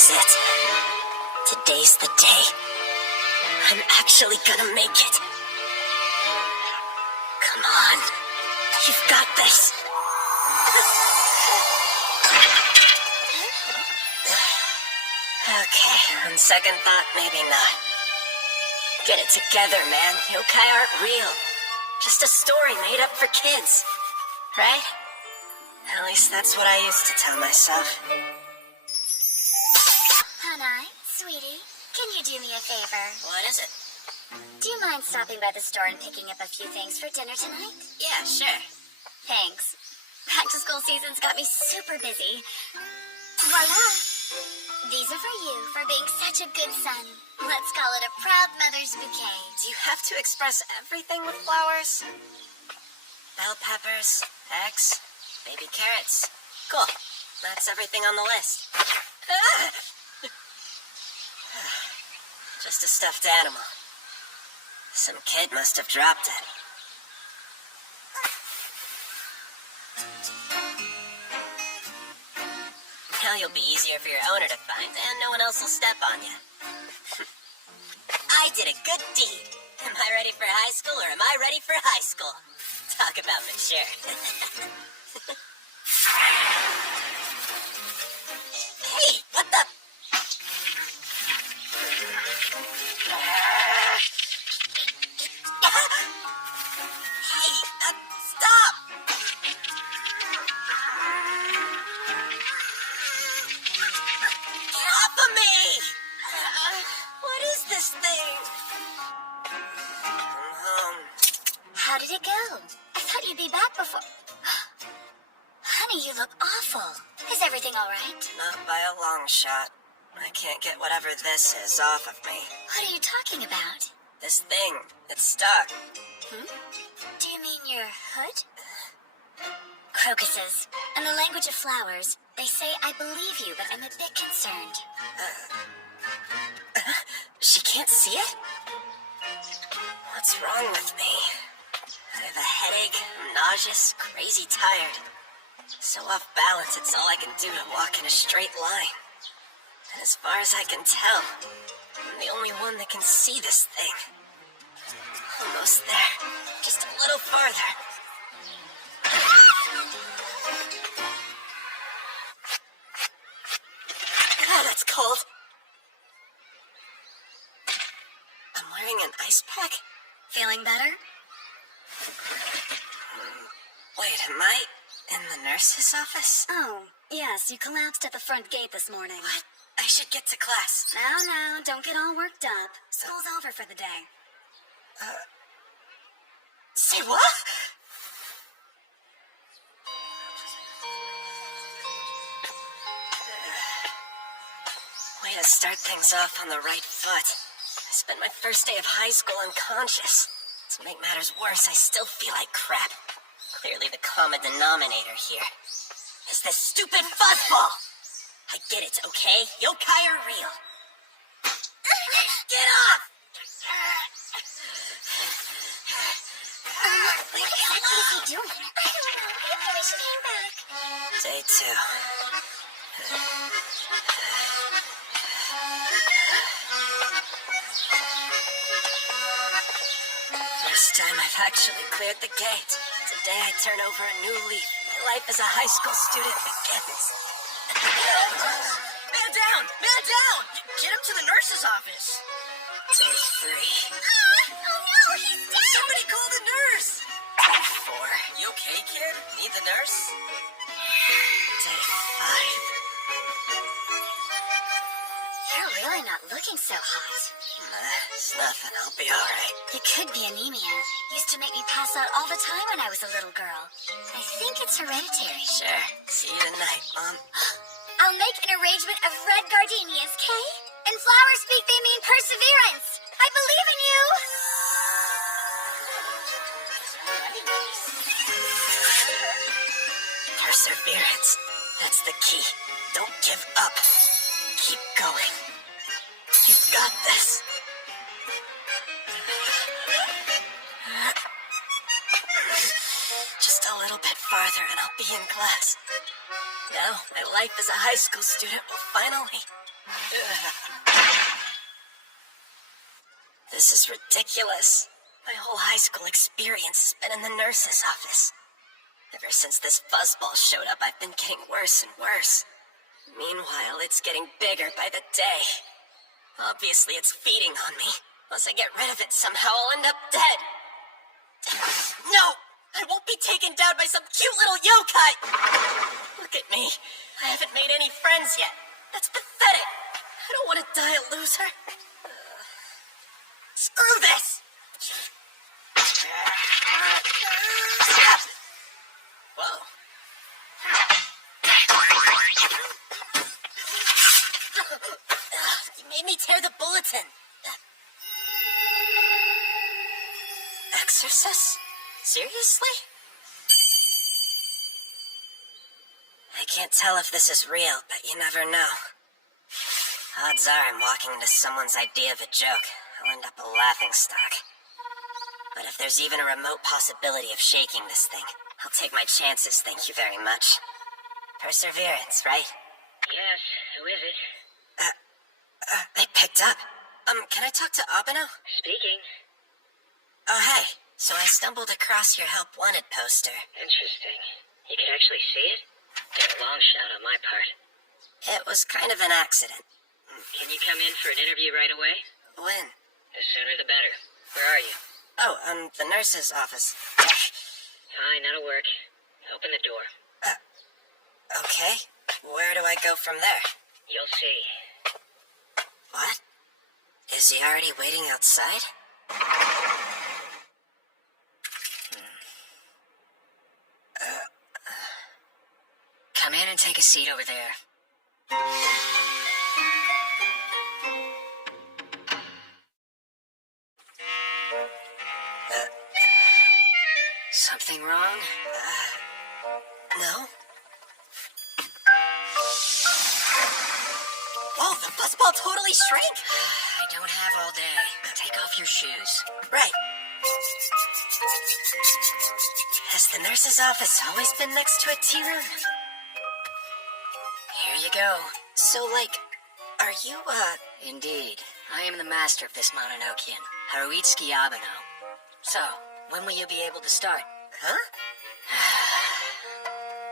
is it. Today's the day. I'm actually gonna make it. Come on. You've got this. Okay, on second thought, maybe not. Get it together, man. Yokai aren't real. Just a story made up for kids. Right? At least that's what I used to tell myself. Hanai, sweetie, can you do me a favor? What is it? Do you mind stopping by the store and picking up a few things for dinner tonight? Yeah, sure. Thanks. Back-to-school season's got me super busy. Voila! These are for you for being such a good son. Let's call it a proud mother's bouquet. Do you have to express everything with flowers? Bell peppers, eggs, baby carrots. Cool. That's everything on the list. Just a stuffed animal. Some kid must have dropped it. Now you'll be easier for your owner to find, and no one else will step on you. I did a good deed. Am I ready for high school, or am I ready for high school? Talk about mature. Hey, what the? Hey, stop! Get off of me! What is this thing? How did it go? I thought you'd be back before... Honey, you look awful. Is everything all right? Not by a long shot. I can't get whatever this is off of me. What are you talking about? This thing, it's stuck. Do you mean your hood? Crocuses. In the language of flowers, they say I believe you, but I'm a bit concerned. She can't see it? What's wrong with me? I have a headache, I'm nauseous, crazy tired. So off balance, it's all I can do to walk in a straight line. And as far as I can tell, I'm the only one that can see this thing. Almost there. Just a little farther. God, that's cold. I'm wearing an ice pack? Feeling better? Wait, am I in the nurse's office? Oh, yes, you collapsed at the front gate this morning. What? I should get to class. Now, don't get all worked up. School's over for the day. Say what? Way to start things off on the right foot. I spent my first day of high school unconscious. To make matters worse, I still feel like crap. Clearly the common denominator here is this stupid fuzzball. I get it, okay? Yokai are real. Get off! What exactly is he doing? I don't know. Maybe we should hang back. Day 2. First time I've actually cleared the gate. Today I turn over a new leaf. My life as a high school student begins. Man down! Man down! Get him to the nurse's office. Day 3. Oh no, he's dead! Somebody call the nurse! Day 4. You okay, kid? Need the nurse? Day 5. You're really not looking so hot. It's nothing. I'll be alright. It could be anemia. Used to make me pass out all the time when I was a little girl. I think it's hereditary. Sure. See you tonight, Mom. I'll make an arrangement of red gardenias, Kay? In flower speak, they mean perseverance. I believe in you. Perseverance. That's the key. Don't give up. Keep going. You've got this. Just a little bit farther and I'll be in class. Now, my life as a high school student will finally... This is ridiculous. My whole high school experience has been in the nurse's office. Ever since this fuzzball showed up, I've been getting worse and worse. Meanwhile, it's getting bigger by the day. Obviously, it's feeding on me. Unless I get rid of it somehow, I'll end up dead. No! I won't be taken down by some cute little yokai! Look at me. I haven't made any friends yet. That's pathetic. I don't want to die a loser. Screw this! Whoa. You made me tear the bulletin. Exorcist? Seriously? I can't tell if this is real, but you never know. Odds are I'm walking into someone's idea of a joke. I'll end up a laughingstock. But if there's even a remote possibility of shaking this thing, I'll take my chances, thank you very much. Perseverance, right? Yes, who is it? I picked up. Can I talk to Abeno? Speaking. Oh, hey. So I stumbled across your Help Wanted poster. Interesting. You can actually see it? It's a long shot on my part. It was kind of an accident. Can you come in for an interview right away? When? The sooner the better. Where are you? Oh, the nurse's office. Fine, that'll work. Open the door. Okay. Where do I go from there? You'll see. What? Is he already waiting outside? Come in and take a seat over there. Something wrong? No. Whoa, the fuzzball totally shrank! I don't have all day. Take off your shoes. Right. Has the nurse's office always been next to a tea room? Here you go. So, like, are you, Indeed. I am the master of this monoken, Haruitsuki Abeno. So, when will you be able to start? Huh?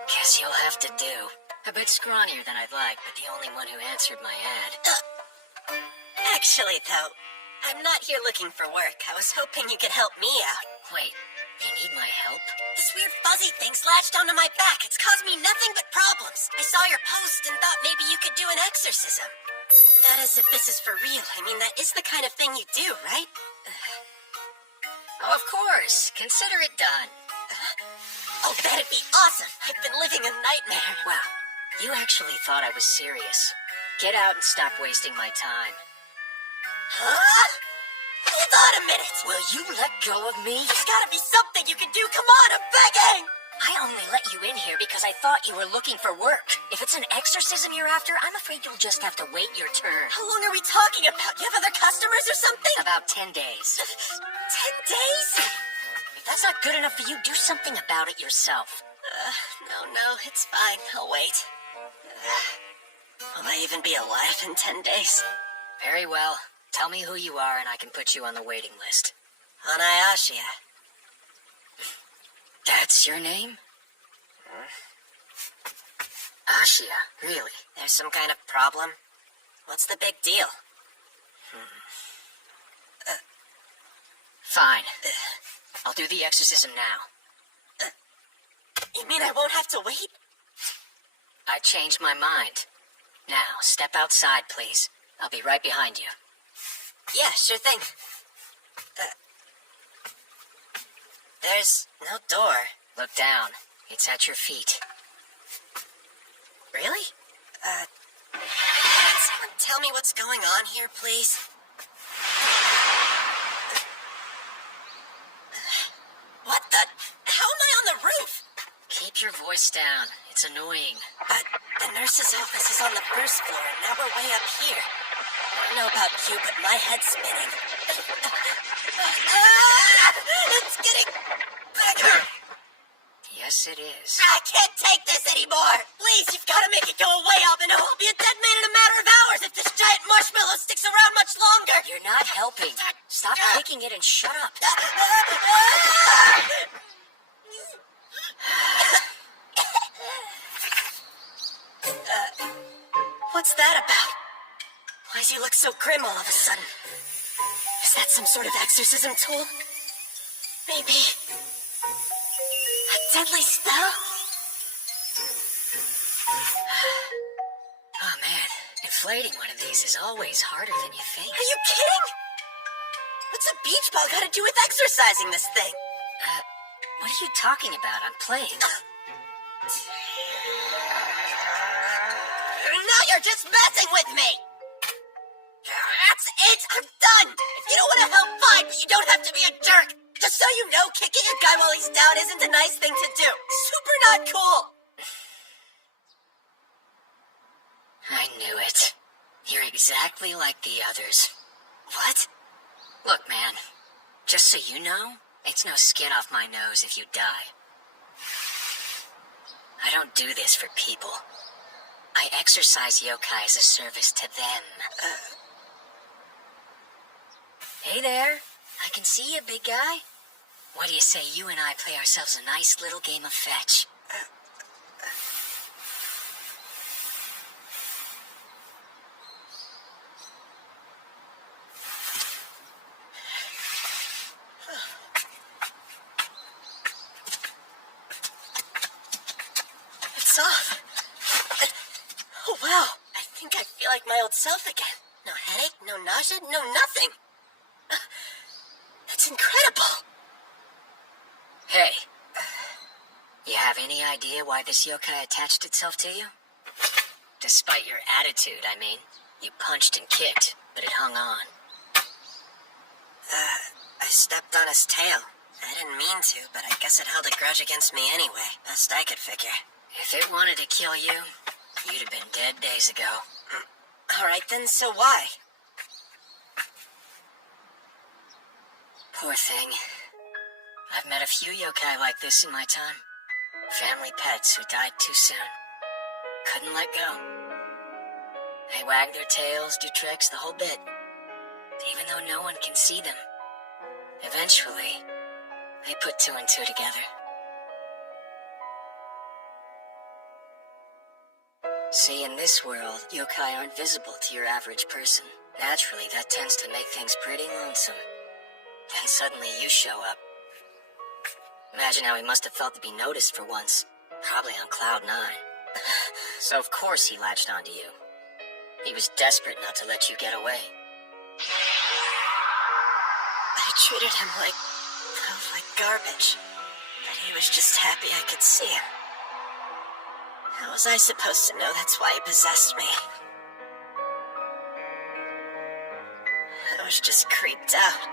Guess you'll have to do. A bit scrawnier than I'd like, but the only one who answered my ad. Actually, though, I'm not here looking for work. I was hoping you could help me out. Wait, you need my help? This weird fuzzy thing's latched onto my back. It's caused me nothing but problems. I saw your post and thought maybe you could do an exorcism. That is, if this is for real. I mean, that is the kind of thing you do, right? Oh, of course. Consider it done. Oh, that'd be awesome. I've been living a nightmare. Wow, you actually thought I was serious. Get out and stop wasting my time. Huh? Hold on a minute. Will you let go of me? There's gotta be something you can do. Come on, I'm begging. I only let you in here because I thought you were looking for work. If it's an exorcism you're after, I'm afraid you'll just have to wait your turn. How long are we talking about? You have other customers or something? About 10 days. 10 days? If that's not good enough for you, do something about it yourself. No, it's fine. I'll wait. Will I even be alive in 10 days? Very well. Tell me who you are and I can put you on the waiting list. Hanayashia. That's your name? Ashia, really? There's some kind of problem? What's the big deal? Fine. I'll do the exorcism now. You mean I won't have to wait? I changed my mind. Now, step outside, please. I'll be right behind you. Yeah, sure thing. There's no door. Look down. It's at your feet. Really? Can someone tell me what's going on here, please? What the? How am I on the roof? Keep your voice down. It's annoying. But the nurse's office is on the first floor, and now we're way up here. I don't know about you, but my head's spinning. It's getting bigger. The Yes, it is. I can't take this anymore! Please, you've got to make it go away, Abeno! I'll be a dead man in a matter of hours if this giant marshmallow sticks around much longer! You're not helping. Stop kicking it and shut up. What's that about? Why does he look so grim all of a sudden? Is that some sort of exorcism tool? Maybe a deadly spell? Oh, man. Inflating one of these is always harder than you think. Are you kidding? What's a beach ball got to do with exercising this thing? What are you talking about? I'm playing. Now you're just messing with me! That's it! I'm done! If you don't want to help, fine, but you don't have to be a jerk! Just so you know, kicking a guy while he's down isn't a nice thing to do. Super not cool! I knew it. You're exactly like the others. What? Look, man. Just so you know, it's no skin off my nose if you die. I don't do this for people. I exercise yokai as a service to them. Hey there. I can see you, big guy. What do you say you and I play ourselves a nice little game of fetch? It's off. Oh, wow. I think I feel like my old self again. No headache, no nausea, no nothing. That's incredible. Hey. You have any idea why this yokai attached itself to you? Despite your attitude, I mean. You punched and kicked, but it hung on. I stepped on his tail. I didn't mean to, but I guess it held a grudge against me anyway. Best I could figure. If it wanted to kill you, you'd have been dead days ago. Alright then, so why? Poor thing. I've met a few yokai like this in my time. Family pets who died too soon. Couldn't let go. They wag their tails, do tricks, the whole bit. Even though no one can see them. Eventually, they put two and two together. See, in this world, yokai aren't visible to your average person. Naturally, that tends to make things pretty lonesome. Then suddenly you show up. Imagine how he must have felt to be noticed for once. Probably on cloud 9. So of course he latched onto you. He was desperate not to let you get away. I treated him like garbage. But he was just happy I could see him. How was I supposed to know that's why he possessed me? I was just creeped out.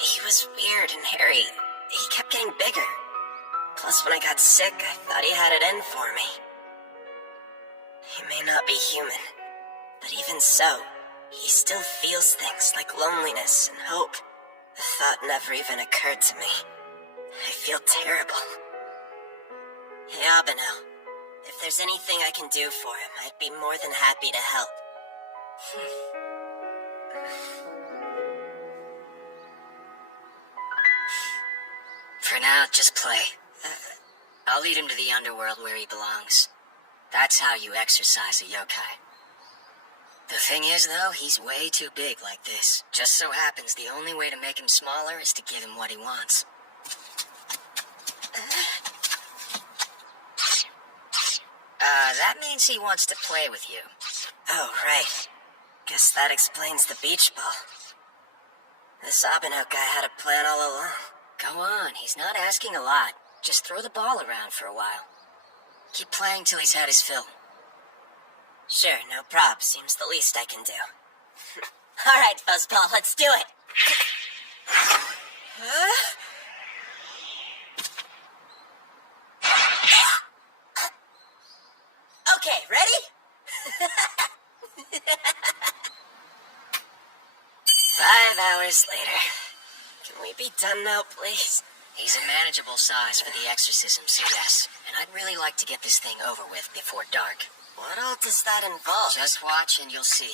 He was weird and hairy. He kept getting bigger. Plus, when I got sick, I thought he had it in for me. He may not be human, but even so, he still feels things like loneliness and hope. The thought never even occurred to me. I feel terrible. Hey, Abeno, if there's anything I can do for him, I'd be more than happy to help. For now, just play. I'll lead him to the underworld where he belongs. That's how you exercise a yokai. The thing is, though, he's way too big like this. Just so happens the only way to make him smaller is to give him what he wants. That means he wants to play with you. Oh, right. Guess that explains the beach ball. This Abeno guy had a plan all along. Go on, he's not asking a lot. Just throw the ball around for a while. Keep playing till he's had his fill. Sure, no prob. Seems the least I can do. Alright, Fuzzball, let's do it. Okay, ready? 5 hours later. Can we be done now, please? He's a manageable size for the exorcism, so yes. And I'd really like to get this thing over with before dark. What all does that involve? Just watch and you'll see.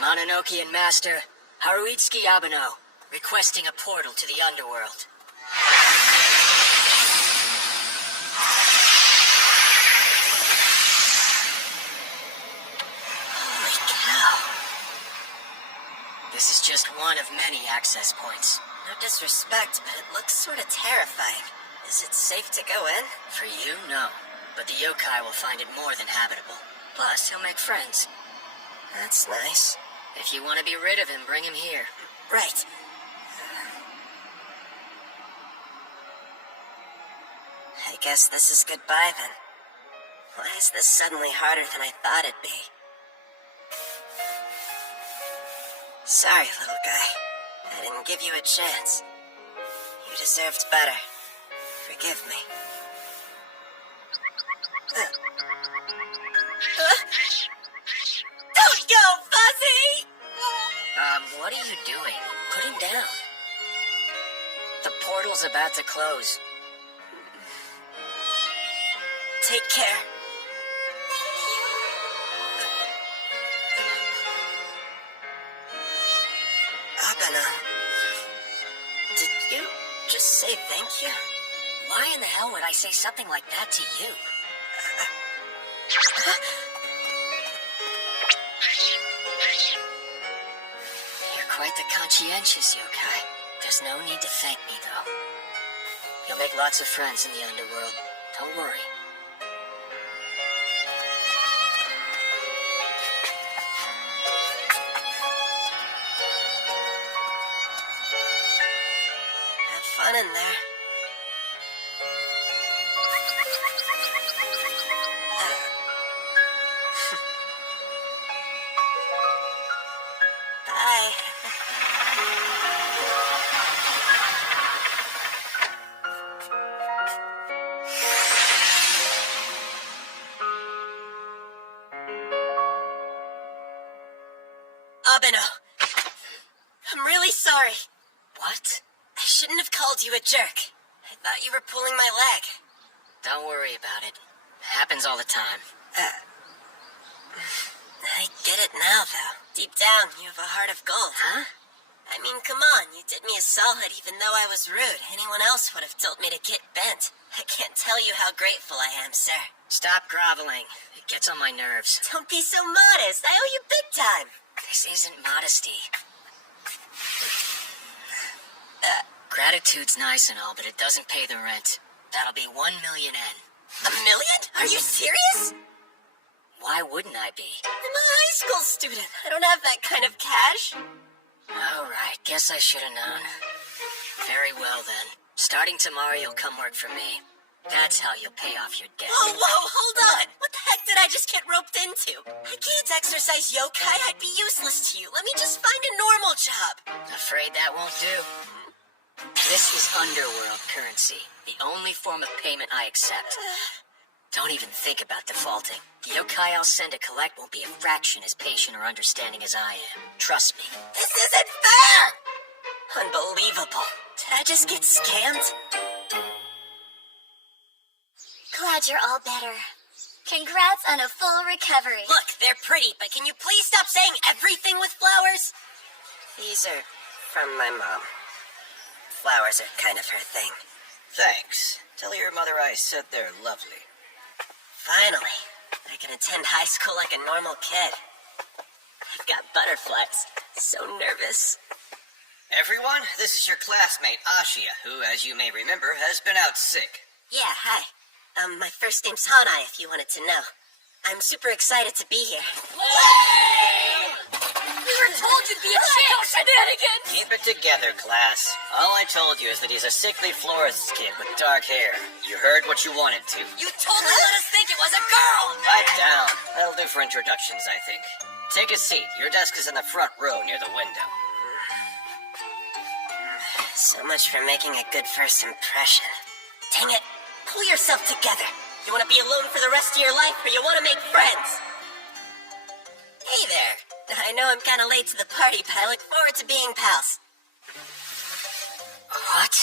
Mononoke Master Haruitsuki Abeno, requesting a portal to the underworld. Holy cow. This is just one of many access points. No disrespect, but it looks sort of terrifying. Is it safe to go in? For you, no. But the yokai will find it more than habitable. Plus, he'll make friends. That's nice. If you want to be rid of him, bring him here. Right. I guess this is goodbye then. Why is this suddenly harder than I thought it'd be? Sorry, little guy. I didn't give you a chance. You deserved better. Forgive me. Don't go, Fuzzy! What are you doing? Put him down. The portal's about to close. Take care. Abeno, did you just say thank you? Why in the hell would I say something like that to you? You're quite the conscientious yokai. There's no need to thank me, though. You'll make lots of friends in the underworld. Don't worry. Have fun in there. Bye. Abeno, I'm really sorry. What? I shouldn't have called you a jerk. I thought you were pulling my leg. Don't worry about it. Happens all the time. I get it now, though. Deep down, you have a heart of gold. Huh? I mean, come on, you did me a solid even though I was rude. Anyone else would have told me to get bent. I can't tell you how grateful I am, sir. Stop groveling. It gets on my nerves. Don't be so modest. I owe you big time. This isn't modesty. Gratitude's nice and all, but it doesn't pay the rent. That'll be 1 million yen. $1 million? Are you serious? Why wouldn't I be? I'm a high school student. I don't have that kind of cash. All right, guess I should have known. Very well, then. Starting tomorrow, you'll come work for me. That's how you'll pay off your debt. Whoa, hold on. What the heck did I just get roped into? I can't exercise yokai. I'd be useless to you. Let me just find a normal job. Afraid that won't do. This is underworld currency, the only form of payment I accept. Don't even think about defaulting. The yokai I'll send to collect won't be a fraction as patient or understanding as I am. Trust me. This isn't fair! Unbelievable. Did I just get scammed? Glad you're all better. Congrats on a full recovery. Look, they're pretty, but can you please stop saying everything with flowers? These are from my mom. Flowers are kind of her thing. Thanks. Tell your mother I said they're lovely. Finally, I can attend high school like a normal kid. I've got butterflies. So nervous. Everyone, this is your classmate, Ashia, who, as you may remember, has been out sick. Yeah, hi. My first name's Hanai, if you wanted to know. I'm super excited to be here. We were told you'd be a champ, shenanigans! Keep it together, class. All I told you is that he's a sickly florist's kid with dark hair. You heard what you wanted to. You totally let us think it was a girl! Pipe down. That'll do for introductions, I think. Take a seat. Your desk is in the front row near the window. So much for making a good first impression. Dang it. Pull yourself together. You want to be alone for the rest of your life, or you want to make friends? Hey there. I know I'm kind of late to the party, but I look forward to being pals. What?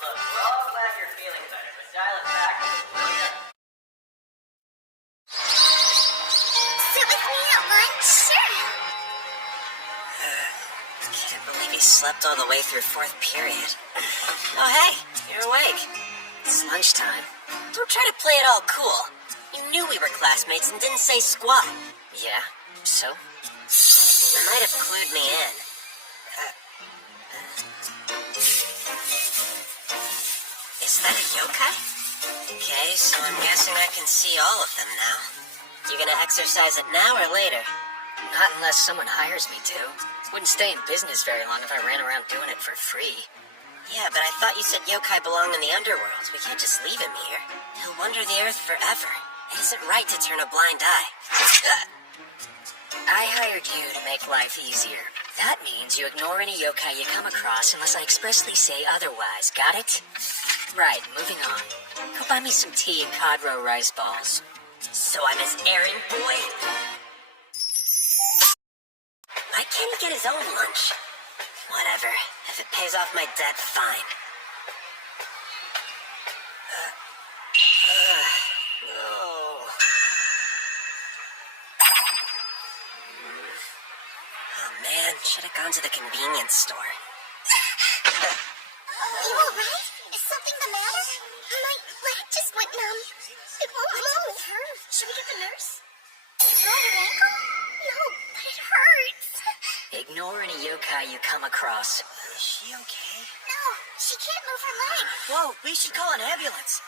Look, we're all glad you're feeling better, but dial it back a little, will ya? Sit with me at lunch? Sure. Can't believe you slept all the way through fourth period. Oh, hey, you're awake. It's lunchtime. Don't try to play it all cool. You knew we were classmates and didn't say squat. Yeah? So? You might have clued me in. Is that a yokai? Okay, so I'm guessing I can see all of them now. You gonna exercise it now or later? Not unless someone hires me to. Wouldn't stay in business very long if I ran around doing it for free. Yeah, but I thought you said yokai belong in the underworld. We can't just leave him here. He'll wander the earth forever. It isn't right to turn a blind eye. I hired you to make life easier. That means you ignore any yokai you come across unless I expressly say otherwise. Got it? Right, moving on. Go buy me some tea and cod roe rice balls. So I'm his errand boy? Why can't he get his own lunch? Whatever. If it pays off my debt, fine. Oh. Oh man, should have gone to the convenience store. You alright? Is something the matter? My leg just went numb. It won't move. Should we get the nurse? Did you roll your ankle? No, but it hurts. Ignore any yokai you come across. Is she okay? No, she can't move her leg. Whoa, we should call an ambulance.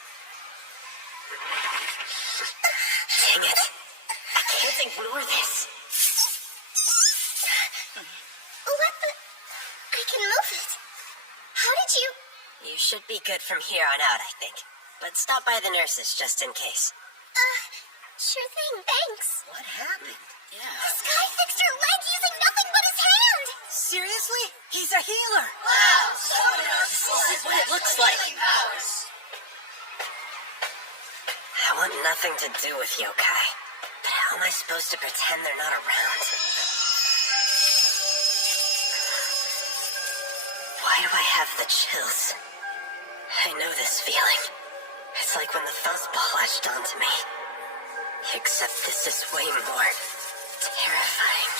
Dang it. I can't ignore this. What the? I can move it. How did you? You should be good from here on out, I think. But stop by the nurses just in case. Sure thing, thanks. What happened? This guy fixed her leg using nothing but his hand. Seriously? He's a healer. This is what it looks like. I want nothing to do with yokai. But how am I supposed to pretend they're not around? Why do I have the chills? I know this feeling. It's like when the fuzzball latched onto me. Except this is way more terrifying.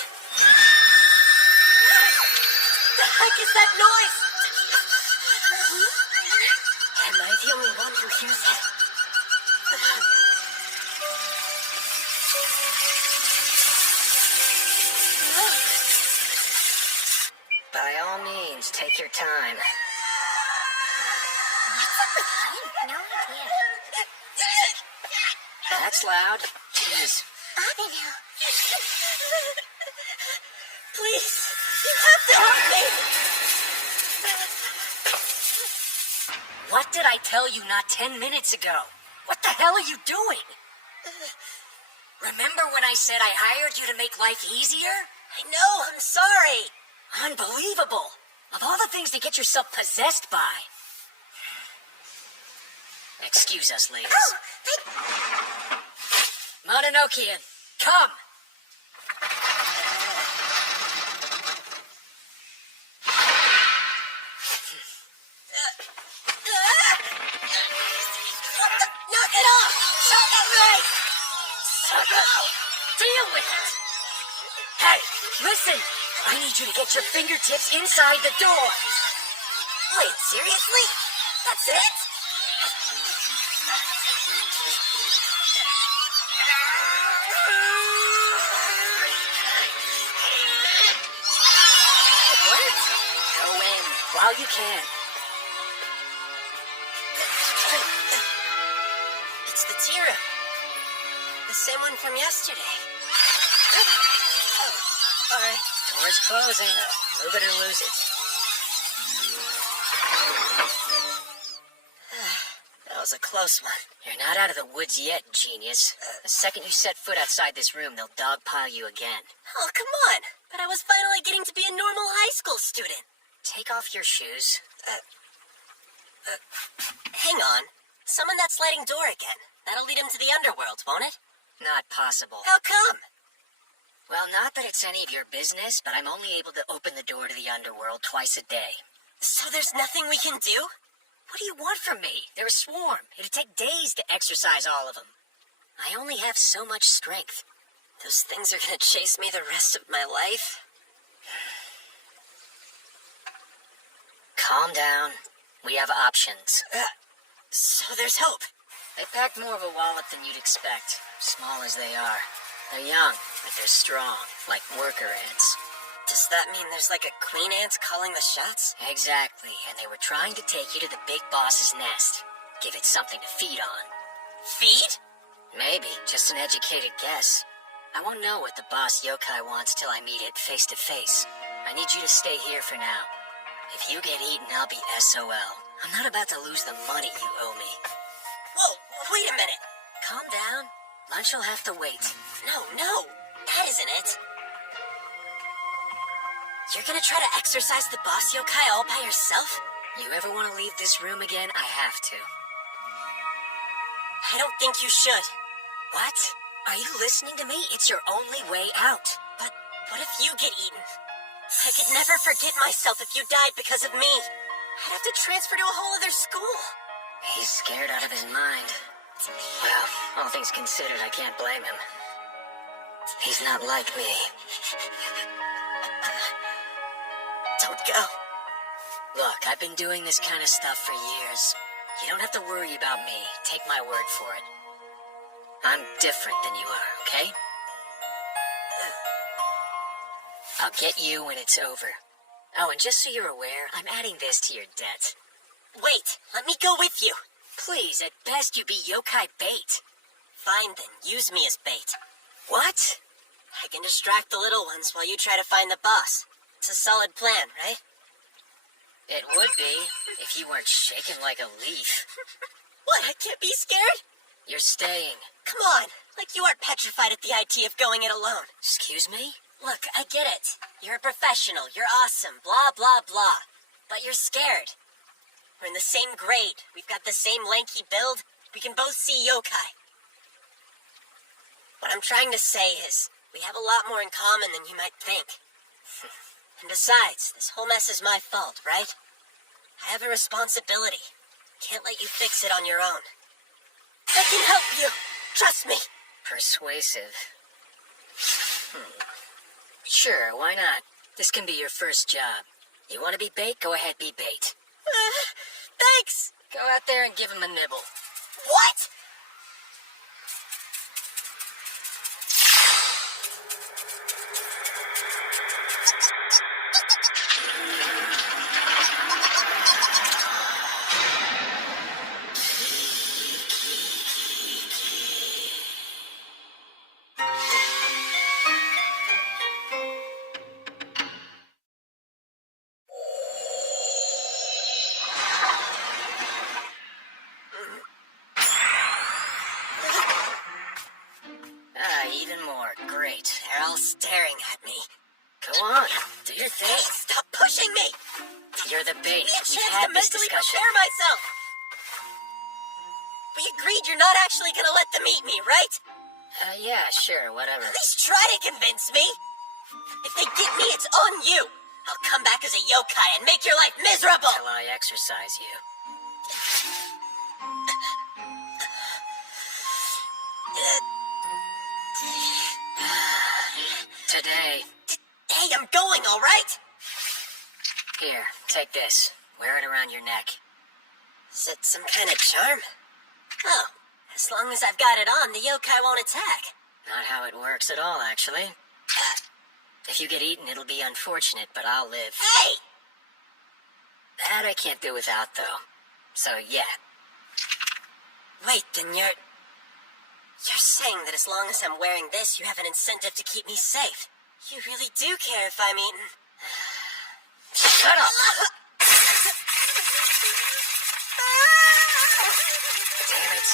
The heck is that noise? Am I the only one who hears it? By all means, take your time. What's up with him? No idea. That's loud. Jeez. I know. Please, you have to help me. What did I tell you not 10 minutes ago? What the hell are you doing? Remember when I said I hired you to make life easier? I know, I'm sorry. Unbelievable. Of all the things to get yourself possessed by. Excuse us, ladies. Oh, Mononokean, come! Knock it off! Shut that right! Sucker! Deal with it! Hey, listen! I need you to get your fingertips inside the door! Wait, seriously? That's it? What? Go in while you can. It's the Tira. The same one from yesterday. Oh, alright. Door's closing. Move it or lose it. That was a close one. You're not out of the woods yet, genius. The second you set foot outside this room, they'll dogpile you again. Oh, come on. But I was finally getting to be a normal high school student. Take off your shoes. Hang on. Summon that sliding door again. That'll lead him to the underworld, won't it? Not possible. How come? Well, not that it's any of your business, but I'm only able to open the door to the underworld twice a day. So there's nothing we can do? What do you want from me? They're a swarm. It'd take days to exercise all of them. I only have so much strength. Those things are gonna chase me the rest of my life? Calm down. We have options. So there's hope. They packed more of a wallop than you'd expect, small as they are. They're young, but they're strong, like worker ants. Does that mean there's like a queen ant calling the shots? Exactly, and they were trying to take you to the big boss's nest. Give it something to feed on. Feed? Maybe, just an educated guess. I won't know what the boss yokai wants till I meet it face to face. I need you to stay here for now. If you get eaten, I'll be SOL. I'm not about to lose the money you owe me. Whoa, wait a minute. Calm down. Lunch will have to wait. No, that isn't it. You're gonna try to exorcise the boss yokai all by yourself? You ever want to leave this room again? I have to. I don't think you should. What? Are you listening to me? It's your only way out. But what if you get eaten? I could never forgive myself if you died because of me. I'd have to transfer to a whole other school. He's scared out of his mind. Well, all things considered, I can't blame him. He's not like me. Don't go. Look, I've been doing this kind of stuff for years. You don't have to worry about me. Take my word for it. I'm different than you are, okay? I'll get you when it's over. Oh, and just so you're aware, I'm adding this to your debt. Wait, let me go with you. Please, at best you be yokai bait. Fine then, use me as bait. What? I can distract the little ones while you try to find the boss. It's a solid plan, right? It would be, if you weren't shaking like a leaf. What, I can't be scared? You're staying. Come on, like you aren't petrified at the idea of going it alone. Excuse me? Look, I get it. You're a professional, you're awesome, blah, blah, blah. But you're scared. We're in the same grade, we've got the same lanky build, we can both see yokai. What I'm trying to say is, we have a lot more in common than you might think. And besides, this whole mess is my fault, right? I have a responsibility. Can't let you fix it on your own. I can help you! Trust me! Persuasive. Sure, why not? This can be your first job. You want to be bait? Go ahead, be bait. Thanks! Go out there and give him a nibble. What? Even more. Great. They're all staring at me. Go on. Do your Hey, thing. stop pushing me! You're the bait. Give me a We've chance had to this mentally discussion. prepare myself! We agreed you're not actually gonna let them eat me, right? Yeah, sure, whatever. At least try to convince me! If they get me, it's on you! I'll come back as a yokai and make your life miserable! Till I exercise you. Today. Hey, I'm going, alright? Here, take this. Wear it around your neck. Is it some kind of charm? Oh, as long as I've got it on, the yokai won't attack. Not how it works at all, actually. If you get eaten, it'll be unfortunate, but I'll live. Hey! That I can't do without, though. So, yeah. Wait, then you're saying that as long as I'm wearing this, you have an incentive to keep me safe. You really do care if I'm eaten. Shut up! Damn it.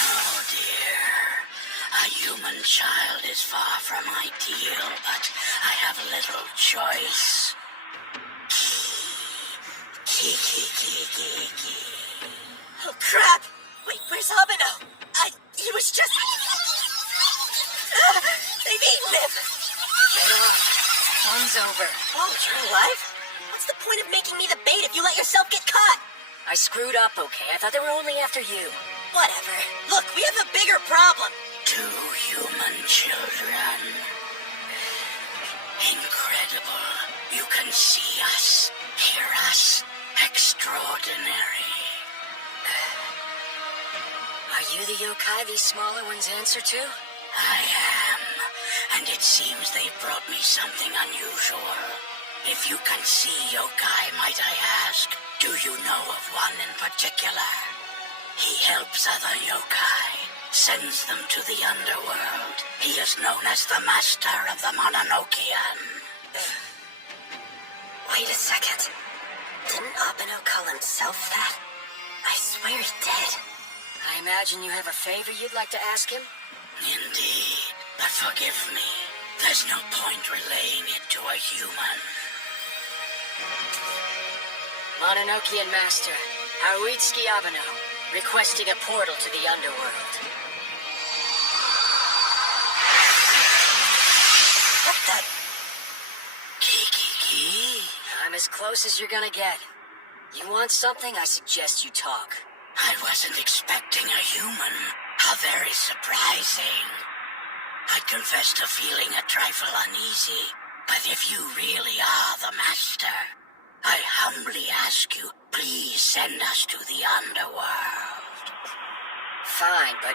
Oh dear. A human child is far from ideal, but I have a little choice. Oh, crap! Wait, where's Abeno? He was just... They've eaten him! Get off. Fun's over. Oh, you're alive? What's the point of making me the bait if you let yourself get caught? I screwed up, okay? I thought they were only after you. Whatever. Look, we have a bigger problem. 2 human children. Incredible. You can see us, hear us. Extraordinary. Are you the yokai these smaller ones answer to? I am. And it seems they brought me something unusual. If you can see yokai, might I ask, do you know of one in particular? He helps other yokai, sends them to the underworld. He is known as the master of the monoken. Wait a second. Didn't Abeno call himself that? I swear he did. I imagine you have a favor you'd like to ask him? Indeed, but forgive me. There's no point relaying it to a human. Mononokean Master, Haruitsuki Abeno, requesting a portal to the underworld. What the... Kiki. I'm as close as you're gonna get. You want something? I suggest you talk. I wasn't expecting a human. How very surprising. I confess to feeling a trifle uneasy, but if you really are the master, I humbly ask you, please send us to the underworld. Fine, but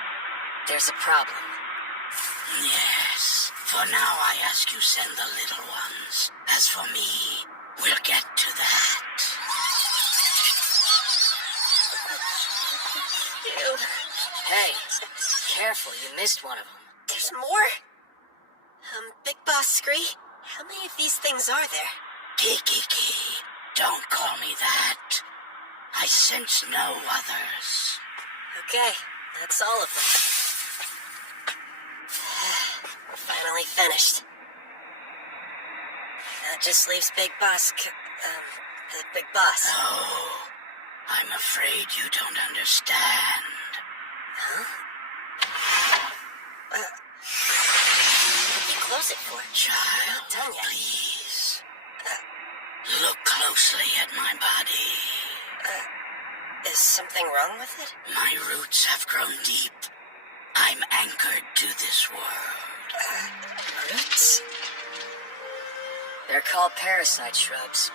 there's a problem. Yes, for now I ask you send the little ones. As for me, we'll get to that. Ew. Hey, careful, you missed one of them. There's more? Big Boss Scree, how many of these things are there? Kiki, don't call me that. I sense no others. Okay, that's all of them. Finally finished. That just leaves Big Boss, the Big Boss. Oh, I'm afraid you don't understand. Huh? What'd you close it for? Child, Done yet. please. Look closely at my body. Is something wrong with it? My roots have grown deep. I'm anchored to this world. Roots? They're called parasite shrubs.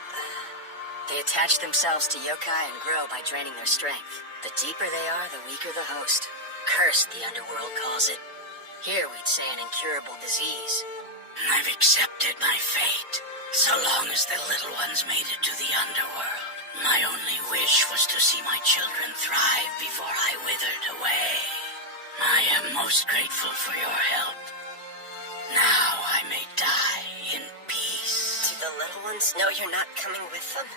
They attach themselves to yokai and grow by draining their strength. The deeper they are, the weaker the host. Cursed, the underworld calls it. Here we'd say an incurable disease. I've accepted my fate, so long as the little ones made it to the underworld. My only wish was to see my children thrive before I withered away. I am most grateful for your help. Now I may die in peace. Do the little ones know you're not coming with them?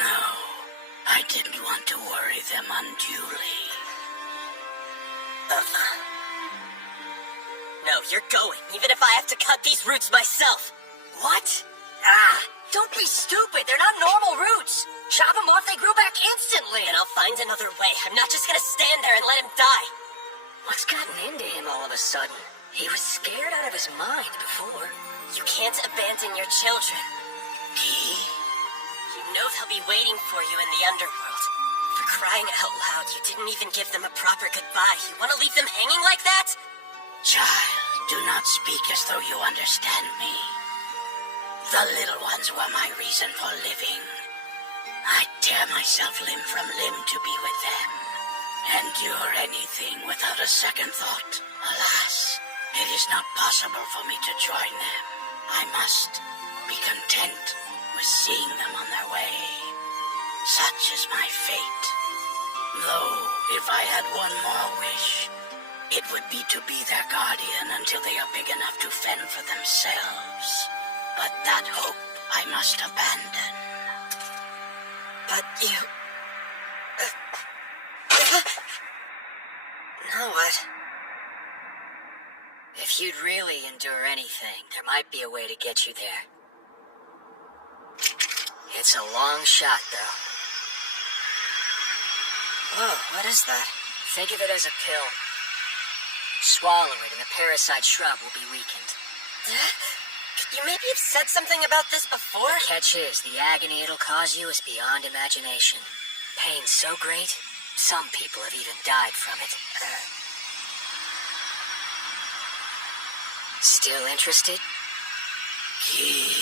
No, I didn't want to worry them unduly. No, you're going, even if I have to cut these roots myself. What? Don't be stupid. They're not normal roots. Chop them off, they grow back instantly. And I'll find another way. I'm not just gonna stand there and let him die. What's gotten into him all of a sudden? He was scared out of his mind before. You can't abandon your children. Key? You know they'll be waiting for you in the underworld. For crying out loud, you didn't even give them a proper goodbye. You want to leave them hanging like that? Child, do not speak as though you understand me. The little ones were my reason for living. I'd tear myself limb from limb to be with them. Endure anything without a second thought. Alas, it is not possible for me to join them. I must be content with seeing them on their way. Such is my fate. Though, if I had one more wish, it would be to be their guardian until they are big enough to fend for themselves. But that hope I must abandon. But you... Now what? If you'd really endure anything, there might be a way to get you there. It's a long shot, though. Whoa, what is that? Think of it as a pill. Swallow it and the parasite shrub will be weakened. Could you maybe have said something about this before? The catch is, the agony it'll cause you is beyond imagination. Pain so great, some people have even died from it. Still interested? Key.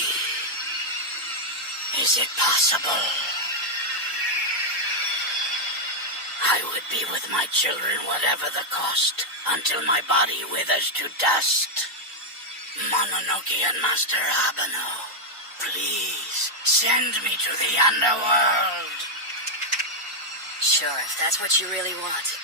Is it possible? I would be with my children whatever the cost, until my body withers to dust. Mononoke and Master Abeno, please send me to the underworld. Sure, if that's what you really want.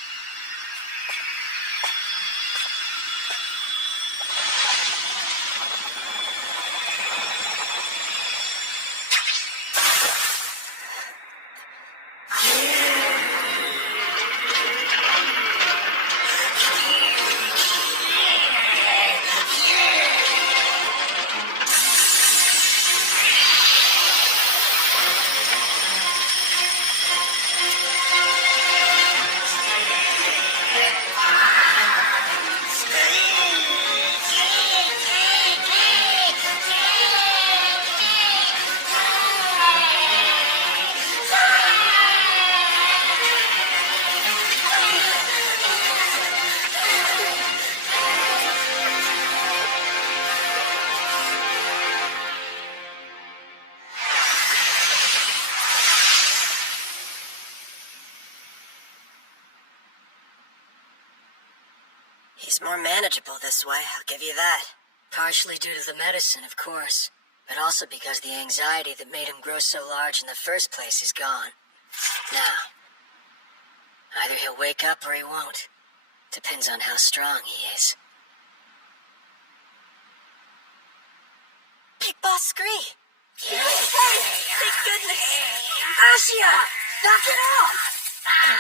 He's more manageable this way, I'll give you that. Partially due to the medicine, of course, but also because the anxiety that made him grow so large in the first place is gone. Now, either he'll wake up or he won't. Depends on how strong he is. Big Boss Scree! Yay! Thank goodness! Asia! Knock it off!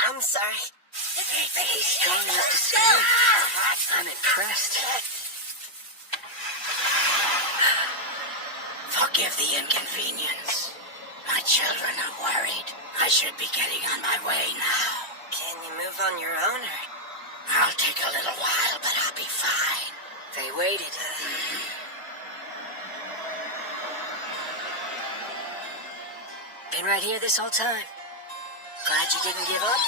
I'm sorry. He's strong enough to scream. I'm impressed. Forgive the inconvenience. My children are worried. I should be getting on my way now. Can you move on your own, or...? I'll take a little while, but I'll be fine. They waited. Been right here this whole time. Glad you didn't give up?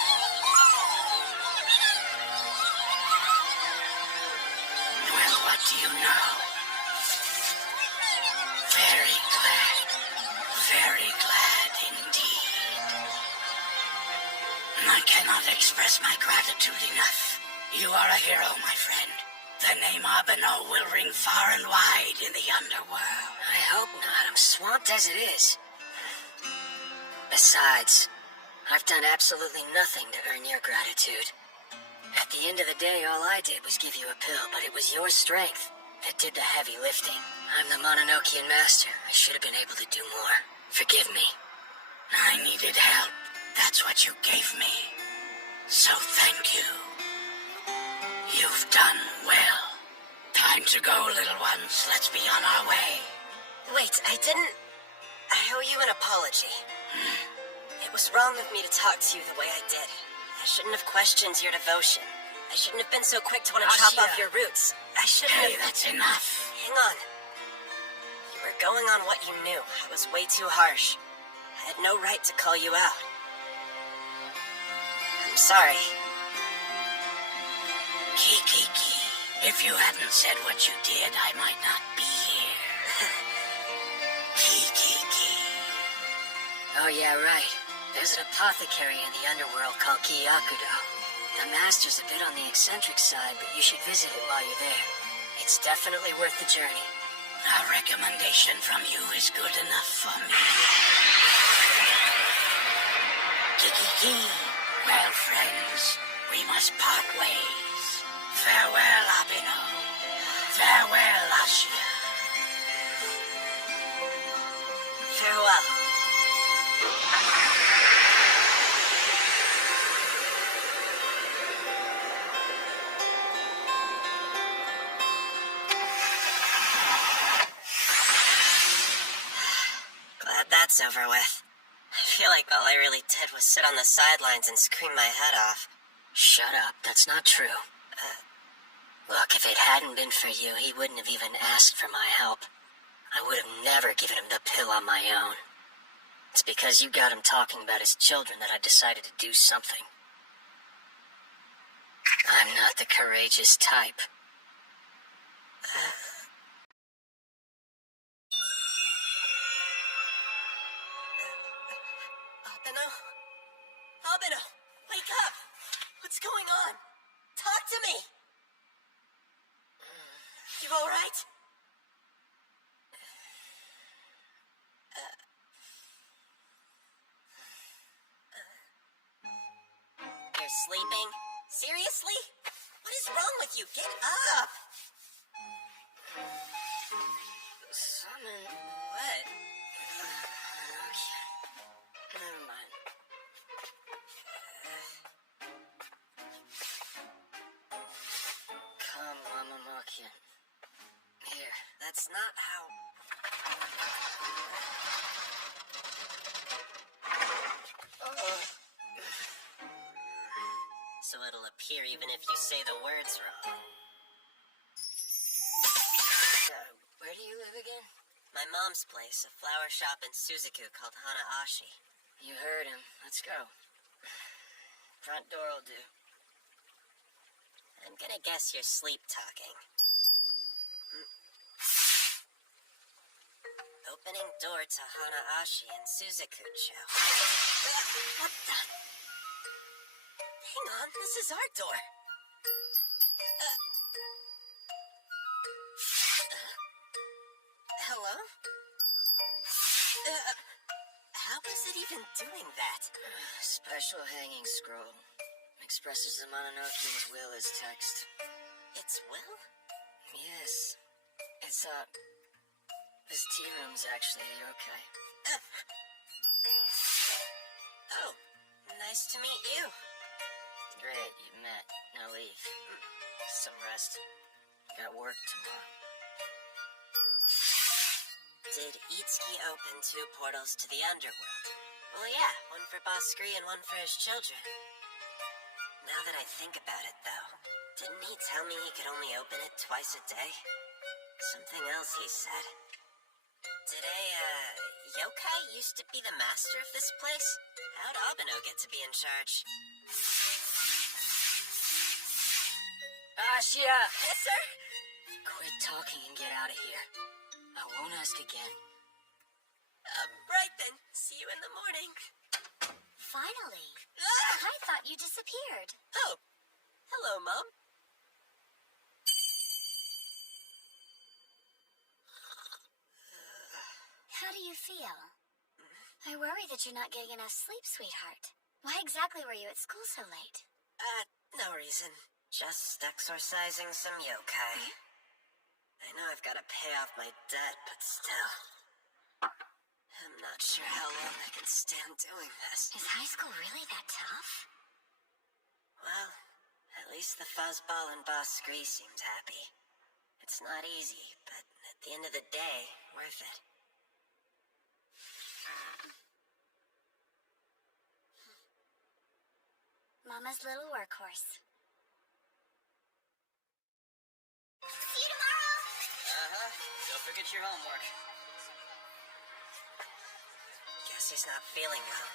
Well, what do you know? Very glad. Very glad indeed. I cannot express my gratitude enough. You are a hero, my friend. The name Abeno will ring far and wide in the underworld. I hope not. I'm swamped as it is. Besides, I've done absolutely nothing to earn your gratitude. At the end of the day, all I did was give you a pill, but it was your strength that did the heavy lifting. I'm the Mononokean master. I should have been able to do more. Forgive me. I needed help. That's what you gave me. So thank you. You've done well. Time to go, little ones. Let's be on our way. Wait, I owe you an apology. It was wrong of me to talk to you the way I did. I shouldn't have questioned your devotion. I shouldn't have been so quick to want to chop off your roots. I shouldn't Hey, have... that's enough. Hang on. You were going on what you knew. I was way too harsh. I had no right to call you out. I'm sorry. Kiki, if you hadn't said what you did, I might not be here. Kiki. Oh yeah, right. There's an apothecary in the underworld called Kyakudo. The master's a bit on the eccentric side, but you should visit it while you're there. It's definitely worth the journey. A recommendation from you is good enough for me. Kiki. Well, friends, we must part ways. Farewell, Abeno. Farewell, Ashia. Farewell. it's over with. I feel like all I really did was sit on the sidelines and scream my head off. Shut up, that's not true. Look, if it hadn't been for you, he wouldn't have even asked for my help. I would have never given him the pill on my own. It's because you got him talking about his children that I decided to do something. I'm not the courageous type. Albino? Albino, wake up! What's going on? Talk to me! You alright? You're sleeping? Seriously? What is wrong with you? Get up! Summon... What? Okay. Never mind. Come, Mama Monoken. Here. That's not how... So it'll appear even if you say the words wrong. Where do you live again? My mom's place, a flower shop in Suzaku called Hanaashi. You heard him. Let's go. Front door will do. I'm gonna guess you're sleep talking. Opening door to Hanaashi in Suzaku-cho. What the? Hang on, this is our door. Hello? How is it even doing that? Special hanging scroll. Expresses the Mononoke's will as text. It's Will? Yes. It's, this tea room's actually a yokai. Oh, nice to meet you. Great, you met. Now leave. Some rest. Got work tomorrow. Did Itsuki open 2 portals to the underworld? Well, yeah, one for Boss Scree and one for his children. Now that I think about it, though, didn't he tell me he could only open it twice a day? Something else he said. Did yokai used to be the master of this place? How'd Abeno get to be in charge? Ashia! Yes, sir? Quit talking and get out of here. I won't ask again. Right then. See you in the morning. Finally. Ah! I thought you disappeared. Oh, hello, Mom. How do you feel? I worry that you're not getting enough sleep, sweetheart. Why exactly were you at school so late? No reason. Just exorcising some yokai. I know I've got to pay off my debt, but still. I'm not sure how long I can stand doing this. Is high school really that tough? Well, at least the fuzzball and Boss Scree seems happy. It's not easy, but at the end of the day, worth it. Mama's little workhorse. See you tomorrow! Don't forget your homework. Guess he's not feeling well.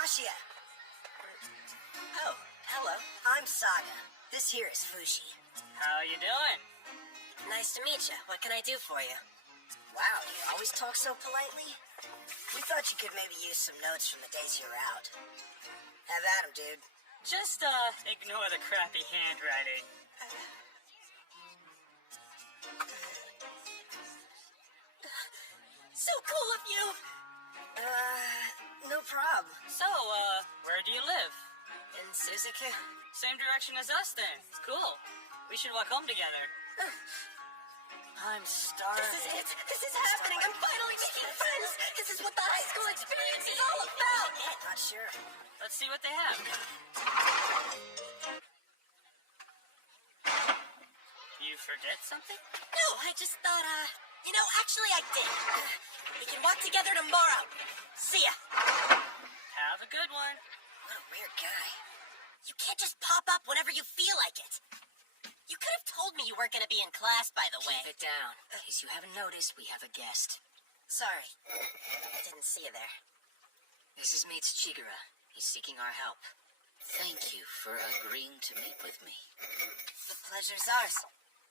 Ashia, Oh, hello. I'm Saga. This here is Fushi. How you doing? Nice to meet you. What can I do for you? Wow, you always talk so politely. We thought you could maybe use some notes from the days you were out. Have at 'em, dude. Just, ignore the crappy handwriting. So cool of you! No problem. So, where do you live? In Suzaku? Same direction as us, then. Cool. We should walk home together. I'm starving. This is it! This is happening! I'm finally making friends! This is what the high school experience is all about! Not sure. Let's see what they have. You forget something? No, I just thought, actually I did. We can walk together tomorrow. See ya. Have a good one. What a weird guy. You can't just pop up whenever you feel like it. You could have told me you weren't going to be in class, by the way. Keep it down. In case you haven't noticed, we have a guest. Sorry. I didn't see you there. This is Mates Chigura. He's seeking our help. Thank you for agreeing to meet with me. The pleasure's ours.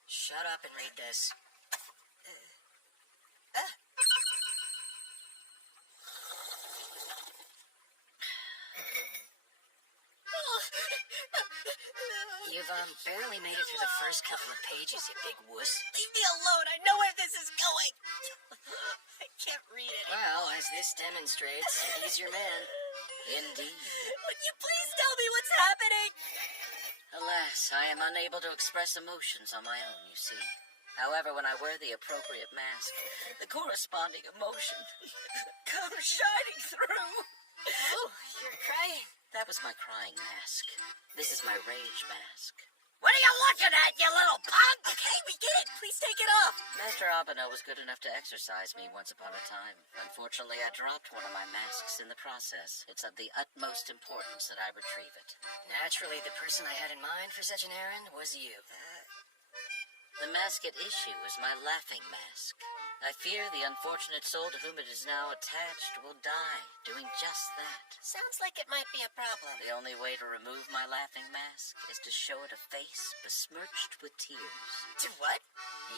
Shut up and read this. You've barely made it through the first couple of pages, you big wuss. Leave me alone. I know where this is going. I can't read it. Well, as this demonstrates, he's your man. Indeed. Would you please tell me what's happening? Alas, I am unable to express emotions on my own, you see. However, when I wear the appropriate mask, the corresponding emotion comes shining through. Oh, you're crying. That was my crying mask. This is my rage mask. What are you looking at, you little punk? Okay, we get it. Please take it off. Master Abeno was good enough to exercise me once upon a time. Unfortunately, I dropped one of my masks in the process. It's of the utmost importance that I retrieve it. Naturally, the person I had in mind for such an errand was you. The mask at issue is my laughing mask. I fear the unfortunate soul to whom it is now attached will die doing just that. Sounds like it might be a problem. The only way to remove my laughing mask is to show it a face besmirched with tears. To what?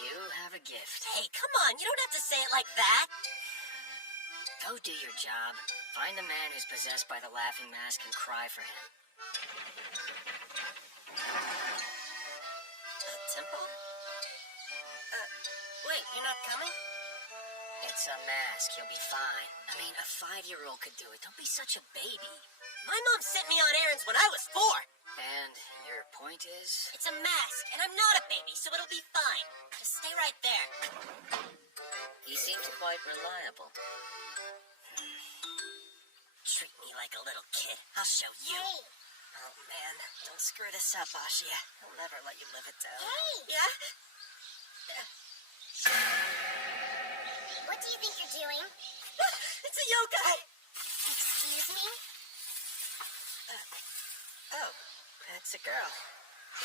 You have a gift. Hey, come on. You don't have to say it like that. Go do your job. Find the man who's possessed by the laughing mask and cry for him. A temple? Wait, you're not coming? It's a mask. You'll be fine. I mean, a 5-year-old could do it. Don't be such a baby. My mom sent me on errands when I was 4. And your point is? It's a mask, and I'm not a baby, so it'll be fine. Just stay right there. He seems quite reliable. Treat me like a little kid. I'll show you. Hey. Oh, man. Don't screw this up, Ashia. I'll never let you live it down. Hey! Yeah? What do you think you're doing? It's a yokai! Excuse me? Oh, it's a girl.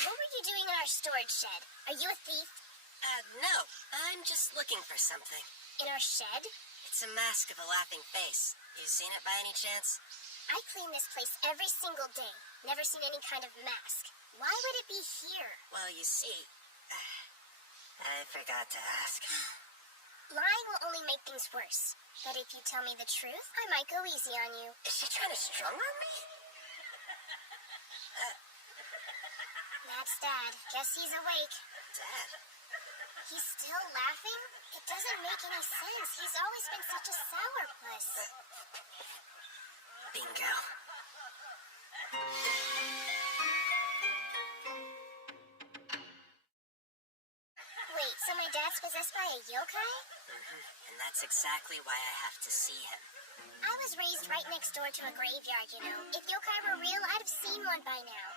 What were you doing in our storage shed? Are you a thief? No. I'm just looking for something. In our shed? It's a mask of a laughing face. You seen it by any chance? I clean this place every single day. Never seen any kind of mask. Why would it be here? Well, you see, I forgot to ask. Lying will only make things worse. But if you tell me the truth, I might go easy on you. Is she trying to strong arm me? That's Dad. Guess he's awake. Dad? He's still laughing? It doesn't make any sense. He's always been such a sourpuss. Bingo. Wait, so my dad's possessed by a yokai? And that's exactly why I have to see him. I was raised right next door to a graveyard, you know. If yokai were real, I'd have seen one by now.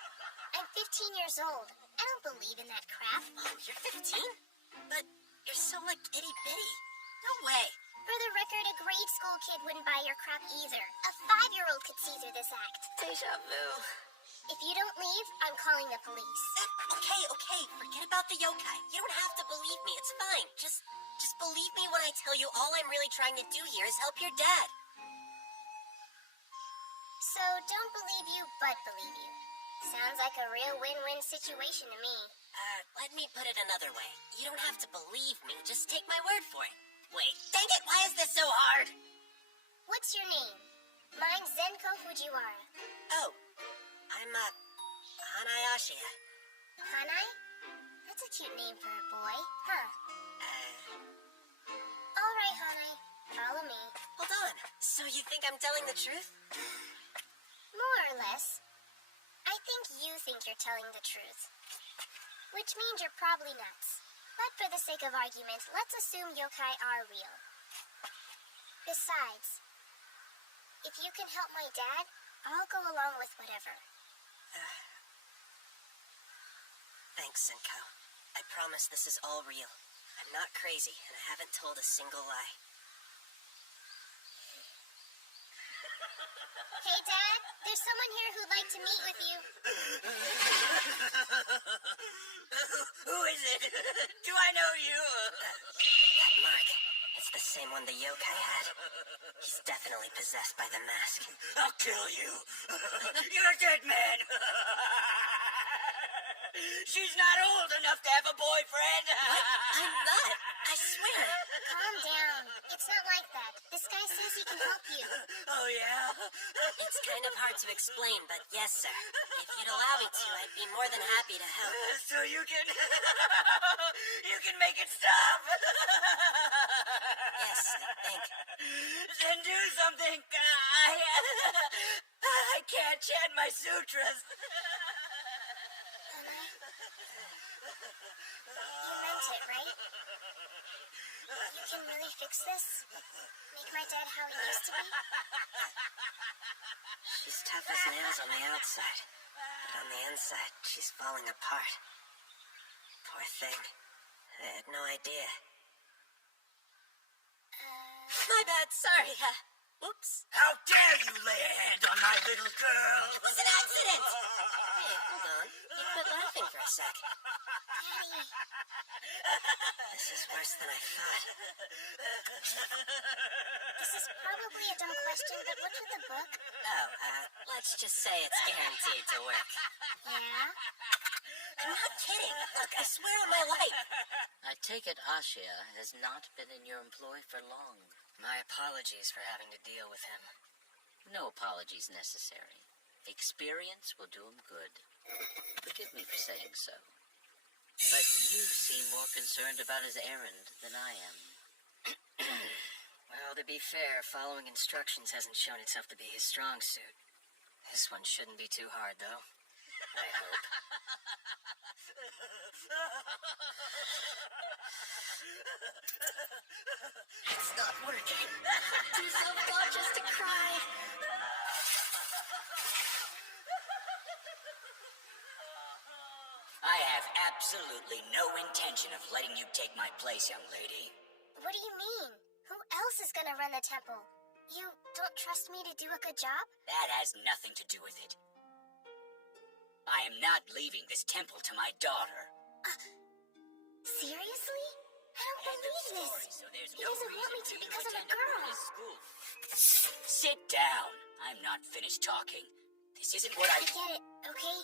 I'm 15 years old. I don't believe in that crap. Oh, you're 15? But you're so like itty bitty. No way. For the record, a grade school kid wouldn't buy your crap either. A 5-year-old could see through this act. Deja vu. If you don't leave, I'm calling the police. Okay. Forget about the yokai. You don't have to believe me. It's fine. Just believe me when I tell you all I'm really trying to do here is help your dad. So, don't believe you, but believe you. Sounds like a real win-win situation to me. Let me put it another way. You don't have to believe me. Just take my word for it. Wait, dang it, why is this so hard? What's your name? Mine's Zenko Fujiwara. Oh, I'm, Hanai Ashia. Hanai? That's a cute name for a boy, huh? Alright, Hanai. Follow me. Hold on. So you think I'm telling the truth? More or less. I think you think you're telling the truth. Which means you're probably nuts. But for the sake of argument, let's assume yokai are real. Besides, if you can help my dad, I'll go along with whatever. Thanks, Senko. I promise this is all real. I'm not crazy, and I haven't told a single lie. Hey, Dad, there's someone here who'd like to meet with you. Who is it? Do I know you? That mark. It's the same one the yokai had. He's definitely possessed by the mask. I'll kill you. You're a dead man. She's not old enough to have a boyfriend. I'm not. I swear. Calm down. It's not like that. This guy says he can help you. Oh, yeah? It's kind of hard to explain, but yes, sir. If you'd allow me to, I'd be more than happy to help. So you can... you can make it stop? Yes, I think. Then do something. I can't chant my sutras. You meant it, right? You can really fix this? Make my dad how he used to be? She's tough as nails on the outside, but on the inside, she's falling apart. Poor thing. I had no idea. My bad, sorry. Oops. How dare you lay a hand on my little girl? It was an accident! Hey, hold on. You quit laughing for a sec. Daddy, This is worse than I thought. this is probably a dumb question, but what's with the book? Oh, let's just say it's guaranteed to work. Yeah? I'm not kidding. Look, I swear on my life. I take it Ashia has not been in your employ for long. My apologies for having to deal with him. No apologies necessary. Experience will do him good. Forgive me for saying so. But you seem more concerned about his errand than I am. Well, to be fair, following instructions hasn't shown itself to be his strong suit. This one shouldn't be too hard, though. I hope. It's not working. Too self-conscious to cry. I have absolutely no intention of letting you take my place, young lady. What do you mean? Who else is gonna run the temple? You don't trust me to do a good job? That has nothing to do with it. I am not leaving this temple to my daughter. Seriously? I don't believe this. So there's He no doesn't want me to reason for you because I'm a attend a girl. boys' school. Sit down. I'm not finished talking. This isn't what I get it, okay?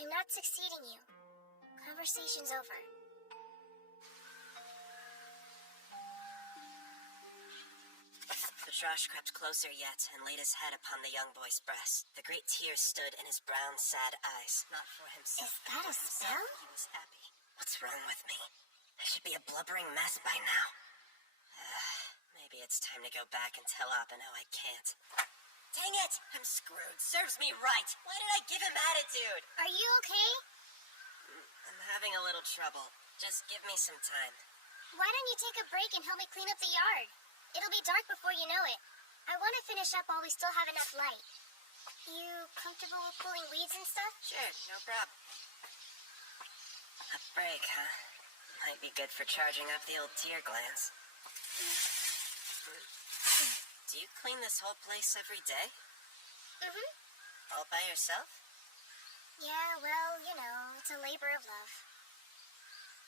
I'm not succeeding you. Conversation's over. Patrash crept closer yet and laid his head upon the young boy's breast. The great tears stood in his brown, sad eyes. Not for himself. Is that a spell? He was happy. What's wrong with me? I should be a blubbering mess by now. Maybe it's time to go back and tell Abeno I can't. Dang it! I'm screwed. Serves me right. Why did I give him attitude? Are you okay? I'm having a little trouble. Just give me some time. Why don't you take a break and help me clean up the yard? It'll be dark before you know it. I want to finish up while we still have enough light. You comfortable with pulling weeds and stuff? Sure, no problem. A break, huh? Might be good for charging up the old tear glands. Do you clean this whole place every day? Mm-hmm. All by yourself? Yeah, well, you know, it's a labor of love.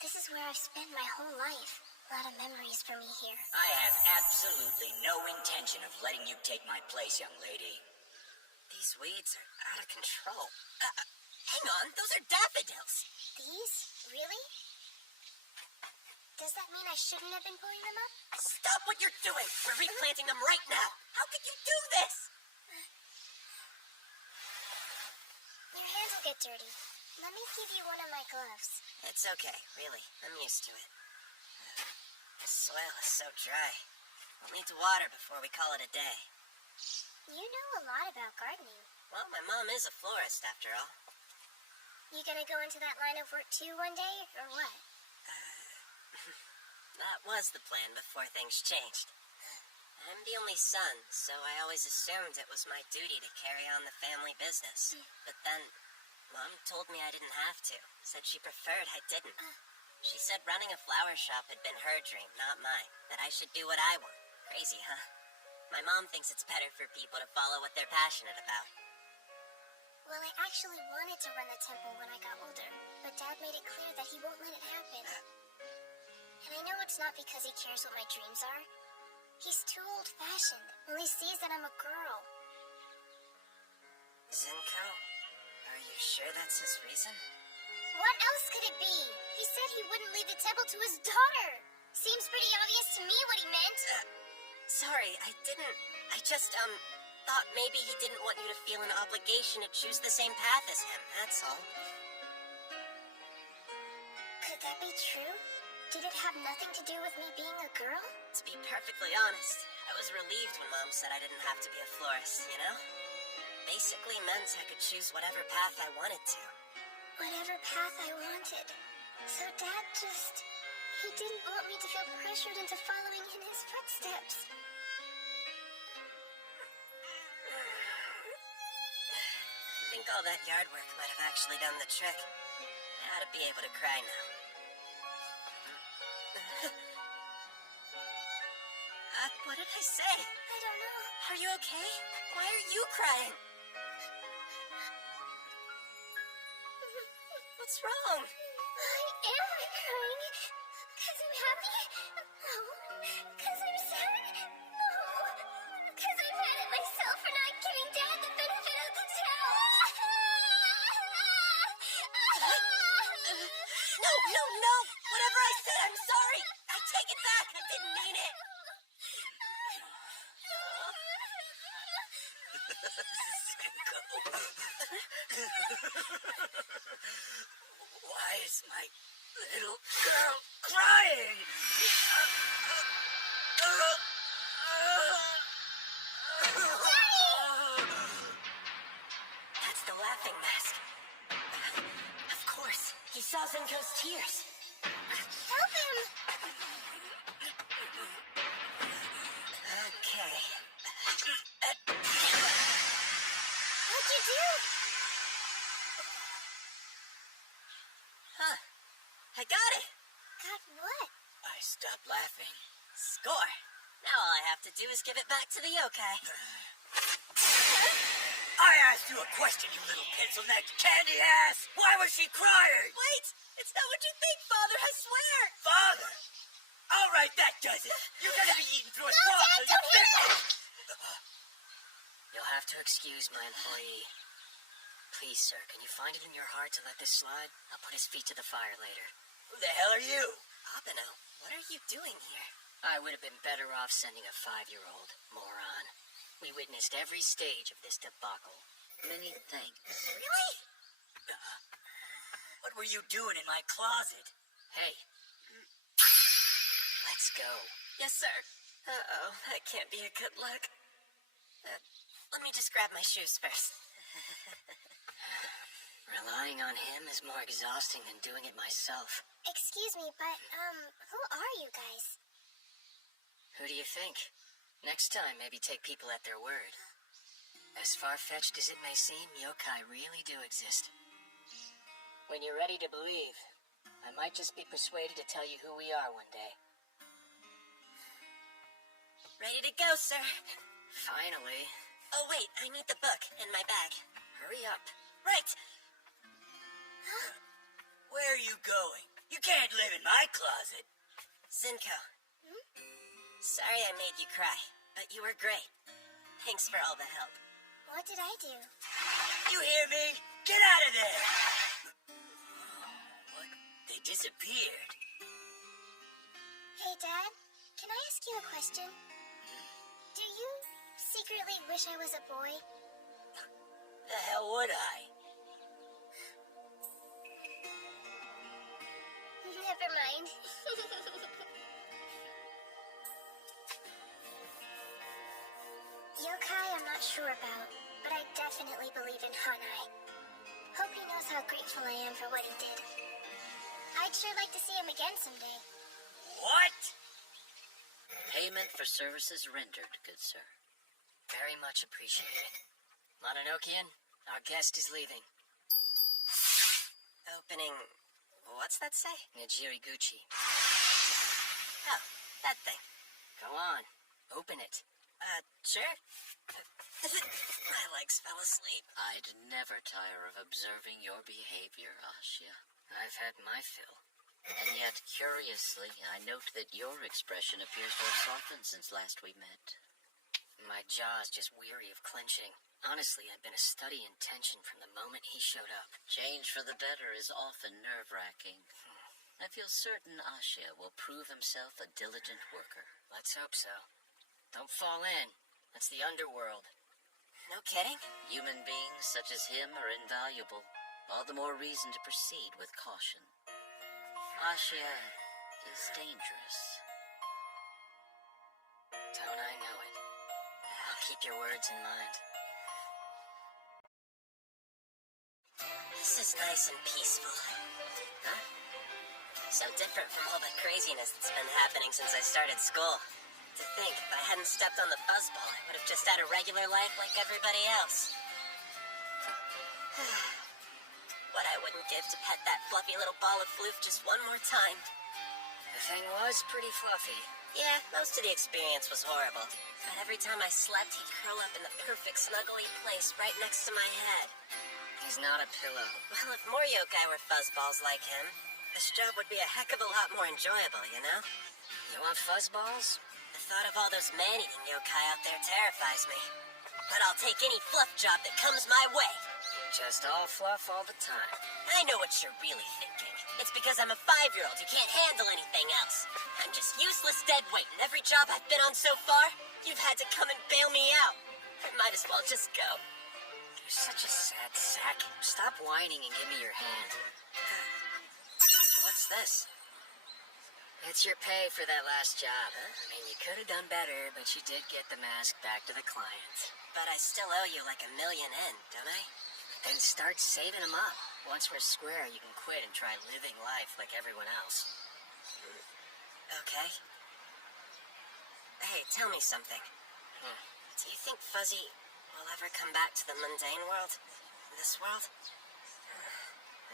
This is where I've spent my whole life. A lot of memories for me here. I have absolutely no intention of letting you take my place, young lady. These weeds are out of control. Hang on, those are daffodils. These? Really? Does that mean I shouldn't have been pulling them up? Stop what you're doing. We're replanting them right now. How could you do this? Your hands will get dirty. Let me give you one of my gloves. It's okay, really. I'm used to it. The soil is so dry. We'll need to water before we call it a day. You know a lot about gardening. Well, my mom is a florist, after all. You gonna go into that line of work too one day, or what? That was the plan before things changed. I'm the only son, so I always assumed it was my duty to carry on the family business. But then, Mom told me I didn't have to. Said she preferred I didn't. She said running a flower shop had been her dream, not mine. That I should do what I want. Crazy, huh? My mom thinks it's better for people to follow what they're passionate about. Well, I actually wanted to run the temple when I got older, but Dad made it clear that he won't let it happen. And I know it's not because he cares what my dreams are. He's too old-fashioned. Well, he sees that I'm a girl. Zenko, are you sure that's his reason? What else could it be? He said he wouldn't leave the temple to his daughter. Seems pretty obvious to me what he meant. Sorry, I didn't. I just, thought maybe he didn't want you to feel an obligation to choose the same path as him, that's all. Could that be true? Did it have nothing to do with me being a girl? To be perfectly honest, I was relieved when Mom said I didn't have to be a florist, you know? Basically meant I could choose whatever path I wanted to. Whatever path I wanted. So Dad just... He didn't want me to feel pressured into following in his footsteps. I think all that yard work might have actually done the trick. I ought to be able to cry now. What did I say? I don't know. Are you okay? Why are you crying? What's wrong? I am crying. Because I'm happy? No. Because I'm sad? No. Because I'm mad at myself for not giving Dad the benefit of the doubt. No. Whatever I said, I'm sorry. I take it back. I didn't mean it. Why is my little girl crying? That's the laughing mask. Of course. He saw Zenko's tears. Help him! Okay. What'd you do? Huh. I got it. Got what? I stopped laughing. Score. Now all I have to do is give it back to the yokai. I asked you a question, you little pencil-necked candy ass! Why was she crying? Wait! It's not what you think, Father, I swear! Father! All right, that does it. You're gonna be eaten through a straw, Dad, so don't hit him! You'll have to excuse my employee. Please, sir, can you find it in your heart to let this slide? I'll put his feet to the fire later. Who the hell are you? Abeno, what are you doing here? I would have been better off sending a 5-year-old, moron. We witnessed every stage of this debacle. Many thanks. Really? What were you doing in my closet? Hey. Let's go. Yes, sir. Uh-oh, that can't be a good look. Let me just grab my shoes first. Relying on him is more exhausting than doing it myself. Excuse me, but, who are you guys? Who do you think? Next time, maybe take people at their word. As far-fetched as it may seem, yokai really do exist. When you're ready to believe, I might just be persuaded to tell you who we are one day. Ready to go, sir. Finally. Oh, wait, I need the book in my bag. Hurry up. Right. Where are you going? You can't live in my closet. Zenko. Sorry I made you cry, but you were great. Thanks for all the help. What did I do? You hear me? Get out of there! What? They disappeared. Hey, Dad, can I ask you a question? Do you secretly wish I was a boy? The hell would I? Never mind. Yokai I'm not sure about, but I definitely believe in Hanai. Hope he knows how grateful I am for what he did. I'd sure like to see him again someday. What? Payment for services rendered, good sir. Very much appreciated. Mononokian, our guest is leaving. Opening... what's that say? Nijiriguchi. Oh, that thing. Go on. Open it. Sure. My legs fell asleep. I'd never tire of observing your behavior, Asya. I've had my fill. And yet, curiously, I note that your expression appears to have softened since last we met. My jaw's just weary of clenching. Honestly, I've been a study in tension from the moment he showed up. Change for the better is often nerve-wracking. I feel certain Asya will prove himself a diligent worker. Let's hope so. Don't fall in. That's the underworld. No kidding? Human beings such as him are invaluable. All the more reason to proceed with caution. Asya is dangerous. Don't I know it? I'll keep your words in mind. This is nice and peaceful. Huh? So different from all the craziness that's been happening since I started school. To think, if I hadn't stepped on the fuzzball, I would have just had a regular life like everybody else. What I wouldn't give to pet that fluffy little ball of floof just one more time. The thing was pretty fluffy. Yeah, most of the experience was horrible. But every time I slept, he'd curl up in the perfect snuggly place right next to my head. He's not a pillow. Well, if more yokai were fuzzballs like him, this job would be a heck of a lot more enjoyable, you know? You want fuzzballs? The thought of all those man-eating yokai out there terrifies me. But I'll take any fluff job that comes my way. Just all fluff all the time. I know what you're really thinking. It's because I'm a 5-year-old who can't handle anything else. I'm just useless dead weight, and every job I've been on so far, you've had to come and bail me out. I might as well just go. You're such a sad sack. Stop whining and give me your hand. What's this? It's your pay for that last job. I mean, you could have done better, but you did get the mask back to the client. But I still owe you like $1 million in, don't I? Then start saving them up. Once we're square, you can quit and try living life like everyone else. Okay. Hey, tell me something. Do you think Fuzzy will ever come back to the mundane world? This world?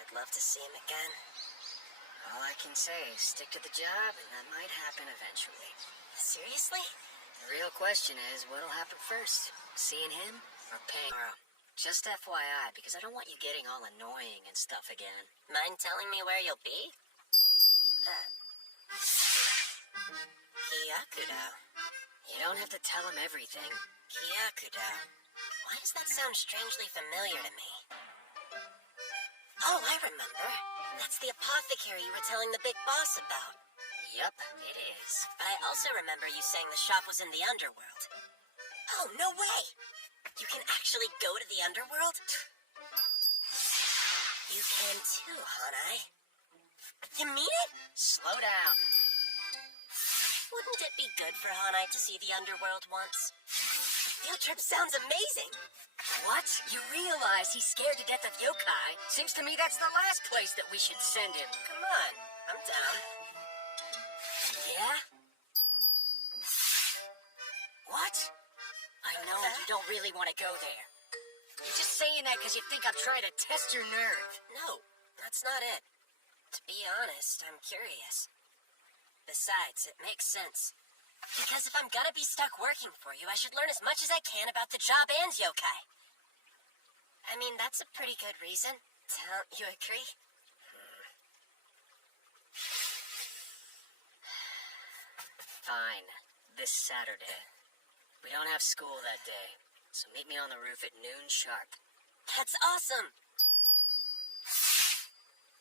I'd love to see him again. All I can say is stick to the job, and that might happen eventually. Seriously? The real question is, what'll happen first? Seeing him or paying tomorrow? Just FYI, because I don't want you getting all annoying and stuff again. Mind telling me where you'll be? Hyakudo. You don't have to tell him everything. Hyakudo. Why does that sound strangely familiar to me? Oh, I remember. That's the apothecary you were telling the big boss about. Yup, it is. But I also remember you saying the shop was in the underworld. Oh, no way! You can actually go to the underworld? You can too, Hanai. You mean it? Slow down. Wouldn't it be good for Hanai to see the underworld once? The field trip sounds amazing. What? You realize he's scared to death of yokai? Seems to me that's the last place that we should send him. Come on, I'm down. Yeah? What? I know you don't really want to go there. You're just saying that because you think I'm trying to test your nerve. No, that's not it. To be honest, I'm curious. Besides, it makes sense. Because if I'm gonna be stuck working for you, I should learn as much as I can about the job and yokai. I mean, that's a pretty good reason. Don't you agree? Fine. This Saturday. We don't have school that day, so meet me on the roof at noon sharp. That's awesome!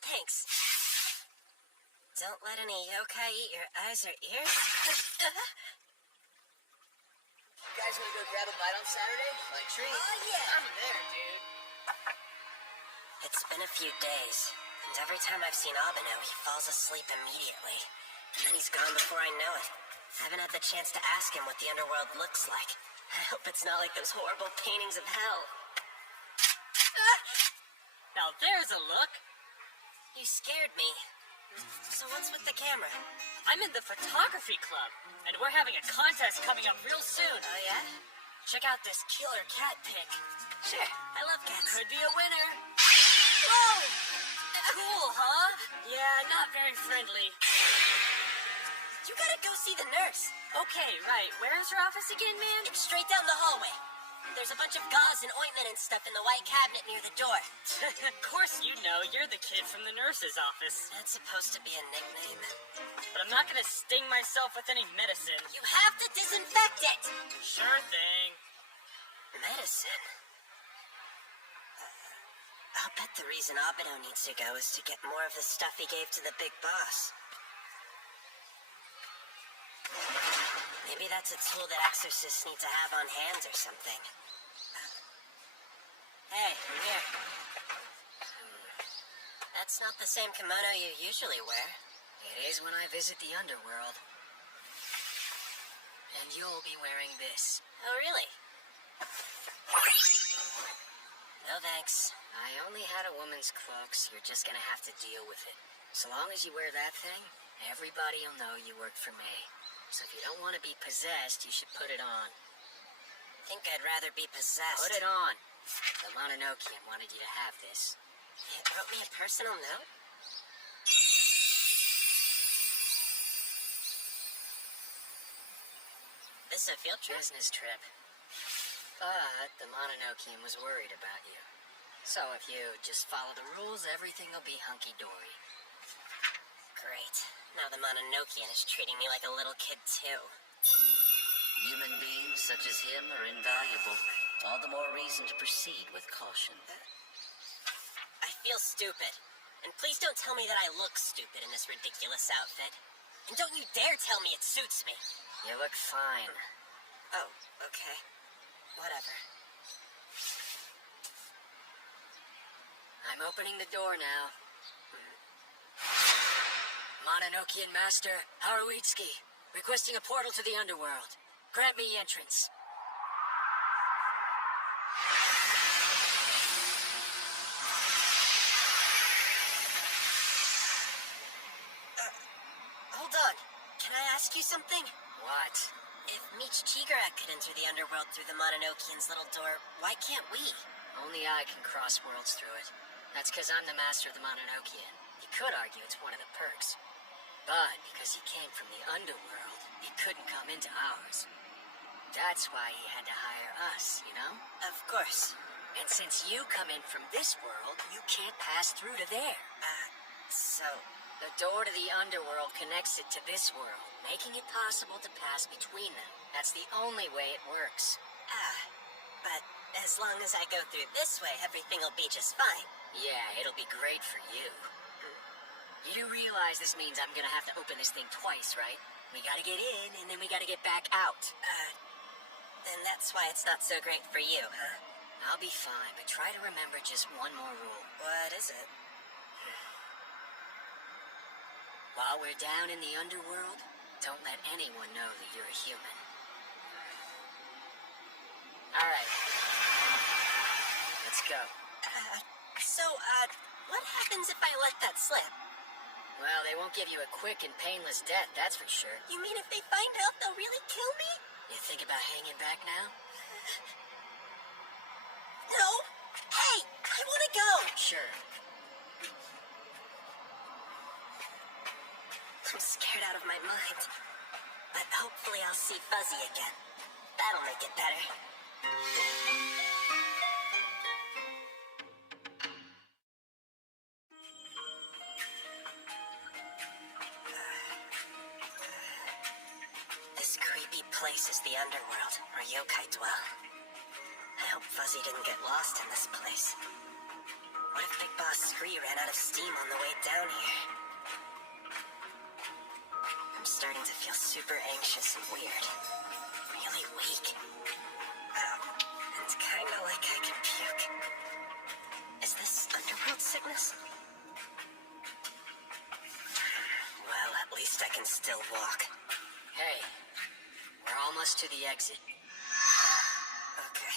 Thanks. Don't let any yokai eat your eyes or ears. You guys want to go grab a bite on Saturday? My treat. Oh, yeah. I'm there, dude. It's been a few days, and every time I've seen Abeno, he falls asleep immediately. And then he's gone before I know it. I haven't had the chance to ask him what the underworld looks like. I hope it's not like those horrible paintings of hell. Now there's a look. You scared me. So what's with the camera? I'm in the photography club, and we're having a contest coming up real soon. Oh, yeah? Check out this killer cat pic. Sure, I love cats. Could be a winner. Whoa! Cool, huh? Yeah, not very friendly. You gotta go see the nurse. Okay, right. Where's her office again, man? It's straight down the hallway. There's a bunch of gauze and ointment and stuff in the white cabinet near the door. Of course you know. You're the kid from the nurse's office. That's supposed to be a nickname. But I'm not gonna sting myself with any medicine. You have to disinfect it. Sure thing. Medicine? I'll bet the reason Abido needs to go is to get more of the stuff he gave to the big boss. Maybe that's a tool that exorcists need to have on hand or something. Hey, I'm here. That's not the same kimono you usually wear. It is when I visit the underworld. And you'll be wearing this. Oh, really? No thanks. I only had a woman's cloak, so you're just gonna have to deal with it. So long as you wear that thing, everybody'll know you work for me. So if you don't want to be possessed, you should put it on. Think I'd rather be possessed. Put it on. The Mononokean wanted you to have this. He wrote me a personal note? This a field trip? Business trip. But the Mononokean was worried about you. So if you just follow the rules, everything will be hunky-dory. Great. Now the Mononokean is treating me like a little kid, too. Human beings such as him are invaluable. All the more reason to proceed with caution. I feel stupid. And please don't tell me that I look stupid in this ridiculous outfit. And don't you dare tell me it suits me. You look fine. Oh, okay. Whatever. I'm opening the door now. Mononokean Master Haruitsuki, requesting a portal to the underworld. Grant me entrance. Hold on. Can I ask you something? What? If Meech Chigara could enter the underworld through the Mononokean's little door, why can't we? Only I can cross worlds through it. That's because I'm the master of the Mononokean. You could argue it's one of the perks. But because he came from the underworld, he couldn't come into ours. That's why he had to hire us, you know? Of course. And since you come in from this world, you can't pass through to there. So... The door to the underworld connects it to this world, making it possible to pass between them. That's the only way it works. But as long as I go through this way, everything will be just fine. Yeah, it'll be great for you. You do realize this means I'm gonna have to open this thing twice, right? We gotta get in, and then we gotta get back out. Then that's why it's not so great for you, huh? I'll be fine, but try to remember just one more rule. What is it? While we're down in the underworld, don't let anyone know that you're a human. Alright. Let's go. What happens if I let that slip? Well, they won't give you a quick and painless death, that's for sure. You mean if they find out, they'll really kill me? You think about hanging back now? No! Hey! I wanna go! Sure. I'm scared out of my mind. But hopefully I'll see Fuzzy again. That'll make it better. This creepy place is the underworld, where yokai dwell. I hope Fuzzy didn't get lost in this place. What if Big Boss Scree ran out of steam on the way down here? I'm starting to feel super anxious and weird. Really weak. And kinda like I can puke. Is this underworld sickness? Well, at least I can still walk. Hey, we're almost to the exit. Okay.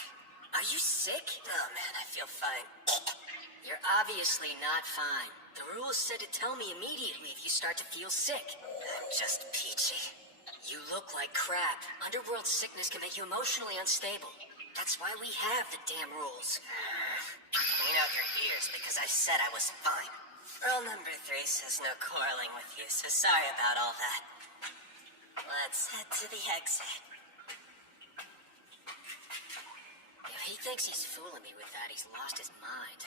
Are you sick? Oh man, I feel fine. You're obviously not fine. The rules said to tell me immediately if you start to feel sick. I'm just peachy. You look like crap. Underworld sickness can make you emotionally unstable. That's why we have the damn rules. Clean out your ears because I said I was fine. Rule number 3 says no quarreling with you, so sorry about all that. Let's head to the exit. If he thinks he's fooling me with that, he's lost his mind.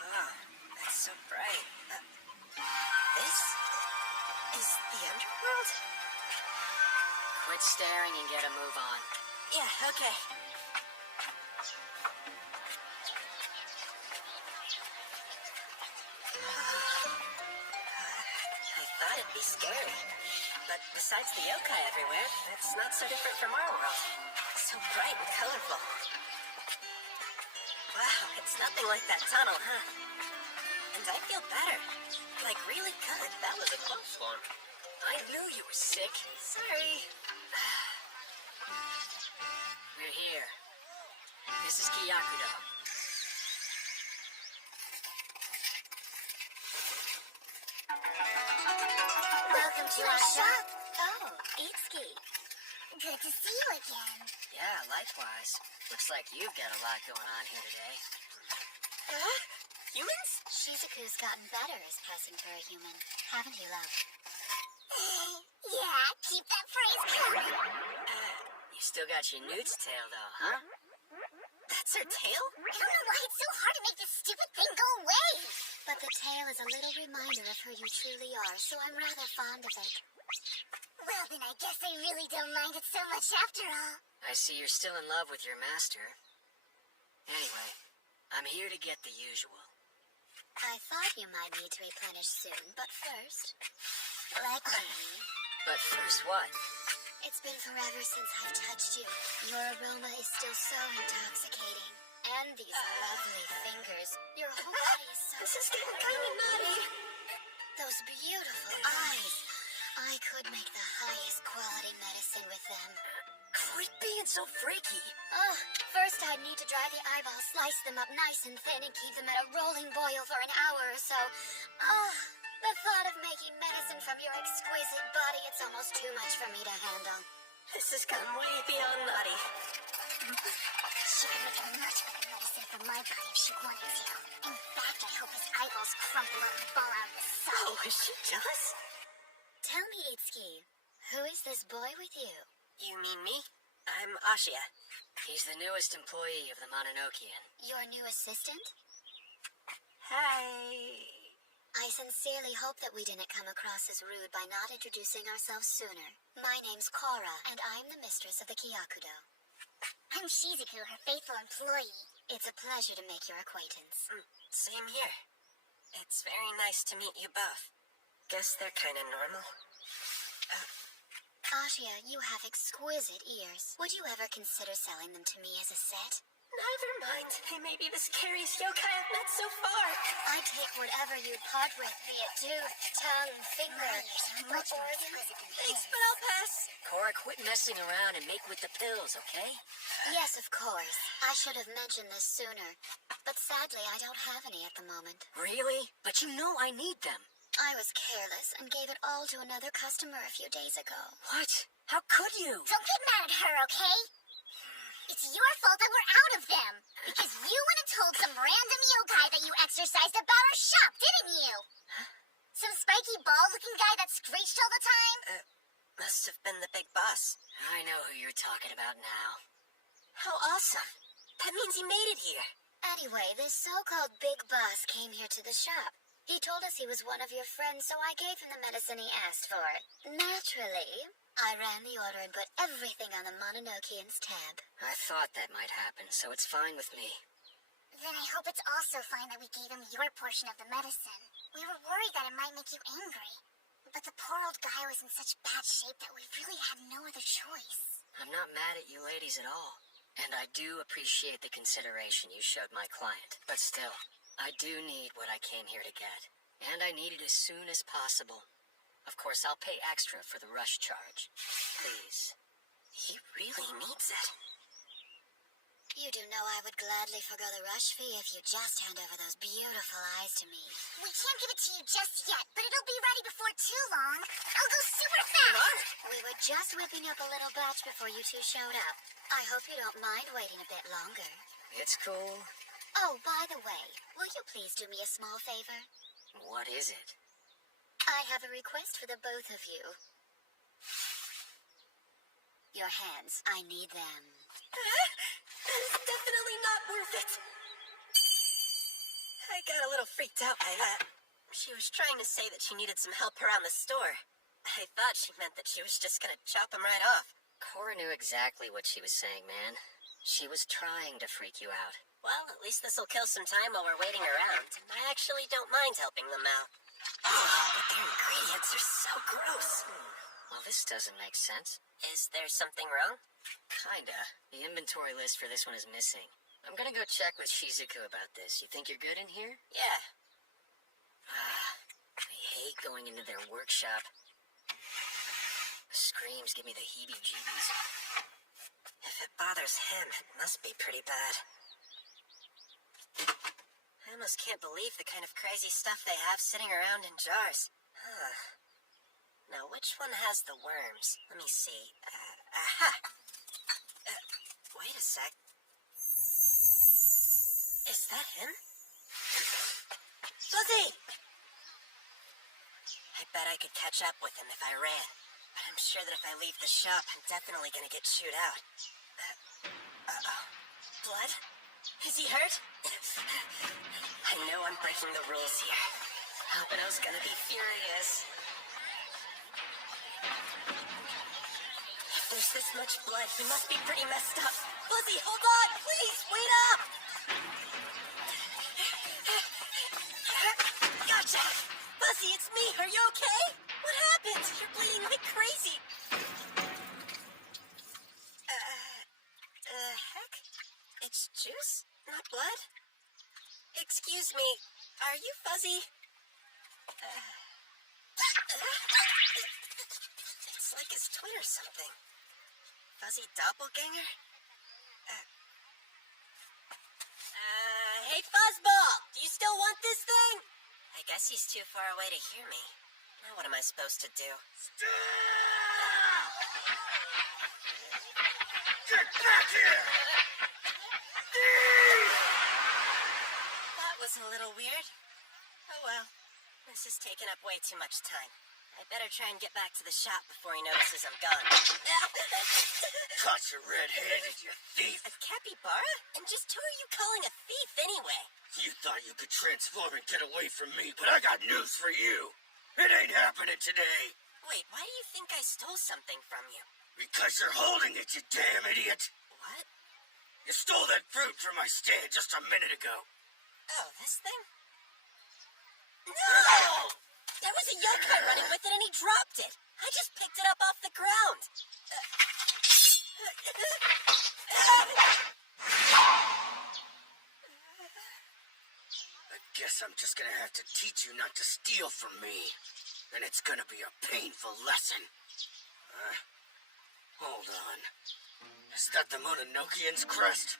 Oh, that's so bright. This is the underworld? Quit staring and get a move on. Yeah, okay. I thought it'd be scary. But besides the yokai everywhere, it's not so different from our world. So bright and colorful. Wow, it's nothing like that tunnel, huh? And I feel better. Like, really good. That was a close one. I knew you were sick. Sorry. We're here. This is Kyakudo. Welcome to our shop. Oh, Itsuki. Good to see you again. Yeah, likewise. Looks like you've got a lot going on here today. Huh? Humans? Shizuku's gotten better as passing for a human. Haven't you, love? Yeah, keep that phrase coming. You still got your newt's tail, though, huh? That's her tail? I don't know why it's so hard to make this stupid thing go away. But the tail is a little reminder of who you truly are, so I'm rather fond of it. Well, then I guess I really don't mind it so much after all. I see you're still in love with your master. Anyway, I'm here to get the usual. I thought you might need to replenish soon, but first, let me. But first what? It's been forever since I've touched you. Your aroma is still so intoxicating. And these lovely fingers. Your whole body is so... This is getting kind of naughty. Those beautiful eyes. I could make the highest quality medicine with them. Quit being so freaky. Oh, first I'd need to dry the eyeballs, slice them up nice and thin, and keep them at a rolling boil for an hour or so. Oh, the thought of making medicine from your exquisite body, it's almost too much for me to handle. This has gone way beyond naughty. She could make a much better medicine from my body if she wanted to. In fact, I hope his eyeballs crumple up and fall out of his soul. Oh, is she jealous? Tell me, Itsuki, who is this boy with you? You mean me? I'm Ashia. He's the newest employee of the Mononokean. Your new assistant? Hi. I sincerely hope that we didn't come across as rude by not introducing ourselves sooner. My name's Korra, and I'm the mistress of the Kyakudo. I'm Shizuku, her faithful employee. It's a pleasure to make your acquaintance. Same here. It's very nice to meet you both. Guess they're kind of normal. Ashia, you have exquisite ears. Would you ever consider selling them to me as a set? Never mind. They may be the scariest yokai I've met so far. I take whatever you part with, be it tooth, tongue, finger, my ears are much more exquisite than Thanks, his. but I'll pass. Korra, quit messing around and make with the pills, okay? Yes, of course. I should have mentioned this sooner. But sadly, I don't have any at the moment. Really? But you know I need them. I was careless and gave it all to another customer a few days ago. What? How could you? Don't get mad at her, okay? It's your fault that we're out of them. Because you went and told some random yokai that you exercised about our shop, didn't you? Some spiky ball-looking guy that screeched all the time? Must have been the big boss. I know who you're talking about now. How awesome. That means he made it here. Anyway, this so-called big boss came here to the shop. He told us he was one of your friends, so I gave him the medicine he asked for. Naturally, I ran the order and put everything on the Mononokean's tab. I thought that might happen, so it's fine with me. Then I hope it's also fine that we gave him your portion of the medicine. We were worried that it might make you angry. But the poor old guy was in such bad shape that we really had no other choice. I'm not mad at you ladies at all. And I do appreciate the consideration you showed my client. But still, I do need what I came here to get. And I need it as soon as possible. Of course, I'll pay extra for the rush charge. Please. He really needs it. You do know I would gladly forgo the rush fee if you just hand over those beautiful eyes to me. We can't give it to you just yet, but it'll be ready before too long. I'll go super fast! We were just whipping up a little batch before you two showed up. I hope you don't mind waiting a bit longer. It's cool. Oh, by the way, will you please do me a small favor? What is it? I have a request for the both of you. Your hands, I need them. That is definitely not worth it. I got a little freaked out by that. She was trying to say that she needed some help around the store. I thought she meant that she was just gonna chop him right off. Cora knew exactly what she was saying, man. She was trying to freak you out. Well, at least this'll kill some time while we're waiting around, and I actually don't mind helping them out. But their ingredients are so gross. Well, this doesn't make sense. Is there something wrong? Kinda. The inventory list for this one is missing. I'm gonna go check with Shizuku about this. You think you're good in here? Yeah. I hate going into their workshop. The screams give me the heebie-jeebies. If it bothers him, it must be pretty bad. I almost can't believe the kind of crazy stuff they have sitting around in jars. Now, which one has the worms? Let me see. Aha! Wait a sec. Is that him? Fuzzy! I bet I could catch up with him if I ran. But I'm sure that if I leave the shop, I'm definitely gonna get chewed out. Uh-oh. Blood? Is he hurt? I know I'm breaking the rules here. Albino's gonna be furious. If there's this much blood, he must be pretty messed up. Fuzzy, hold on! Please, wait up! Gotcha! Fuzzy, it's me! Are you okay? What happened? You're bleeding like crazy! Heck? It's juice, not blood? Excuse me, are you Fuzzy? It's like his twin or something. Fuzzy doppelganger? Hey Fuzzball! Do you still want this thing? I guess he's too far away to hear me. Now what am I supposed to do? Get back here! That was a little weird. Oh well. This is taking up way too much time. I better try and get back to the shop before he notices I'm gone. Caught you red-handed, you thief! A capybara? And just who are you calling a thief anyway? You thought you could transform and get away from me, but I got news for you. It ain't happening today. Wait, why do you think I stole something from you? Because you're holding it, you damn idiot. What? You stole that fruit from my stand just a minute ago. Oh, this thing? No! There was a yokai running with it and he dropped it. I just picked it up off the ground. I guess I'm just gonna have to teach you not to steal from me. And it's gonna be a painful lesson. Hold on. Is that the Mononokean's crest?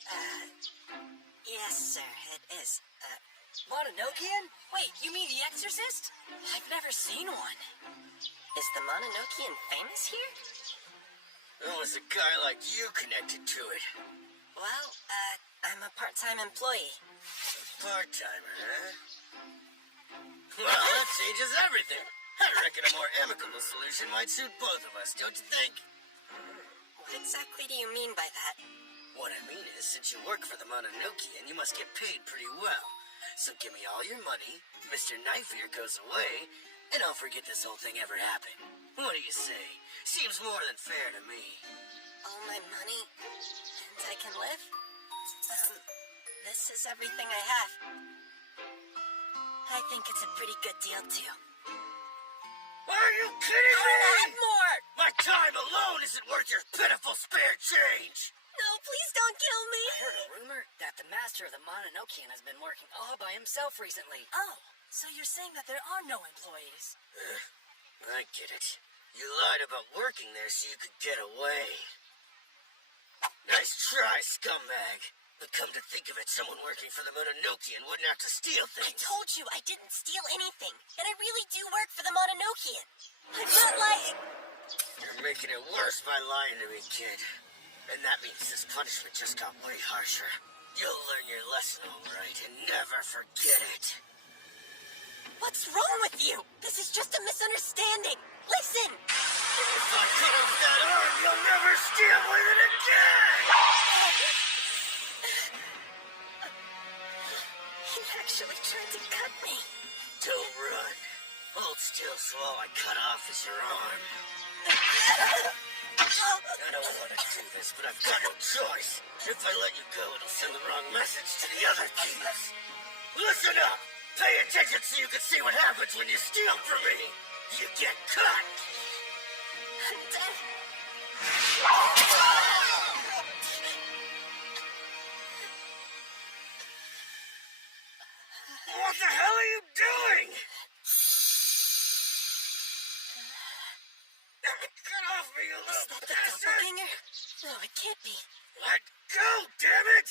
Yes, sir, it is. Mononokean? Wait, you mean the Exorcist? I've never seen one. Is the Mononokean famous here? There was a guy like you connected to it. Well, I'm a part-time employee. Part-timer, huh? Well, that changes everything. I reckon a more amicable solution might suit both of us, don't you think? What exactly do you mean by that? What I mean is, since you work for the Mononokean, you must get paid pretty well. So give me all your money, Mr. Knife Ear goes away, and I'll forget this whole thing ever happened. What do you say? Seems more than fair to me. All my money, and I can live? This is everything I have. I think it's a pretty good deal, too. Are you kidding me? Add more! My time alone isn't worth your pitiful spare change! No, please don't kill me! I heard a rumor that the master of the Mononokean has been working all by himself recently. Oh, so you're saying that there are no employees? I get it. You lied about working there so you could get away. Nice try, scumbag. But come to think of it, someone working for the Mononokean wouldn't have to steal I things. told you I didn't steal anything, and I really do work for the Mononokean. I'm not lying. You're making it worse by lying to me, kid. And that means this punishment just got way harsher. You'll learn your lesson all right and never forget it. What's wrong with you? This is just a misunderstanding. Listen! If I cut off that arm, you'll never steal with it again! He actually tried to cut me. Don't run. Hold still so all I cut off is your arm. I don't want to do this, but I've got no choice. If I let you go, it'll send the wrong message to the other thieves. Listen up! Pay attention so you can see what happens when you steal from me. You get cut. I'm dead. What the hell are you doing? Get off me, you little Is that the bastard! doppelganger? No, it can't be. Let go, damn it!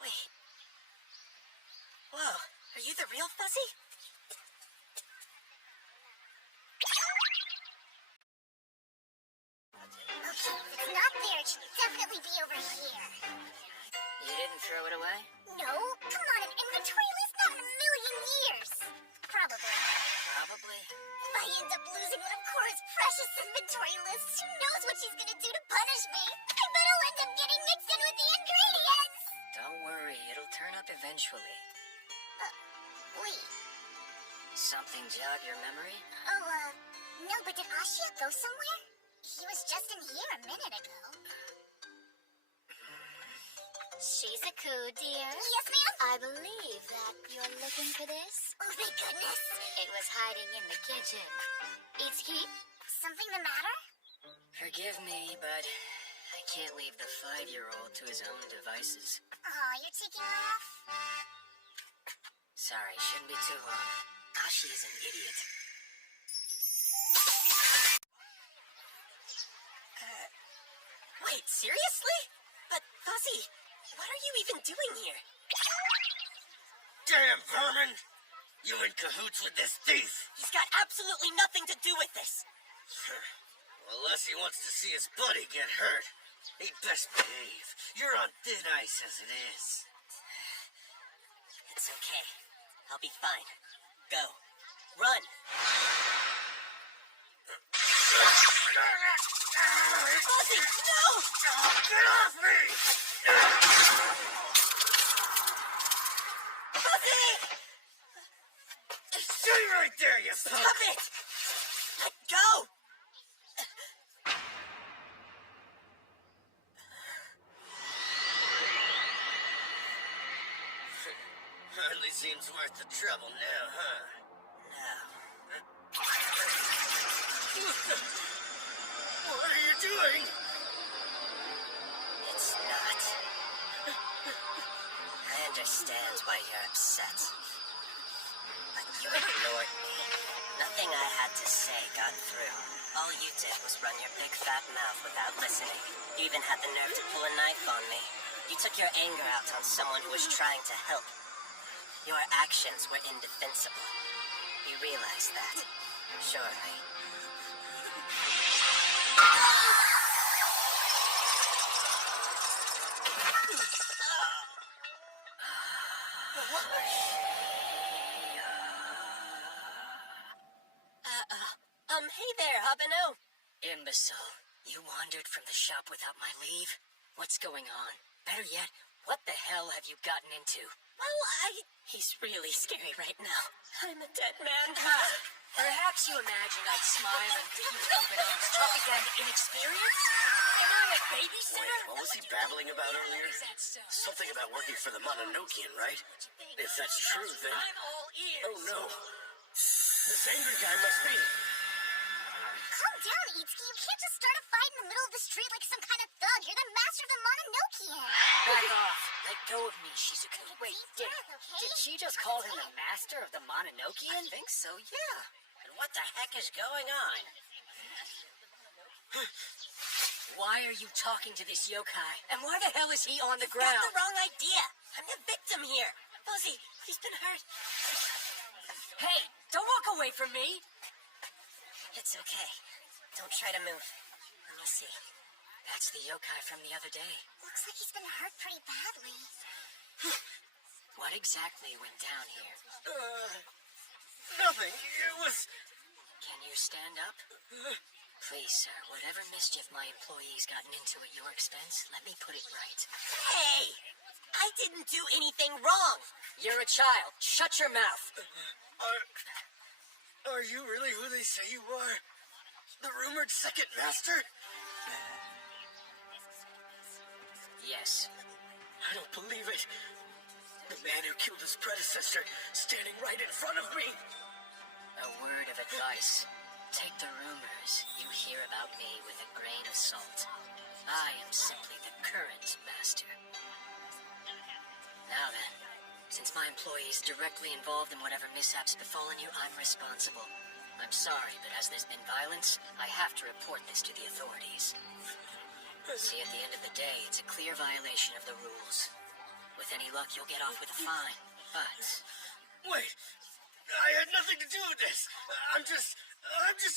Wait. Whoa, are you the real Fuzzy? Okay, if it's not there, it should definitely be over here. You didn't throw it away? No? Come on, an inventory list? Not in a million years. Probably. Probably. If I end up losing one of Cora's precious inventory lists, who knows what she's gonna do to punish me? I bet I'll end up getting mixed in with the ingredients! Don't worry, it'll turn up eventually. Wait. Something jog your memory? Oh, no, but did Ashia go somewhere? He was just in here a minute ago. Shizuku, dear. Yes, ma'am? I believe that you're looking for this. Oh, thank goodness. It was hiding in the kitchen. Itsuki, something the matter? Forgive me, but I can't leave the 5-year-old to his own devices. Aw, you're taking off? Sorry, shouldn't be too long. Ashi is an idiot. Wait, seriously? But, Fuzzy, what are you even doing here? Damn vermin! You in cahoots with this thief? He's got absolutely nothing to do with this. Well, unless he wants to see his buddy get hurt. He'd best behave. You're on thin ice as it is. It's okay. I'll be fine. Go. Run. Fuzzy, no! Get off me! Fuzzy! Stay right there, you punk! Stop it! Let go! Hardly seems worth the trouble now, huh? No. What are you doing? It's not. I understand why you're upset. But you ignored me. Nothing I had to say got through. All you did was run your big fat mouth without listening. You even had the nerve to pull a knife on me. You took your anger out on someone who was trying to help. Your actions were indefensible. You realize that, surely. Hey there, Habano. Imbecile. You wandered from the shop without my leave? What's going on? Better yet, what the hell have you gotten into? Well, he's really scary right now. I'm a dead man. Perhaps you imagined I'd smile and greet you with open arms. Talk again, inexperienced? Am I a babysitter? Wait, what was he babbling about earlier? Is that so? Something about working for the Mononokean, right? If that's true, then... I'm all ears. Oh, no. This angry guy must be... Calm down, Itsuki. You can't just start a fight in the middle of the street like some kind of thug. You're the master of the Mononokean. Back off. Let go of me, Shizuku. Wait, Deep breath, okay? did she just call him the master of the Mononokean? I think so, yeah. And what the heck is going on? Why are you talking to this yokai? And why the hell is he on the Got ground? the wrong idea. I'm the victim here. Fuzzy, he's been hurt. Hey, don't walk away from me. It's okay. Don't try to move. Let me see. That's the yokai from the other day. Looks like he's been hurt pretty badly. What exactly went down here? Nothing. It was... Can you stand up? Please, sir, whatever mischief my employee's gotten into at your expense, let me put it right. Hey! I didn't do anything wrong! You're a child. Shut your mouth. Are you really who they say you are? The rumored second master? Yes. I don't believe it. The man who killed his predecessor, standing right in front of me. A word of advice. Take the rumors you hear about me with a grain of salt. I am simply the current master. Now then, since my employee is directly involved in whatever mishaps befallen you, I'm responsible. I'm sorry, but as there's been violence, I have to report this to the authorities. See, at the end of the day, it's a clear violation of the rules. With any luck, you'll get off with a fine. But... Wait! I had nothing to do with this! I'm just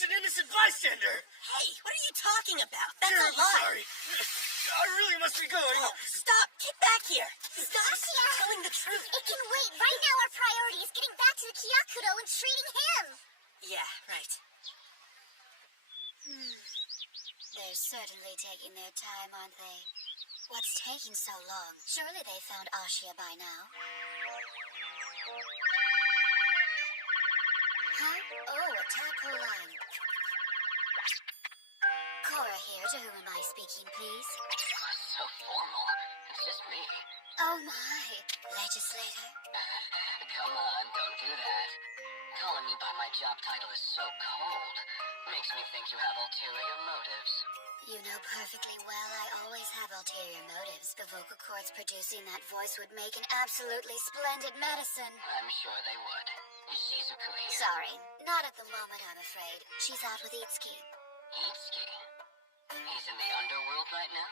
an innocent bystander! Hey, what are you talking about? That's a Terribly lie! sorry. I really must be going. Oh, stop! Get back here! Stop telling the truth! It can wait. Right now our priority is getting back to the Kyakudo and treating him. Yeah, right. They're certainly taking their time, aren't they? What's taking so long? Surely they found Ashia by now. Huh? Oh, a tadpole line. Cora here, to whom am I speaking, please? So formal. It's just me. Oh my, legislator. Come on, don't do that. Calling me by my job title is so cold. Makes me think you have ulterior motives. You know perfectly well I always have ulterior motives. The vocal cords producing that voice would make an absolutely splendid medicine. I'm sure they would. Is Shizuku here? Sorry, not at the moment, I'm afraid. She's out with Itsuki. Itsuki? He's in the underworld right now?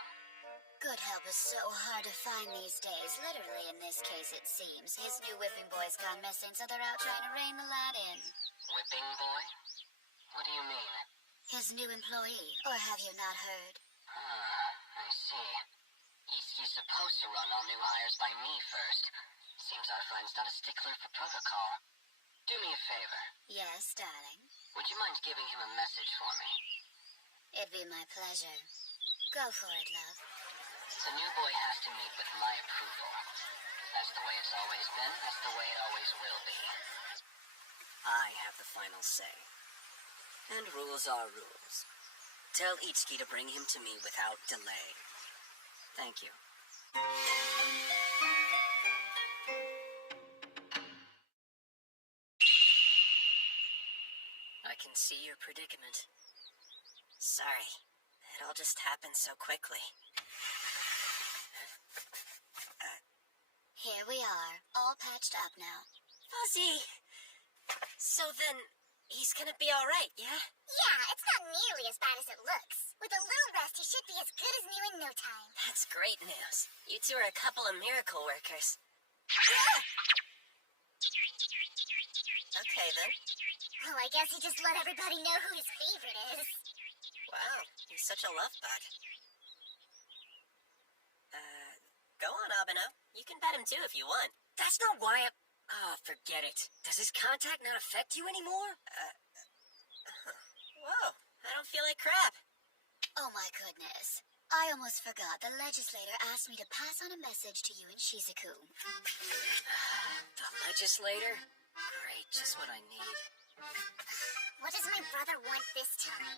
Good help is so hard to find these days. Literally, in this case, it seems. His new whipping boy's gone missing, so they're out trying to rein the lad in. Whipping boy? What do you mean? His new employee, or have you not heard? I see. Itsuki's supposed to run all new hires by me first. Seems our friend's not a stickler for protocol. Do me a favor. Yes, darling. Would you mind giving him a message for me? It'd be my pleasure. Go for it, love. The new boy has to meet with my approval. That's the way it's always been. That's the way it always will be. I have the final say. And rules are rules. Tell Itsuki to bring him to me without delay. Thank you. I can see your predicament. Sorry. It all just happened so quickly. Here we are, all patched up now. Fuzzy! So then, he's gonna be alright, yeah? Yeah, it's not nearly as bad as it looks. With a little rest, he should be as good as new in no time. That's great news. You two are a couple of miracle workers. Okay, then. Well, I guess he just let everybody know who his favorite is. Wow, he's such a love bug. Go on, Abeno. You can pet him too if you want. That's not why I'm... Oh, forget it. Does his contact not affect you anymore? Whoa, I don't feel like crap. Oh my goodness. I almost forgot. The legislator asked me to pass on a message to you and Shizuku. The legislator? Great, just what I need. What does my brother want this time?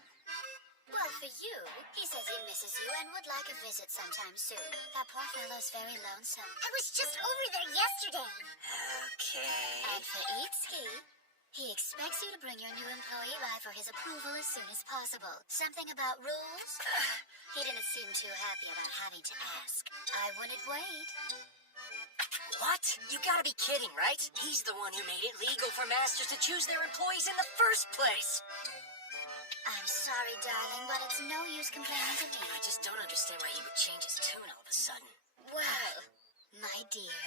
Well, for you, he says he misses you and would like a visit sometime soon. That poor fellow's very lonesome. I was just over there yesterday. Okay. And for Itsuki, he expects you to bring your new employee by for his approval as soon as possible. Something about rules? He didn't seem too happy about having to ask. I wouldn't wait. What? You gotta be kidding, right? He's the one who made it legal for masters to choose their employees in the first place. I'm sorry, darling, but it's no use complaining to me. I just don't understand why he would change his tune all of a sudden. Well, my dear,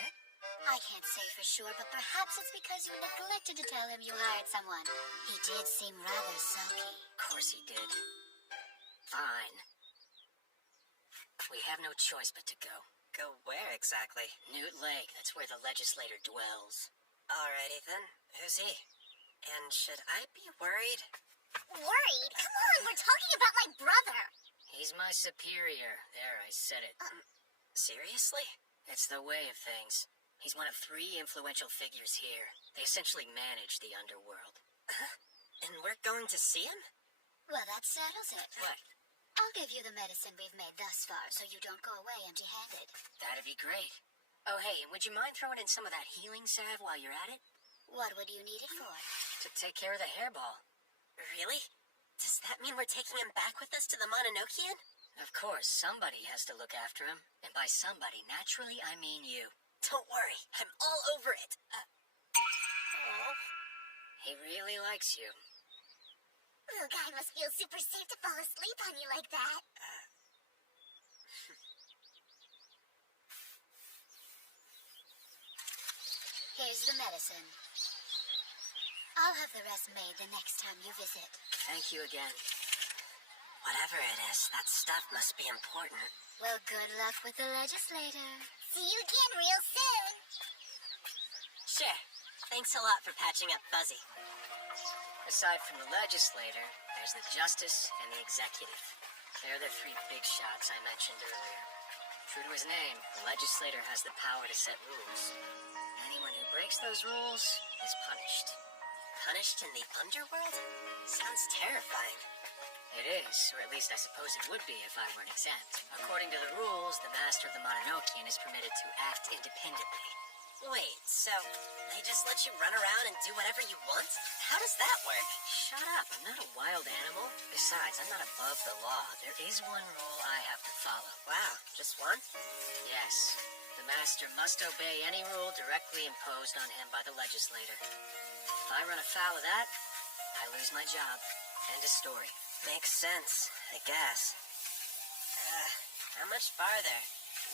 I can't say for sure, but perhaps it's because you neglected to tell him you hired someone. He did seem rather sulky. Of course he did. Fine. We have no choice but to go. Go where exactly? Newt Lake, that's where the legislator dwells. Alrighty then. Who's he? And should I be worried? Worried? Come on, we're talking about my brother. He's my superior. There, I said it. Seriously? It's the way of things. He's one of 3 influential figures here. They essentially manage the underworld. And we're going to see him? Well, that settles it. What? I'll give you the medicine we've made thus far so you don't go away empty-handed. That'd be great. Oh, hey, would you mind throwing in some of that healing salve while you're at it? What would you need it for? To take care of the hairball. Really? Does that mean we're taking him back with us to the Mononokean? Of course, somebody has to look after him. And by somebody, naturally, I mean you. Don't worry, I'm all over it. He really likes you. Little guy must feel super safe to fall asleep on you like that. Here's the medicine. I'll have the rest made the next time you visit. Thank you again. Whatever it is, that stuff must be important. Well, good luck with the legislator. See you again real soon. Sure. Thanks a lot for patching up Fuzzy. Aside from the legislator, there's the justice and the executive. They're the 3 big shots I mentioned earlier. True to his name, the legislator has the power to set rules. Anyone who breaks those rules is punished. Punished in the underworld? Sounds terrifying. It is, or at least I suppose it would be if I weren't exempt. According to the rules, the master of the Mononokean is permitted to act independently. Wait, so they just let you run around and do whatever you want? How does that work? Shut up, I'm not a wild animal. Besides, I'm not above the law. There is one rule I have to follow. Wow, just one? Yes, the master must obey any rule directly imposed on him by the legislator. If I run afoul of that, I lose my job. End of story. Makes sense, I guess. How much farther?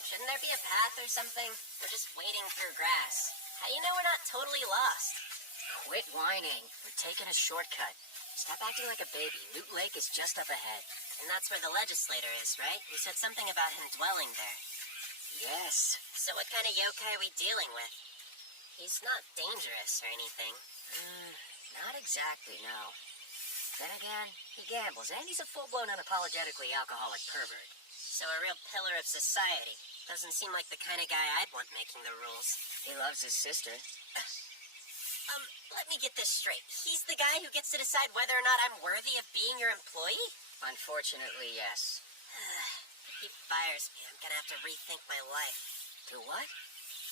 Shouldn't there be a path or something? We're just wading through grass. How do you know we're not totally lost? Quit whining. We're taking a shortcut. Stop acting like a baby. Loot Lake is just up ahead. And that's where the legislator is, right? You said something about him dwelling there. Yes. So what kind of yokai are we dealing with? He's not dangerous or anything. Not exactly, no. Then again, he gambles, and he's a full-blown unapologetically alcoholic pervert. So a real pillar of society. Doesn't seem like the kind of guy I'd want making the rules. He loves his sister. Let me get this straight. He's the guy who gets to decide whether or not I'm worthy of being your employee? Unfortunately, yes. If he fires me, I'm gonna have to rethink my life. Do what?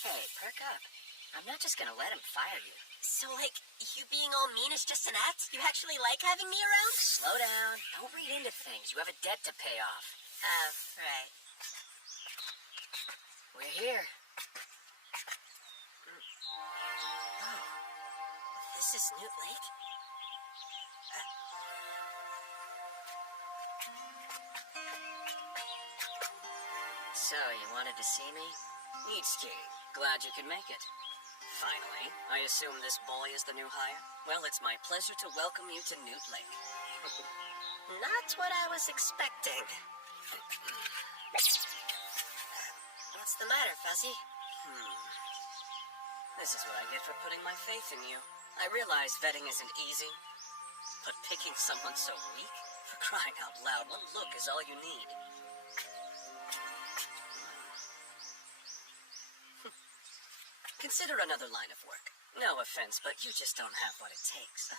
Hey, perk up. I'm not just gonna let him fire you. So, like, you being all mean is just an act? You actually like having me around? Slow down. Don't read into things. You have a debt to pay off. Oh, right. We're here. Oh. This is Newt Lake? So, you wanted to see me? Nitsuki, glad you could make it. Finally, I assume this boy is the new hire? Well, it's my pleasure to welcome you to Newt Lake. Not what I was expecting. What's the matter, Fuzzy? This is what I get for putting my faith in you. I realize vetting isn't easy, but picking someone so weak? For crying out loud, one look is all you need. Consider another line of work. No offense, but you just don't have what it takes.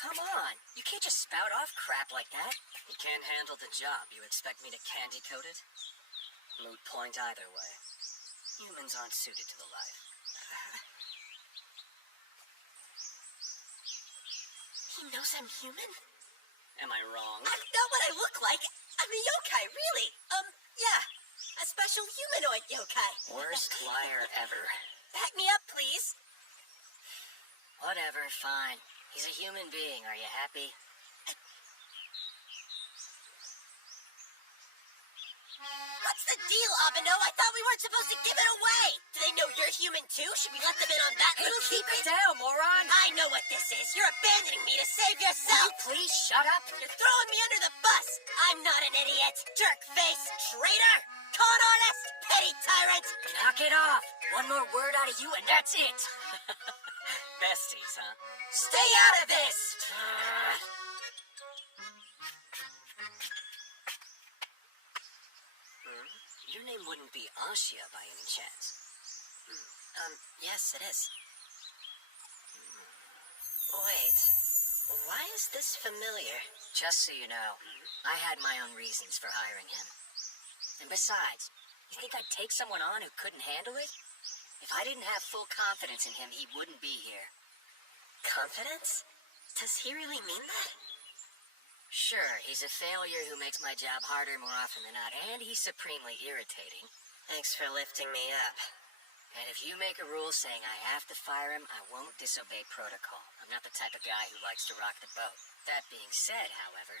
Come on. You can't just spout off crap like that. You can't handle the job. You expect me to candy coat it? Moot point either way. Humans aren't suited to the life. He knows I'm human? Am I wrong? I'm not what I look like. I'm a yokai, really. Yeah. A special humanoid yokai. Worst liar ever. Back me up, please. Whatever, fine. He's a human being. Are you happy? What's the deal, Abeno? I thought we weren't supposed to give it away. Do they know you're human too? Should we let them in on that little Keep secret? it down, moron! I know what this is. You're abandoning me to save yourself. Please shut up. You're throwing me under the bus. I'm not an idiot. Jerk face, traitor, con artist, petty tyrant. Knock it off. One more word out of you and that's it. Besties, huh? Stay out of this. Your name wouldn't be Ashia by any chance. Yes, it is. Wait, why is this familiar? Just so you know, I had my own reasons for hiring him. And besides, you think I'd take someone on who couldn't handle it? If I didn't have full confidence in him, he wouldn't be here. Confidence? Does he really mean that? Sure, he's a failure who makes my job harder more often than not, and he's supremely irritating. Thanks for lifting me up. And if you make a rule saying I have to fire him, I won't disobey protocol. I'm not the type of guy who likes to rock the boat. That being said, however,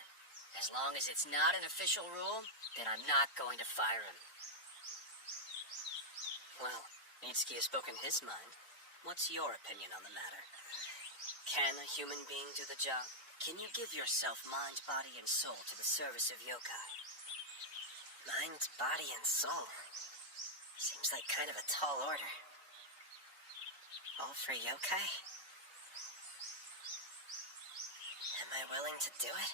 as long as it's not an official rule, then I'm not going to fire him. Well, Itsuki has spoken his mind. What's your opinion on the matter? Can a human being do the job? Can you give yourself mind, body, and soul to the service of yokai? Mind, body, and soul. Seems like kind of a tall order. All for yokai? Am I willing to do it?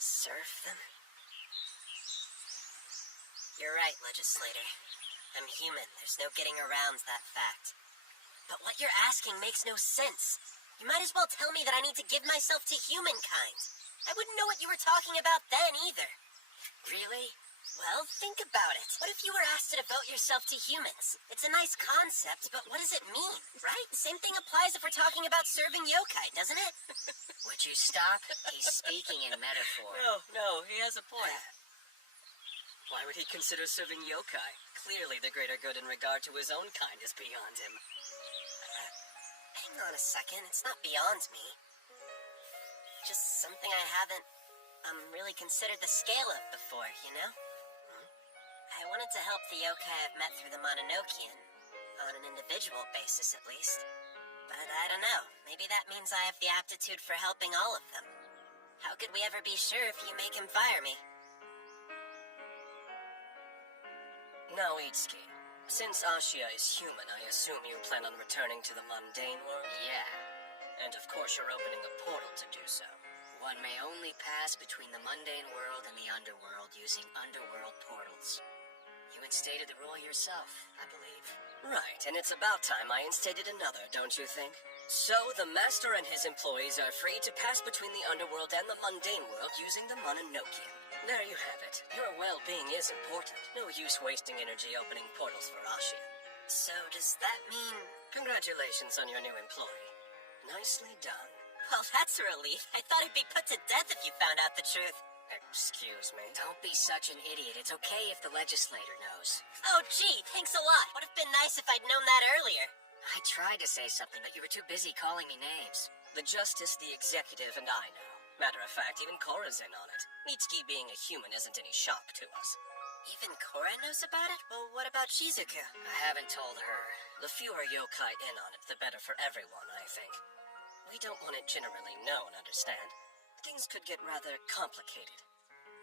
Serve them? You're right, legislator. I'm human. There's no getting around that fact. But what you're asking makes no sense. You might as well tell me that I need to give myself to humankind. I wouldn't know what you were talking about then either. Really? Well, think about it. What if you were asked to devote yourself to humans? It's a nice concept, but what does it mean, right? The same thing applies if we're talking about serving yokai, doesn't it? Would you stop? He's speaking in metaphor. No, he has a point. Why would he consider serving yokai? Clearly the greater good in regard to his own kind is beyond him. Hang on a second, it's not beyond me. Just something I haven't, really considered the scale of before, you know? I wanted to help the yokai I've met through the Mononokean, on an individual basis at least. But I don't know, maybe that means I have the aptitude for helping all of them. How could we ever be sure if you make him fire me? Now, Itsuki, since Ashia is human, I assume you plan on returning to the mundane world? Yeah. And of course you're opening a portal to do so. One may only pass between the mundane world and the underworld using underworld portals. You instated the rule yourself, I believe. Right, and it's about time I instated another, don't you think? So, the Master and his employees are free to pass between the underworld and the mundane world using the Mononokean. There you have it. Your well-being is important. No use wasting energy opening portals for Ashia. So does that mean... Congratulations on your new employee. Nicely done. Well, that's a relief. I thought he'd be put to death if you found out the truth. Excuse me? Don't be such an idiot. It's okay if the legislator knows. Oh, gee, thanks a lot. Would have been nice if I'd known that earlier. I tried to say something, but you were too busy calling me names. The Justice, the Executive, and I know. Matter of fact, even Korra's in on it. Mitsuki being a human isn't any shock to us. Even Korra knows about it? Well, what about Shizuku? I haven't told her. The fewer yokai in on it, the better for everyone, I think. We don't want it generally known, understand? Things could get rather complicated.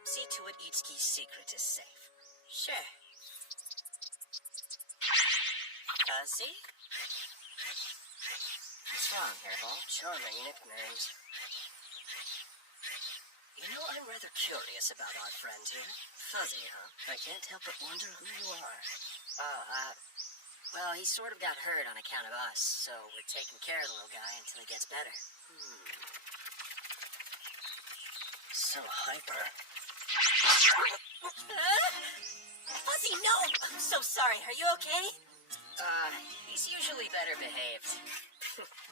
See to it Itsuki's secret is safe. Sure. Fuzzy? What's wrong, Hairball? Charming nicknames. You know, I'm rather curious about our friend here. Fuzzy, huh? I can't help but wonder who you are. Well, he sort of got hurt on account of us, so we're taking care of the little guy until he gets better. So hyper. Fuzzy, no! I'm so sorry. Are you okay? He's usually better behaved.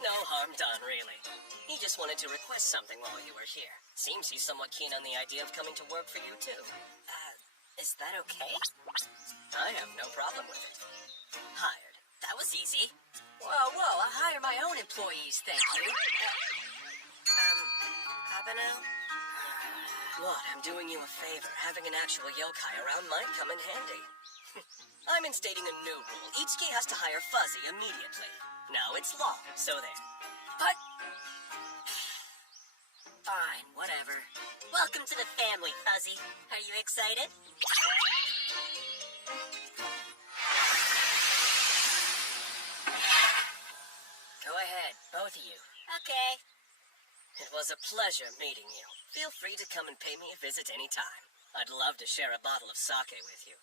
No harm done, really. He just wanted to request something while you were here. Seems he's somewhat keen on the idea of coming to work for you, too. Is that okay? I have no problem with it. Hired. That was easy. Whoa, I hire my own employees, thank you. Abeno? What? I'm doing you a favor. Having an actual yokai around might come in handy. I'm instating a new rule. Itsuki has to hire Fuzzy immediately. Now it's law, so there. But... Fine, whatever. Welcome to the family, Fuzzy. Are you excited? Go ahead, both of you. Okay. It was a pleasure meeting you. Feel free to come and pay me a visit anytime. I'd love to share a bottle of sake with you.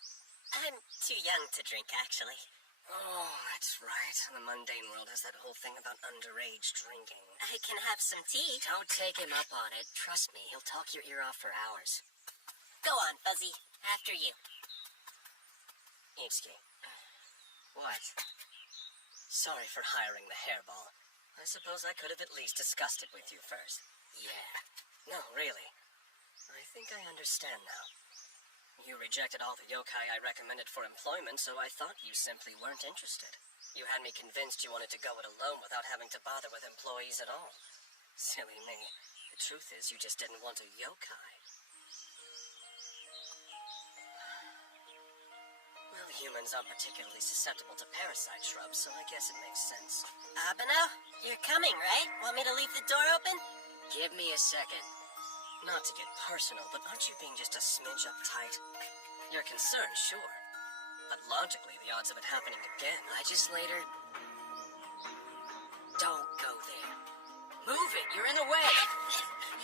I'm too young to drink, actually. Oh, that's right. The mundane world has that whole thing about underage drinking. I can have some tea. Don't take him up on it. Trust me, he'll talk your ear off for hours. Go on, Fuzzy. After you. Itsuki, What? sorry for hiring the hairball. I suppose I could have at least discussed it with you first. Yeah. No, really. I think I understand now. You rejected all the yokai I recommended for employment, so I thought you simply weren't interested. You had me convinced you wanted to go it alone without having to bother with employees at all. Silly me. The truth is, you just didn't want a yokai. Well, humans aren't particularly susceptible to parasite shrubs, so I guess it makes sense. Abeno, you're coming, right? Want me to leave the door open? Give me a second. Not to get personal, but aren't you being just a smidge uptight? You're concerned, sure. But logically, the odds of it happening again... Legislator, don't go there. Move it, you're in the way.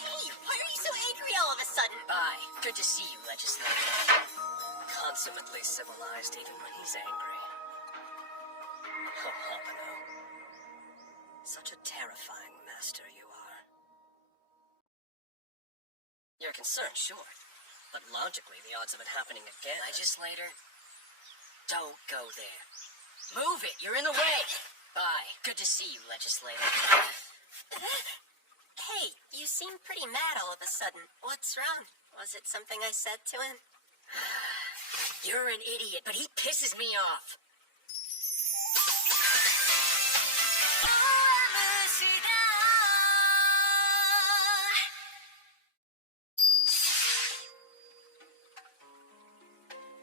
Hey, why are you so angry all of a sudden? Bye. Good to see you, legislator. Consummately civilized even when he's angry. Oh, Abeno. Such a terrifying master you are. You're concerned, sure. But logically, the odds of it happening again... Legislator, don't go there. Move it, you're in the way. Bye. Good to see you, legislator. Hey, you seem pretty mad all of a sudden. What's wrong? Was it something I said to him? You're an idiot, but he pisses me off.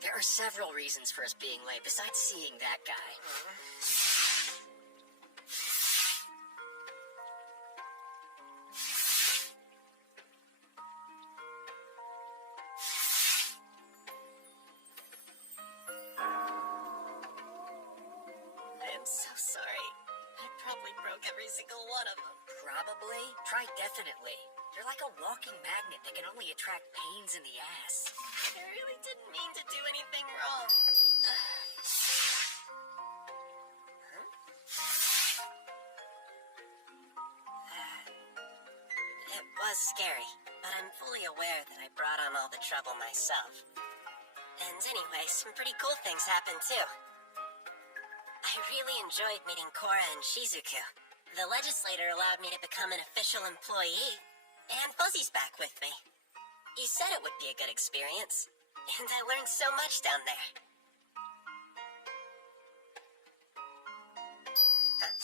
There are several reasons for us being late, besides seeing that guy. I am so sorry. I probably broke every single one of them. Probably. Try definitely. You're like a walking magnet that can only attract pains in the ass. I really didn't mean to do anything wrong. It was scary, but I'm fully aware that I brought on all the trouble myself. And anyway, some pretty cool things happened too. I really enjoyed meeting Korra and Shizuku. The legislator allowed me to become an official employee, and Fuzzy's back with me. He said it would be a good experience, and I learned so much down there. Huh?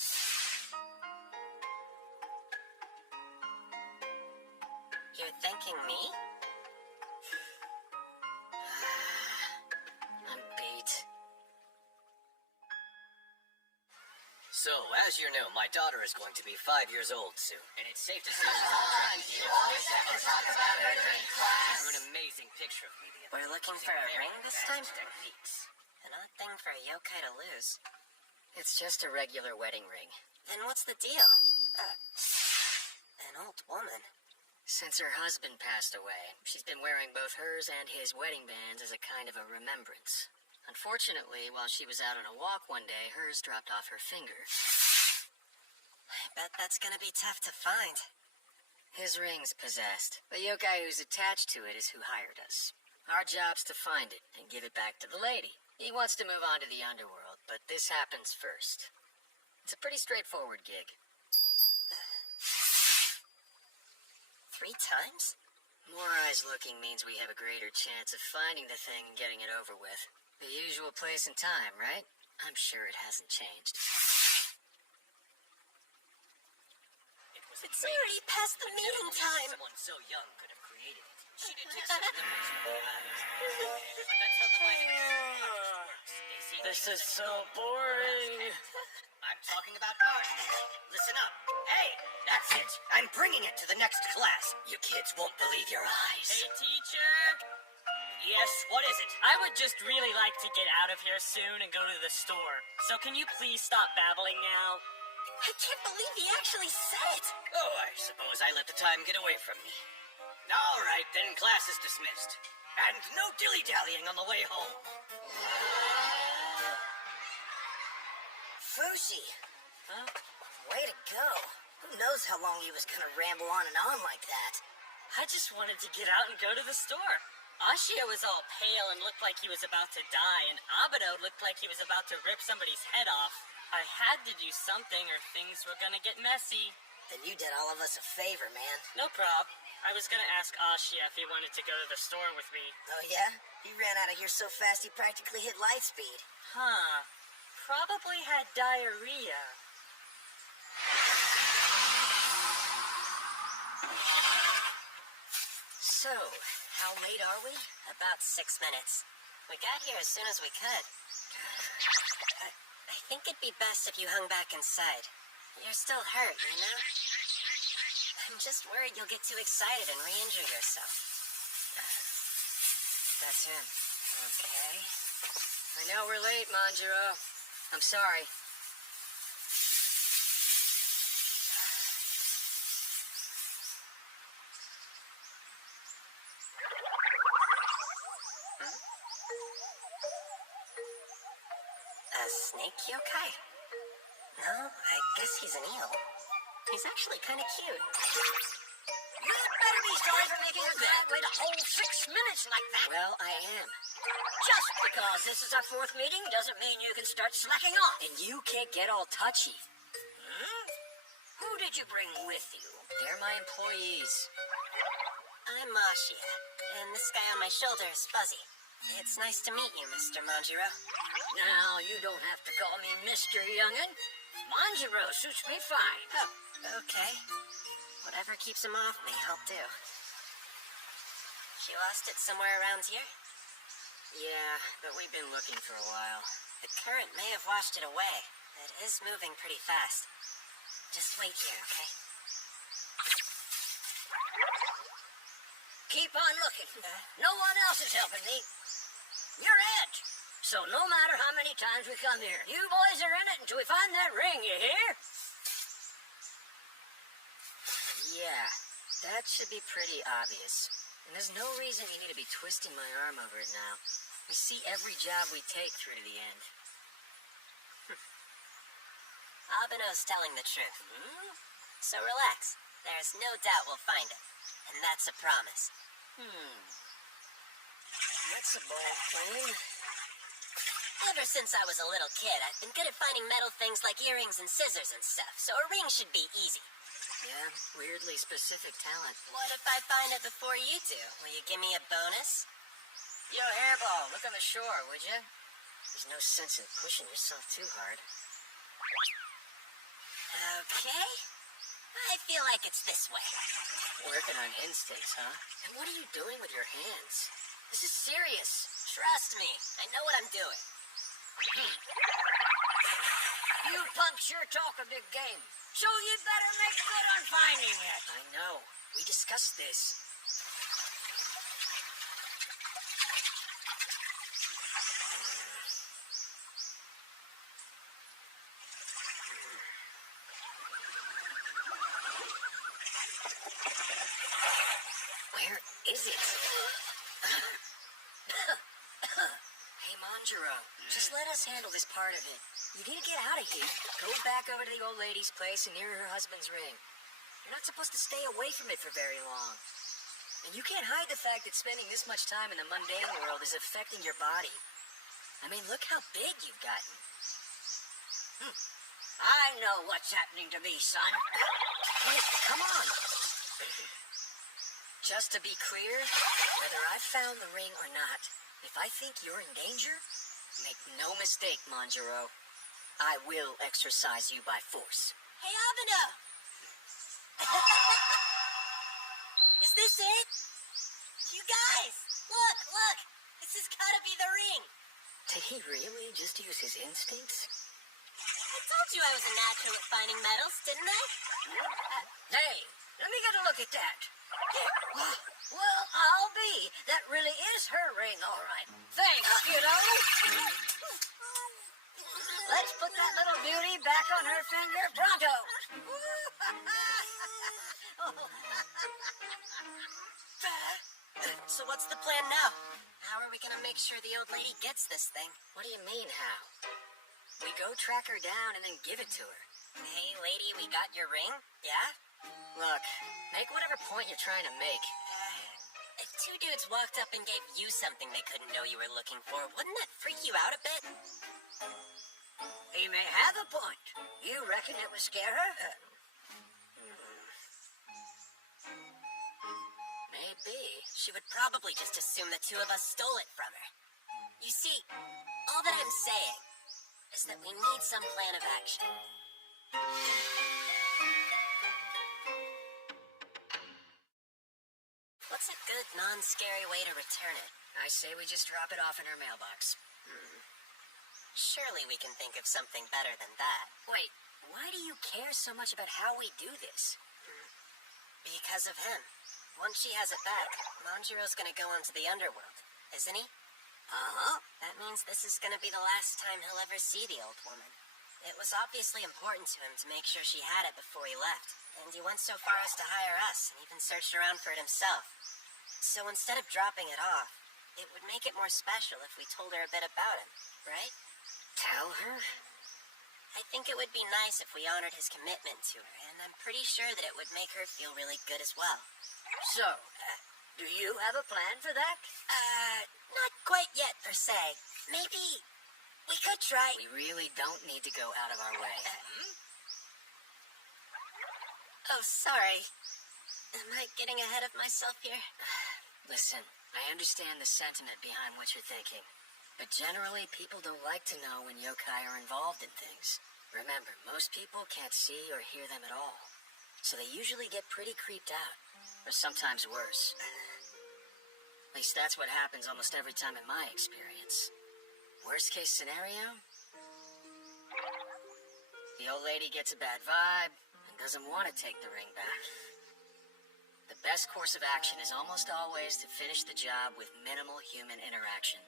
You're thanking me? I'm beat. So, as you know, my daughter is going to be 5 years old soon, and it's safe to say she's drew an amazing picture of me the other We're looking for a ring this time? techniques. An odd thing for a yokai to lose. It's just a regular wedding ring. Then what's the deal? An old woman. Since her husband passed away, she's been wearing both hers and his wedding bands as a kind of a remembrance. Unfortunately, while she was out on a walk one day, hers dropped off her finger. I bet that's gonna be tough to find. His ring's possessed. The yokai who's attached to it is who hired us. Our job's to find it and give it back to the lady. He wants to move on to the underworld, but this happens first. It's a pretty straightforward gig. 3 times? More eyes looking means we have a greater chance of finding the thing and getting it over with. The usual place and time, right? I'm sure it hasn't changed. It's already past the meeting time. Someone so young could have created She detects some limits in her eyes. That's how the mind of works. They see This things is that so you don't boring. I'm talking about art. Listen up. Hey, that's it. I'm bringing it to the next class. You kids won't believe your eyes. Hey, teacher. Yes, what is it? I would just really like to get out of here soon and go to the store. So can you please stop babbling now? I can't believe he actually said it. Oh, I suppose I let the time get away from me. All right, then class is dismissed. And no dilly-dallying on the way home. Fushi, Huh? way to go. Who knows how long he was gonna ramble on and on like that? I just wanted to get out and go to the store. Ashia was all pale and looked like he was about to die, and Abado looked like he was about to rip somebody's head off. I had to do something or things were gonna get messy. Then you did all of us a favor, man. No prob. I was gonna ask Ashia if he wanted to go to the store with me. Oh, yeah? He ran out of here so fast he practically hit light speed. Huh. Probably had diarrhea. So, how late are we? About 6 minutes. We got here as soon as we could. I think it'd be best if you hung back inside. You're still hurt, you know? I'm just worried you'll get too excited and re-injure yourself. That's him. Okay. I know we're late, Manjiro. I'm sorry. A snake yokai? No, I guess he's an eel. He's actually kind of cute. You'd better be sorry for making us wait a whole 6 minutes like that. Well, I am. Just because this is our 4th meeting doesn't mean you can start slacking off. And you can't get all touchy. Who did you bring with you? They're my employees. I'm Ashia, and this guy on my shoulder is Fuzzy. It's nice to meet you, Mr. Manjiro. Now, you don't have to call me Mr. Youngin. Manjiro suits me fine. Oh, okay. Whatever keeps him off me, I'll do. You lost it somewhere around here? Yeah, but we've been looking for a while. The current may have washed it away. It is moving pretty fast. Just wait here, okay? Keep on looking. No one else is helping me. You're it. So no matter how many times we come here, you boys are in it until we find that ring, you hear? Yeah, that should be pretty obvious. And there's no reason you need to be twisting my arm over it now. We see every job we take through to the end. Abeno's telling the truth. So relax. There's no doubt we'll find it. And that's a promise. That's a bold claim. Ever since I was a little kid, I've been good at finding metal things like earrings and scissors and stuff, so a ring should be easy. Yeah, weirdly specific talent. What if I find it before you do? Will you give me a bonus? Yo, Hairball, look on the shore, would you? There's no sense in pushing yourself too hard. Okay. I feel like it's this way. Working on instincts, huh? And what are you doing with your hands? This is serious. Trust me, I know what I'm doing. You punks sure talk a big game. So you better make good on finding it. I know. We discussed this. Where is it? Hey, Manjiro, just let us handle this part of it. You need to get out of here. Go back over to the old lady's place and near her husband's ring. You're not supposed to stay away from it for very long. And you can't hide the fact that spending this much time in the mundane world is affecting your body. I mean, look how big you've gotten. I know what's happening to me, son. Hey, come on. Just to be clear, whether I've found the ring or not, if I think you're in danger, make no mistake, Manjiro. I will exorcise you by force. Hey, Abeno! Is this it? You guys! Look, look! This has gotta be the ring! Did he really just use his instincts? I told you I was a natural at finding metals, didn't I? Hey, let me get a look at that. Here. Well, I'll be. That really is her ring, all right. Thanks, kiddo. Let's put that little beauty back on her finger pronto. So what's the plan now? How are we gonna make sure the old lady gets this thing? What do you mean, how? We go track her down and then give it to her. Hey, lady, we got your ring? Yeah? Look, make whatever point you're trying to make. If two dudes walked up and gave you something they couldn't know you were looking for, wouldn't that freak you out a bit? He may have a point. You reckon it would scare her? Maybe. She would probably just assume the two of us stole it from her. You see, all that I'm saying is that we need some plan of action. What's a good, non-scary way to return it? I say we just drop it off in her mailbox. Surely we can think of something better than that. Wait, why do you care so much about how we do this? Because of him. Once she has it back, Manjiro's gonna go on to the underworld, isn't he? Uh-huh. That means this is gonna be the last time he'll ever see the old woman. It was obviously important to him to make sure she had it before he left, and he went so far as to hire us and even searched around for it himself. So instead of dropping it off, it would make it more special if we told her a bit about him, right? Tell her? I think it would be nice if we honored his commitment to her, and I'm pretty sure that it would make her feel really good as well. So, do you have a plan for that? Not quite yet, per se. Maybe we could try... We really don't need to go out of our way. Oh, sorry. Am I getting ahead of myself here? Listen, I understand the sentiment behind what you're thinking. But generally, people don't like to know when yokai are involved in things. Remember, most people can't see or hear them at all. So they usually get pretty creeped out. Or sometimes worse. At least that's what happens almost every time in my experience. Worst case scenario? The old lady gets a bad vibe and doesn't want to take the ring back. The best course of action is almost always to finish the job with minimal human interaction.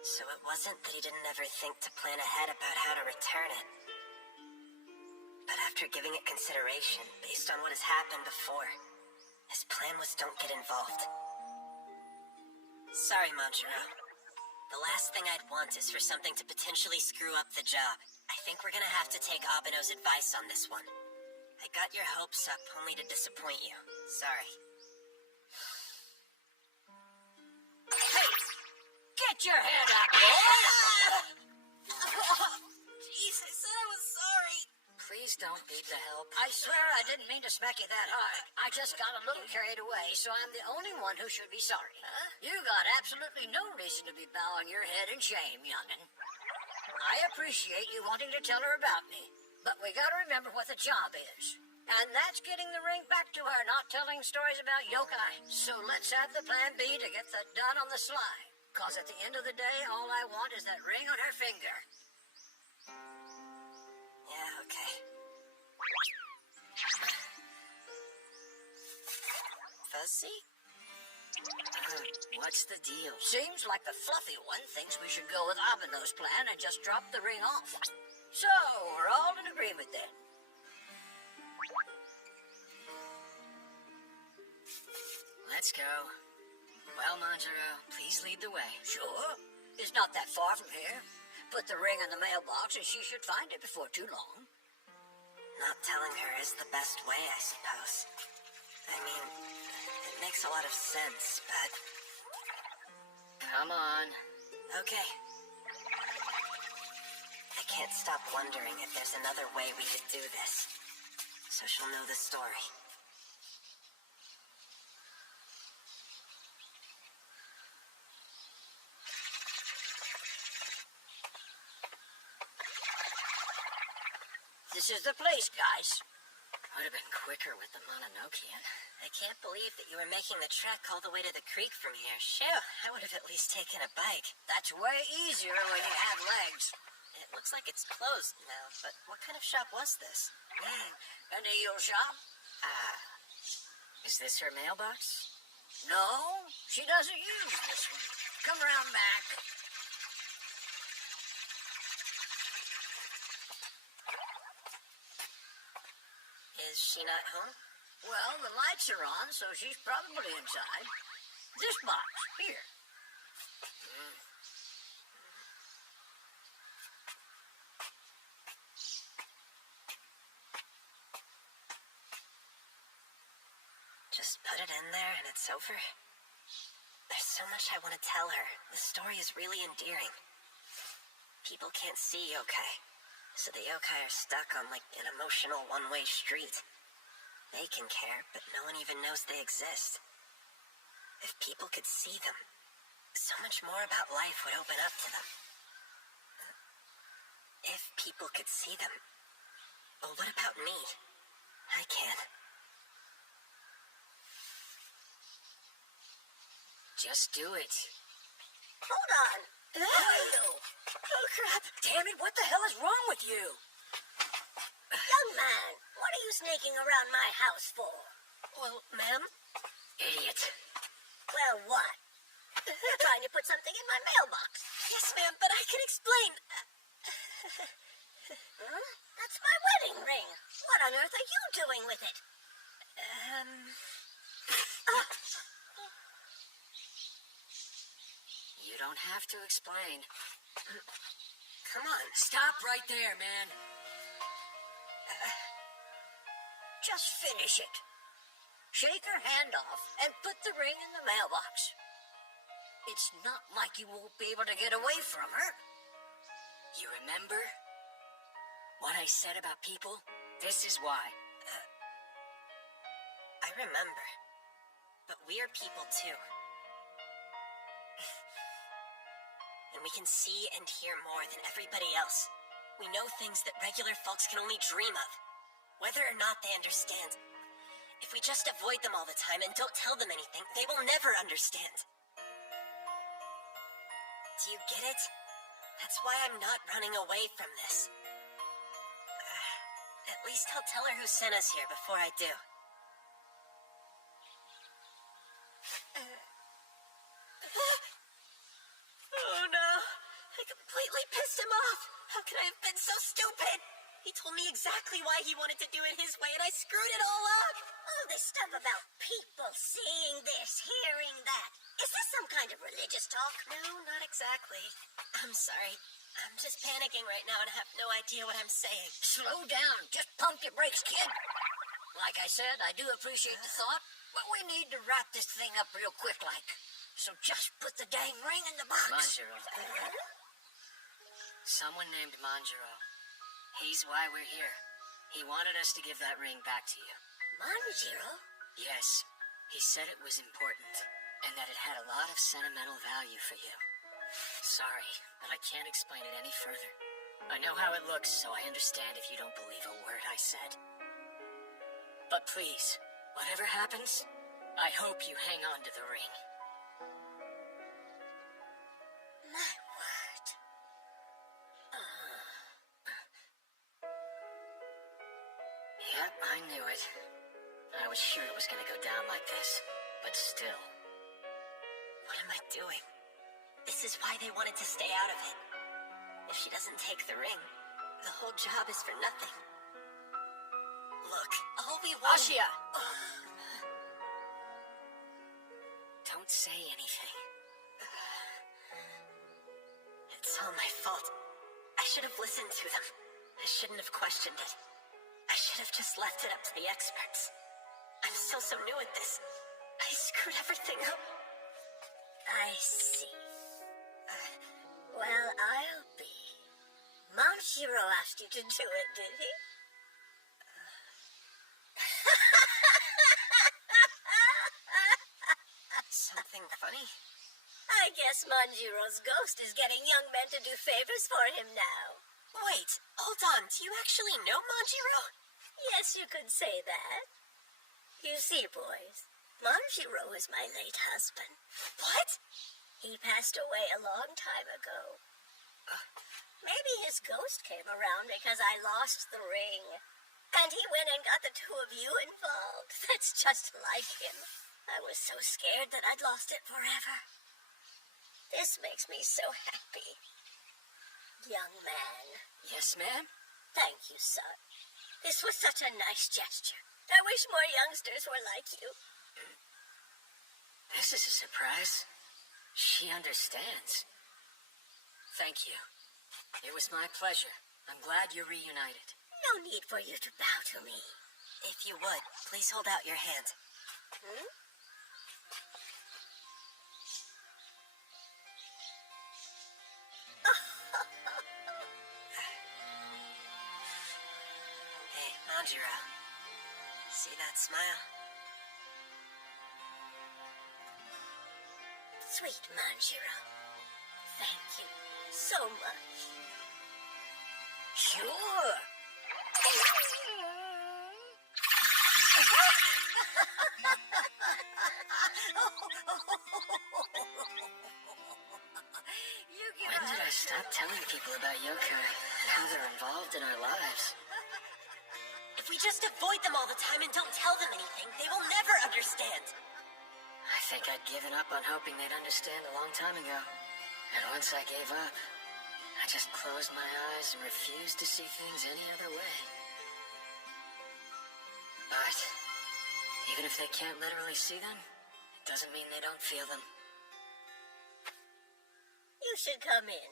So it wasn't that he didn't ever think to plan ahead about how to return it. But after giving it consideration, based on what has happened before, his plan was don't get involved. Sorry, Manjiro. The last thing I'd want is for something to potentially screw up the job. I think we're gonna have to take Abeno's advice on this one. I got your hopes up only to disappoint you. Sorry. Hey! Get your head up, boy! Jeez, I said I was sorry. Please don't beat the help. I swear I didn't mean to smack you that hard. I just got a little carried away, so I'm the only one who should be sorry. You got absolutely no reason to be bowing your head in shame, young'un. I appreciate you wanting to tell her about me, but we gotta remember what the job is. And that's getting the ring back to her, not telling stories about yokai. So let's have the plan B to get that done on the sly. 'Cause at the end of the day, all I want is that ring on her finger. Yeah, okay. Fuzzy? What's the deal? Seems like the fluffy one thinks we should go with Abeno's plan and just drop the ring off. So, we're all in agreement then. Let's go. Well, Manjiro, please lead the way. Sure. It's not that far from here. Put the ring in the mailbox and she should find it before too long. Not telling her is the best way, I suppose. I mean, it makes a lot of sense, but... Come on. Okay. I can't stop wondering if there's another way we could do this. So she'll know the story. This is the place, guys. Would have been quicker with the monoken. I can't believe that you were making the trek all the way to the creek from here. Shoo, I would have at least taken a bike. That's way easier when you have legs. It looks like it's closed now, but what kind of shop was this? A nail shop? Is this her mailbox? No, she doesn't use this one. Come around back. Is she not home? Well, the lights are on, so she's probably inside. This box, here. Just put it in there and it's over. There's so much I want to tell her. The story is really endearing. People can't see yokai, so the yokai are stuck on like an emotional one-way street. They can care, but no one even knows they exist. If people could see them, so much more about life would open up to them. If people could see them. Well, what about me? I can't. Just do it. Hold on. Who are you? Oh, crap. Damn it, what the hell is wrong with you? Young man, what are you snaking around my house for? Well, ma'am? Idiot. Well, what? You're trying to put something in my mailbox. Yes, ma'am, but I can explain. Huh? That's my wedding ring. What on earth are you doing with it? You don't have to explain. Come on. Stop right there, man. Just finish it. Shake her hand off and put the ring in the mailbox. It's not like you won't be able to get away from her. You remember what I said about people? This is why. I remember. But we are people too. And we can see and hear more than everybody else. We know things that regular folks can only dream of. Whether or not they understand. If we just avoid them all the time and don't tell them anything, they will never understand. Do you get it? That's why I'm not running away from this. At least I'll tell her who sent us here before I do. Oh no! I completely pissed him off! How could I have been so stupid? He told me exactly why he wanted to do it his way, and I screwed it all up! All this stuff about people seeing this, hearing that. Is this some kind of religious talk? No, not exactly. I'm sorry. I'm just panicking right now and have no idea what I'm saying. Slow down. Just pump your brakes, kid. Like I said, I do appreciate the thought, but we need to wrap this thing up real quick like. So just put the dang ring in the box. Manjiro. Someone named Manjiro. He's why we're here. He wanted us to give that ring back to you. Manjiro? Yes. He said it was important, and that it had a lot of sentimental value for you. Sorry, but I can't explain it any further. I know how it looks, so I understand if you don't believe a word I said. But please, whatever happens, I hope you hang on to the ring. My word. Yep, I knew it. I was sure it was gonna go down like this, but still. What am I doing? This is why they wanted to stay out of it. If she doesn't take the ring, the whole job is for nothing. Look, all we want... Ashia! Don't say anything. It's all my fault. I should have listened to them. I shouldn't have questioned it. I should have just left it up to the experts. I'm still so new at this. I screwed everything up. I see. Well, I'll be. Manjiro asked you to do it, did he? Something funny? I guess Manjiro's ghost is getting young men to do favors for him now. Wait, hold on. Do you actually know Manjiro? Yes, you could say that. You see, boys, Manjiro is my late husband. What? He passed away a long time ago. Maybe his ghost came around because I lost the ring. And he went and got the two of you involved. That's just like him. I was so scared that I'd lost it forever. This makes me so happy. Young man. Yes, ma'am? Thank you, son. This was such a nice gesture. I wish more youngsters were like you. This is a surprise. She understands. Thank you. It was my pleasure. I'm glad you're reunited. No need for you to bow to me. If you would, please hold out your hand. Hmm? Hey, Manjiro. See that smile? Sweet Manjiro. Thank you so much. Sure. When did I stop telling people about yokai and how they're involved in our lives? If we just avoid them all the time and don't tell them anything, they will never understand. I think I'd given up on hoping they'd understand a long time ago. And once I gave up, I just closed my eyes and refused to see things any other way. But even if they can't literally see them, it doesn't mean they don't feel them. You should come in.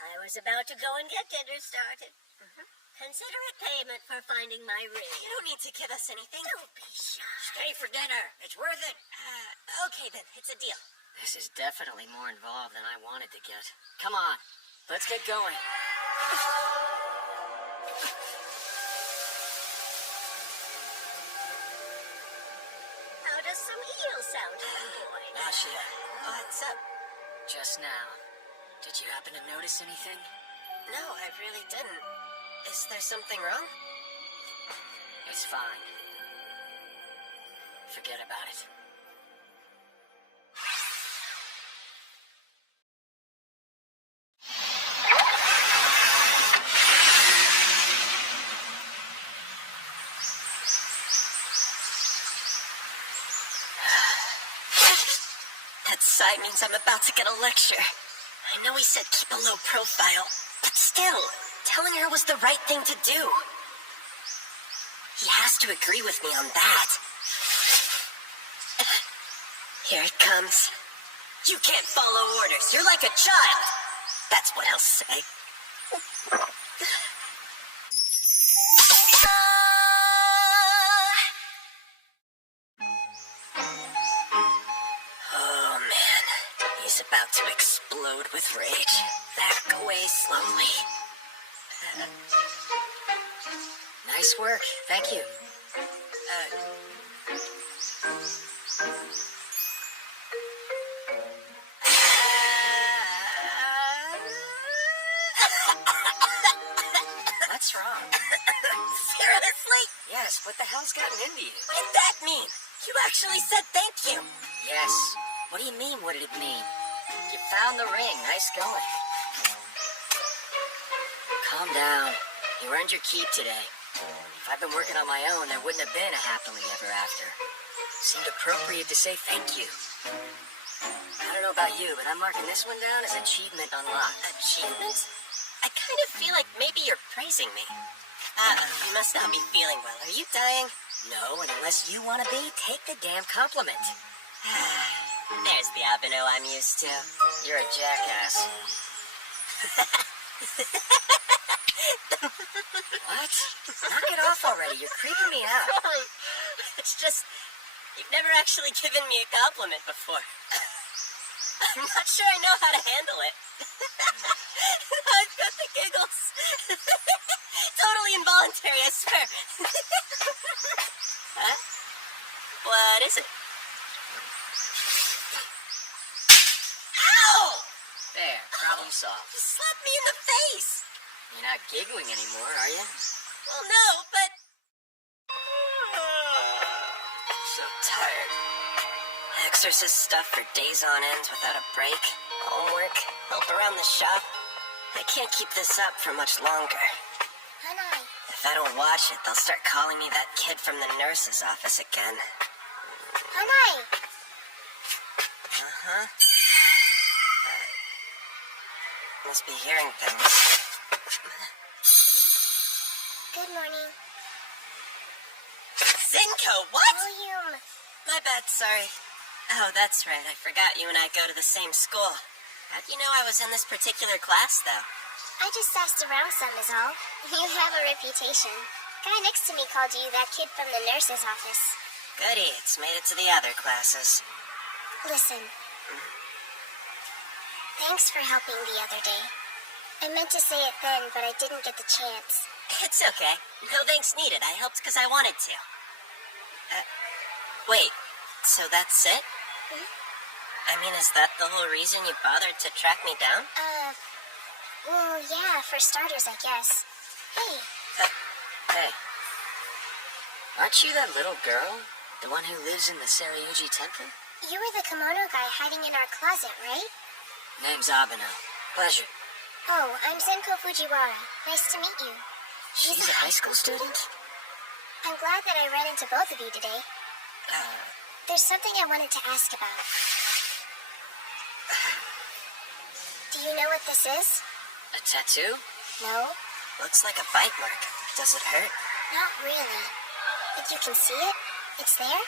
I was about to go and get dinner started. Consider it payment for finding my ring. You don't need to give us anything. Don't be shy. Stay for dinner. It's worth it. Okay then, it's a deal. This is definitely more involved than I wanted to get. Come on, let's get going. How does some eel sound, my boy? Ashia, What's up? Just now, did you happen to notice anything? No, I really didn't. Is there something wrong? It's fine. Forget about it. That sigh means I'm about to get a lecture. I know he said keep a low profile, but still, telling her was the right thing to do. He has to agree with me on that. Here it comes. You can't follow orders. You're like a child. That's what he'll say. Oh man, he's about to explode with rage. Back away slowly. Nice work. Thank you. What's wrong? Seriously? Yes, what the hell's gotten into you? What did that mean? You actually said thank you. Yes. What do you mean, what did it mean? You found the ring. Nice going. Calm down. You earned your keep today. If I'd been working on my own, there wouldn't have been a happily ever after. Seemed appropriate to say thank you. I don't know about you, but I'm marking this one down as achievement unlocked. Achievement? I kind of feel like maybe you're praising me. You must not be feeling well. Are you dying? No, and unless you want to be, take the damn compliment. There's the Abeno I'm used to. You're a jackass. What? Knock it off already. You're creeping me out. It's just, you've never actually given me a compliment before. I'm not sure I know how to handle it. I've got the giggles. Totally involuntary, I swear. Huh? What is it? Ow! There, problem solved. You slapped me in the face. You're not giggling anymore, are you? Well, no, but So tired. Exorcist stuff for days on end without a break. Homework, help around the shop. I can't keep this up for much longer. Hanai, If I don't watch it, they'll start calling me that kid from the nurse's office again. Hanai! Uh-huh. Must be hearing things. Good morning. Zinko, what? William! My bad, sorry. Oh, that's right. I forgot you and I go to the same school. How'd you know I was in this particular class, though? I just asked around some is all. You have a reputation. Guy next to me called you that kid from the nurse's office. Goody, it's made it to the other classes. Listen. Thanks for helping the other day. I meant to say it then, but I didn't get the chance. It's okay. No thanks needed. I helped because I wanted to. Wait, so that's it? I mean, is that the whole reason you bothered to track me down? Well, yeah, for starters, I guess. Hey, Hey. Aren't you that little girl? The one who lives in the Saryuji temple? you were the kimono guy hiding in our closet, right? Name's Abeno. Pleasure. Oh, I'm Zenko Fujiwara. Nice to meet you. She's a high school student? I'm glad that I ran into both of you today. There's something I wanted to ask about. Do you know what this is? A tattoo? No? Looks like a bite mark. Does it hurt? Not really. But you can see it? It's there?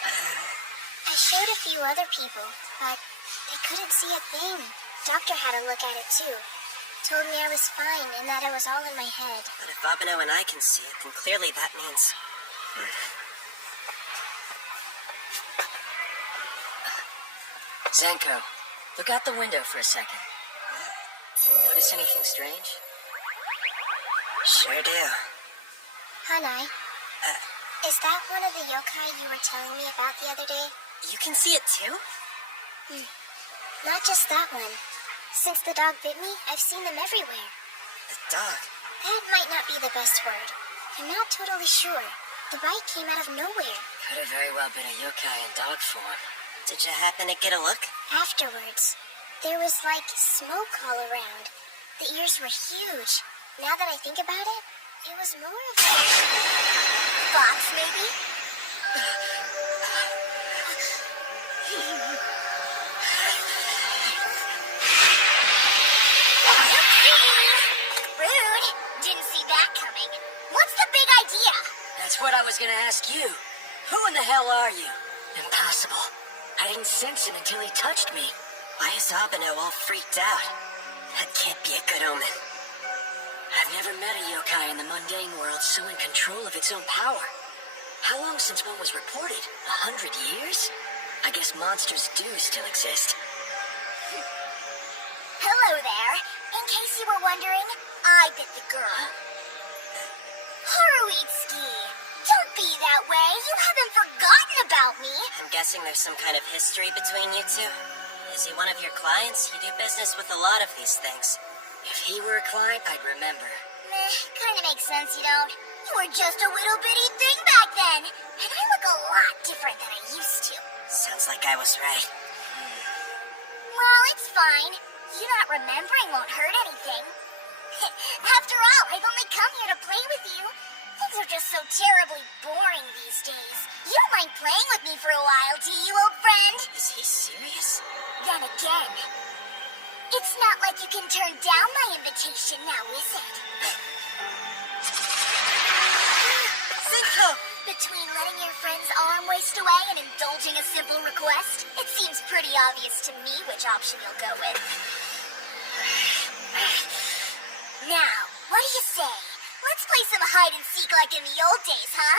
I showed a few other people, but they couldn't see a thing. Doctor had a look at it too. Told me I was fine and that it was all in my head. But if Abeno and I can see it, then clearly that means... Zenko, look out the window for a second. Notice anything strange? Sure do. Hanai, is that one of the yokai you were telling me about the other day? You can see it too? Not just that one. Since the dog bit me, I've seen them everywhere. The dog. That might not be the best word. I'm not totally sure. The bite came out of nowhere. Could have very well been a yokai in dog form. Did you happen to get a look? Afterwards, there was like smoke all around. The ears were huge. Now that I think about it, it was more of a... fox, maybe? Rude. Didn't see that coming. What's the big idea? That's what I was gonna ask you. Who in the hell are you? Impossible. I didn't sense it until he touched me. Why is Abeno all freaked out? That can't be a good omen. I've never met a yokai in the mundane world so in control of its own power. How long since one was reported? 100 years? I guess monsters do still exist. Hello there. In case you were wondering, I bit the girl. Haruitsuki, don't be that way. You haven't forgotten about me. I'm guessing there's some kind of history between you two. Is he one of your clients? You do business with a lot of these things. If he were a client, I'd remember. Meh, kinda makes sense, you don't? You were just a little bitty thing back then. And I look a lot different than I used to. Sounds like I was right. Well, it's fine. You not remembering won't hurt anything. After all, I've only come here to play with you. Things are just so terribly boring these days. You don't mind playing with me for a while, do you, old friend? Is he serious? Then again, it's not like you can turn down my invitation now, is it? Zinko! Between letting your friend's arm waste away and indulging a simple request, it seems pretty obvious to me which option you'll go with. Now, what do you say? Let's play some hide and seek like in the old days, huh?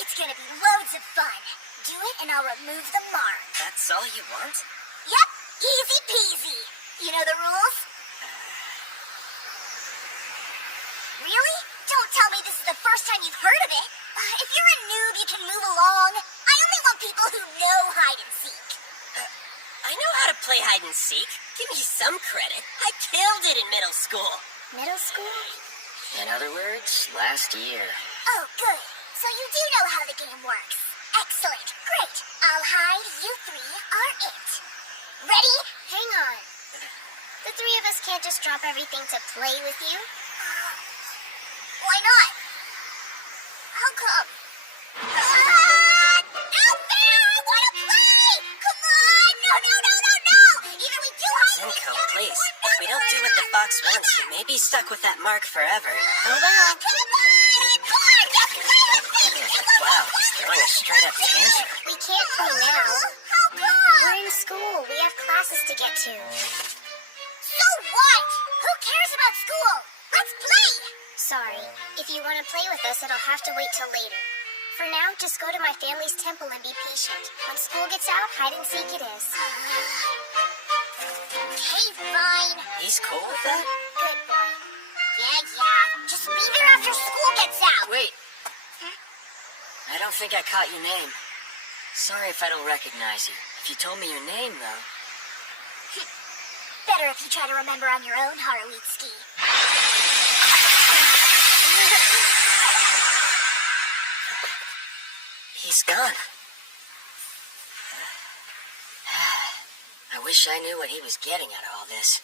It's gonna be loads of fun. Do it and I'll remove the mark. That's all you want? Yep, easy peasy. You know the rules? Really? Don't tell me this is the first time you've heard of it. If you're a noob, you can move along. I only want people who know hide and seek. I know how to play hide and seek. Give me some credit. I killed it in middle school. Middle school? In other words, last year. Oh, good. So you do know how the game works. Excellent. Great. I'll hide. You three are it. Ready? Hang on. The three of us can't just drop everything to play with you. Why not? How come? Out there! I want to play! Come on! No! Either we do hide Zenko, please. If we don't do what the fox wants, we may be stuck with that mark forever. Come on! Just play with me! Wow, he's throwing a straight-up tantrum. We can't play now. How come? We're in school. We have classes to get to. So what? Who cares about school? Let's play! Sorry. If you want to play with us, it'll have to wait till later. For now, just go to my family's temple and be patient. When school gets out, hide and seek it is. Okay, fine. He's cool with that? Good boy. Yeah. Just be there after school gets out. Wait. I don't think I caught your name. Sorry if I don't recognize you. If you told me your name, though. Better if you try to remember on your own, Haruitsuki. He's gone. I wish I knew what he was getting out of all this.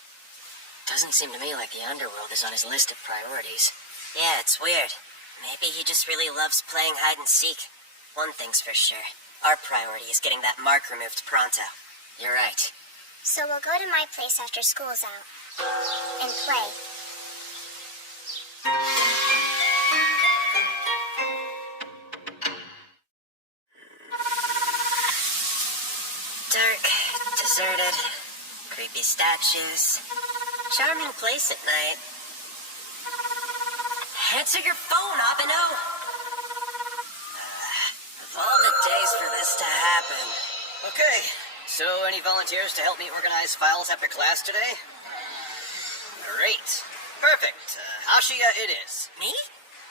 Doesn't seem to me like the underworld is on his list of priorities. Yeah, it's weird. Maybe he just really loves playing hide and seek. One thing's for sure. Our priority is getting that mark removed pronto. You're right. So we'll go to my place after school's out. And play. Dark, deserted, creepy statues. Charming place at night. Answer your phone, Abeno! Of all the days for this to happen. Okay, so any volunteers to help me organize files after class today? Great. Perfect. Ashiya it is. Me?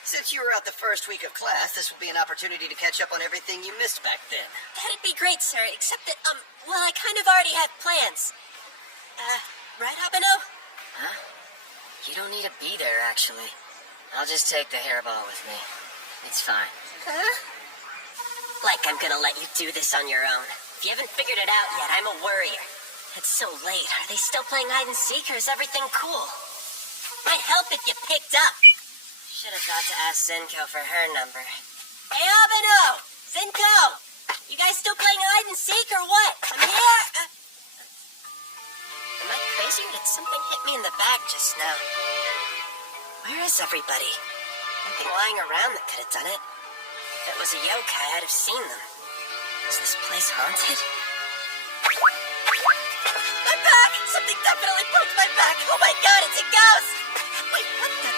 Since you were out the first week of class, this will be an opportunity to catch up on everything you missed back then. That'd be great, sir, except that, well, I kind of already have plans. Right, Abeno? Huh? You don't need to be there, actually. I'll just take the hairball with me. It's fine. Huh? Like I'm gonna let you do this on your own. If you haven't figured it out yet, I'm a worrier. It's so late. Are they still playing hide and seek, or is everything cool? Might help if you picked up. Should have thought to ask Zenko for her number. Hey, Abeno! Zenko! You guys still playing hide and seek, or what? I'm here! Am I crazy, or did something hit me in the back just now? Where is everybody? Nothing lying around that could have done it. If it was a yokai, I'd have seen them. Is this place haunted? My back! Something definitely poked my back! Oh my god, it's a ghost! Wait, what the...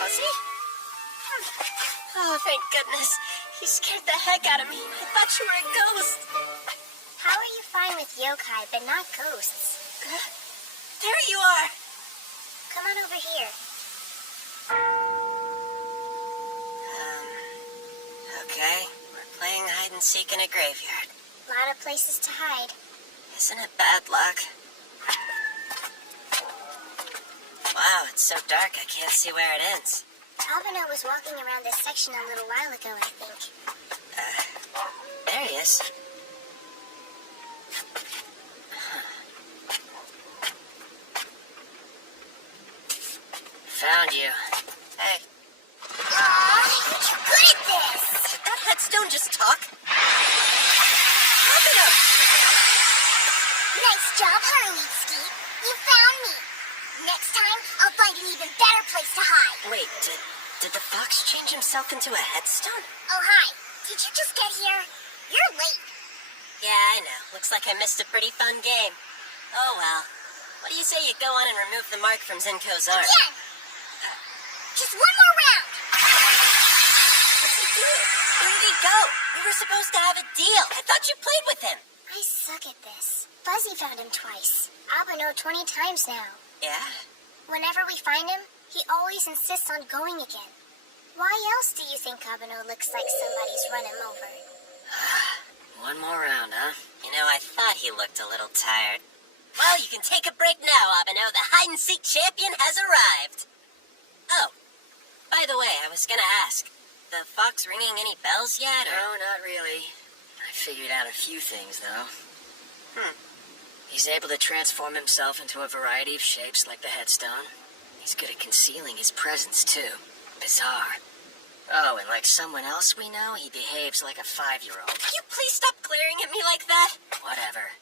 Fuzzy? Oh, thank goodness. You scared the heck out of me. I thought you were a ghost. How are you fine with yokai, but not ghosts? There you are! Come on over here. Okay. We're playing hide and seek in a graveyard. Lot of places to hide. Isn't it bad luck? Wow, it's so dark I can't see where it ends. Abeno was walking around this section a little while ago, I think. There he is. Found you. Hey, You're good at this! did that headstone just talk? Abeno! Nice job, Haruitsuki. You found me. Next time, I'll find an even better place to hide. Wait, did the fox change himself into a headstone? Oh, hi. Did you just get here? You're late. Yeah, I know. Looks like I missed a pretty fun game. Oh well. What do you say you go on and remove the mark from Zenko's arm? Again! Just one more round! What's he doing? Where did he go? We were supposed to have a deal. I thought you played with him. I suck at this. Fuzzy found him twice. Abeno 20 times now. Yeah? Whenever we find him, he always insists on going again. Why else do you think Abeno looks like somebody's run him over? One more round, huh? You know, I thought he looked a little tired. Well, you can take a break now, Abeno. The hide-and-seek champion has arrived. Oh, by the way, I was gonna ask. the fox ringing any bells yet? No, not really. I figured out a few things, though. He's able to transform himself into a variety of shapes like the headstone. He's good at concealing his presence, too. Bizarre. Oh, and like someone else we know, he behaves like a 5-year-old. Can you please stop glaring at me like that? Whatever.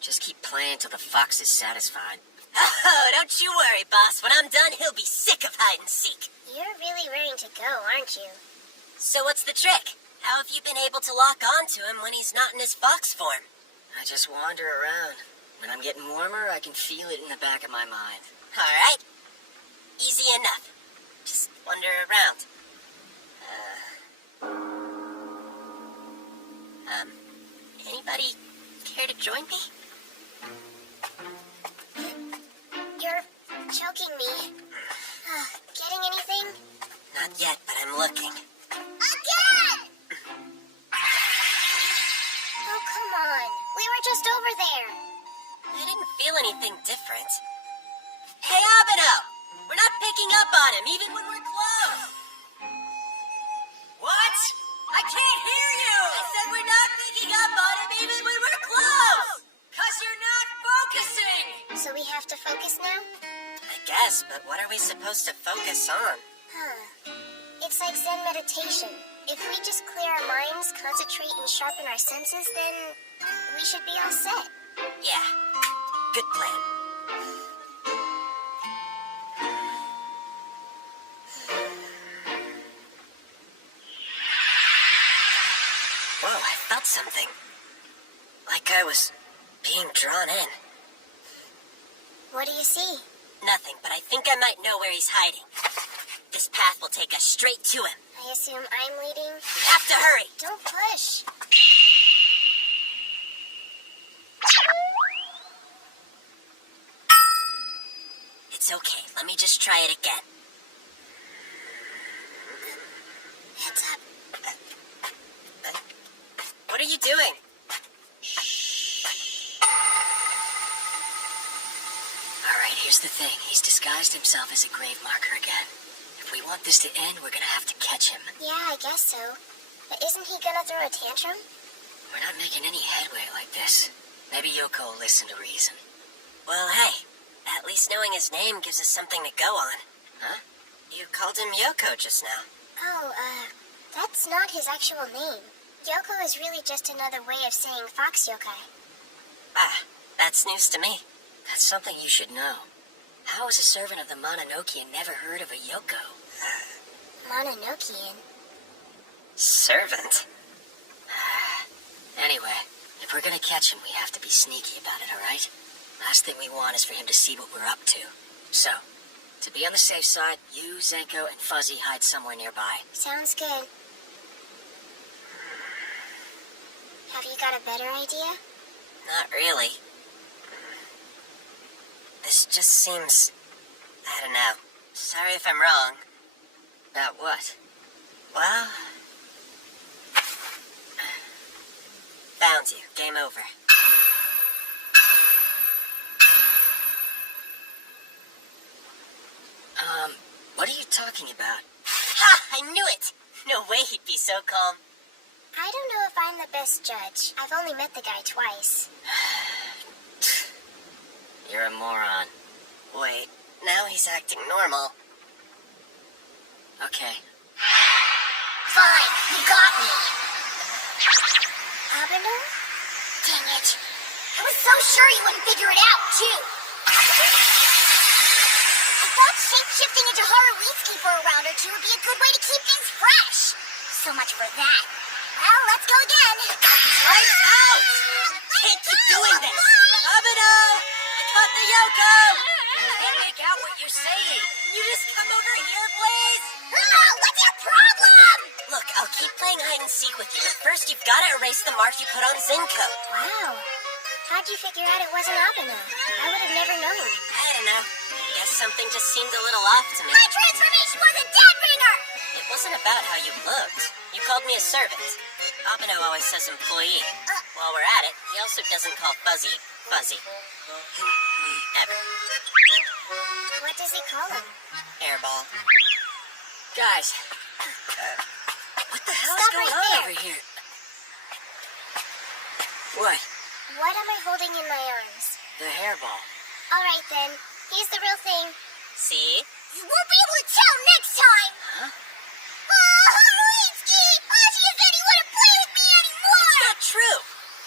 Just keep playing till the fox is satisfied. Oh, don't you worry, boss. When I'm done, he'll be sick of hide and seek. You're really raring to go, aren't you? So what's the trick? How have you been able to lock on to him when he's not in his fox form? I just wander around. When I'm getting warmer, I can feel it in the back of my mind. All right. Easy enough. Just wander around. Anybody care to join me? You're choking me. Getting anything? Not yet, but I'm looking. Again! Oh, come on. We were just over there. I didn't feel anything different. Hey, Abeno! We're not picking up on him, even when we're close! What? I can't hear you! I said we're not picking up on him, even when we're close! 'Cause you're not focusing! So we have to focus now? I guess, but what are we supposed to focus on? It's like Zen meditation. If we just clear our minds, concentrate, and sharpen our senses, then we should be all set. Yeah, good plan. Whoa, I felt something. Like I was being drawn in. What do you see? Nothing, but I think I might know where he's hiding. This path will take us straight to him. I assume I'm leading? We have to hurry! Don't push. It's okay, let me just try it again. Heads up. What are you doing? Alright, here's the thing. He's disguised himself as a grave marker again. If we want this to end, we're gonna have to catch him. Yeah, I guess so. But isn't he gonna throw a tantrum? We're not making any headway like this. Maybe Yoko will listen to reason. Well, hey, at least knowing his name gives us something to go on. Huh? You called him Yoko just now. Oh, that's not his actual name. Yoko is really just another way of saying fox yokai. Ah, that's news to me. That's something you should know. How is a servant of the Mononokean never heard of a Yoko? Mononokean? Servant? Anyway, if we're gonna catch him, we have to be sneaky about it, alright? Last thing we want is for him to see what we're up to. So, to be on the safe side, you, Zenko, and Fuzzy hide somewhere nearby. Sounds good. Have you got a better idea? Not really. This just seems... I don't know. Sorry if I'm wrong. About what? Well... Found you. Game over. What are you talking about? Ha! I knew it! No way he'd be so calm. I don't know if I'm the best judge. I've only met the guy twice. You're a moron. Wait, now he's acting normal. Okay. Fine, you got me. Abeno? Dang it. I was so sure you wouldn't figure it out, too. I thought shape-shifting into Haruitsuki for a round or two would be a good way to keep things fresh. So much for that. Well, let's go again. Right out! Can't keep doing this! Abeno! I caught the Yoko! Can't make out what you're saying. You just come over here, please! What's your problem? Look, I'll keep playing hide and seek with you, but first you've got to erase the mark you put on Zenko. Wow. How'd you figure out it wasn't Abeno? I would have never known. I don't know. Guess something just seemed a little off to me. My transformation was a dead ringer! It wasn't about how you looked. You called me a servant. Abeno always says employee. While we're at it, he also doesn't call Fuzzy Fuzzy. Ever. What does he call him? Airball. Guys, the hell's Stop going right on there. over here? What? What am I holding in my arms? The hairball. All right, then. Here's the real thing. See? You won't be able to tell next time! Huh? Oh, Harleyski! Archie said he wouldn't play with me anymore! It's not true.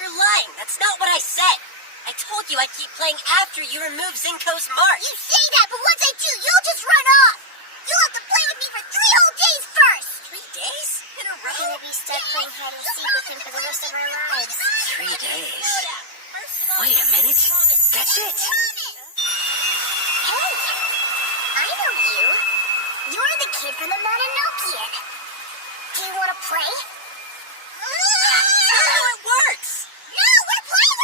You're lying. That's not what I said. I told you I'd keep playing after you remove Zinko's mark. You say that, but once I do, you'll just run off! You'll have to play with me for 3 whole days first! 3 days? In a We're row? gonna be stuck playing hide and seek with him for the rest of our lives. 3 days. Wait a minute. That's it. Hey! I know you. You're the kid from the Mononokian. Do you want to play? That's not how it works. No, we're playing!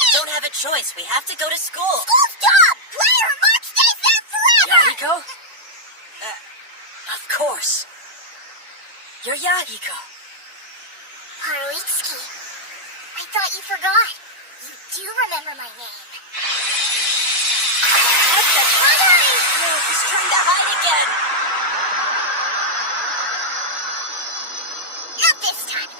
I don't have a choice. We have to go to school. School's done! Play or Mark stays there forever! Yahiko? Of course. You're Yahiko. Harleyski. I thought you forgot. You do remember my name. That's the funny. He's trying to hide again. Not this time.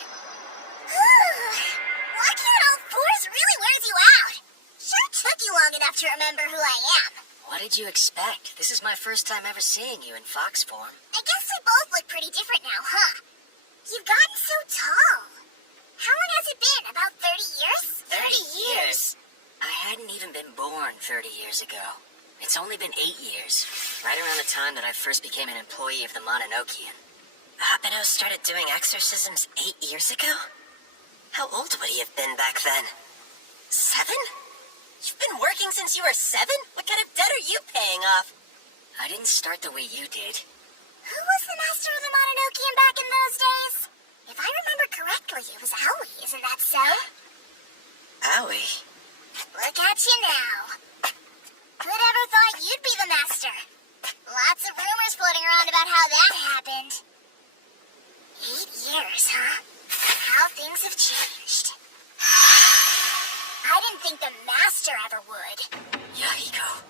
Walking on all fours really wears you out. Sure took you long enough to remember who I am. What did you expect? This is my first time ever seeing you in fox form. I guess we both look pretty different now, huh? You've gotten so tall. How long has it been? About 30 years? 30 years? I hadn't even been born 30 years ago. It's only been 8 years. Right around the time that I first became an employee of the Mononokian. Abeno started doing exorcisms 8 years ago? How old would he have been back then? 7? You've been working since you were 7? What kind of debt are you paying off? I didn't start the way you did. Who was the master of the Mononokian back in those days? If I remember correctly, it was Aoi, isn't that so? Aoi? Look at you now. Who'd ever thought you'd be the master? Lots of rumors floating around about how that happened. 8 years, huh? How things have changed. I didn't think the master ever would. Yahiko.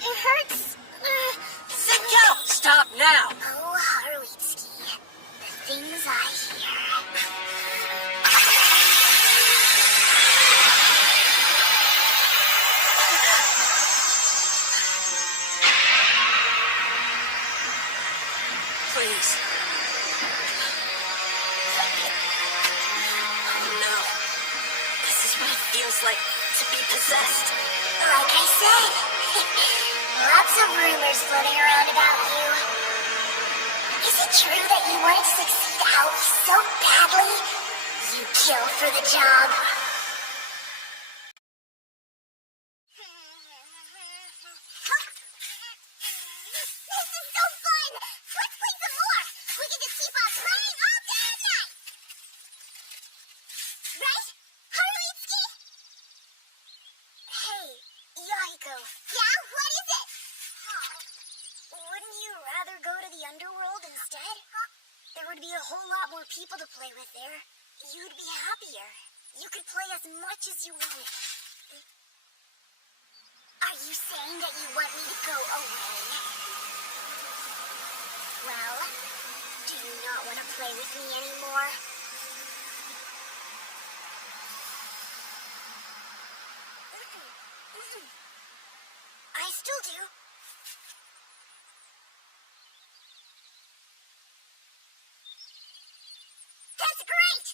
It hurts. Zinko! Stop now! Oh, Haruitsuki. The things I hear. Please. Oh no. This is what it feels like to be possessed. Like I said, lots of rumors floating around about you. Is it true that you wanted to succeed Aoi so badly? You kill for the job. This is so fun! Let's play some more! We can just keep on playing all day and night! Right? Haruitsuki? Hey, Yahiko. Yeah, what is it? Wouldn't you rather go to the underworld instead? There would be a whole lot more people to play with there. You'd be happier. You could play as much as you want. Are you saying that you want me to go away? Well, do you not want to play with me anymore? I still do. That's great!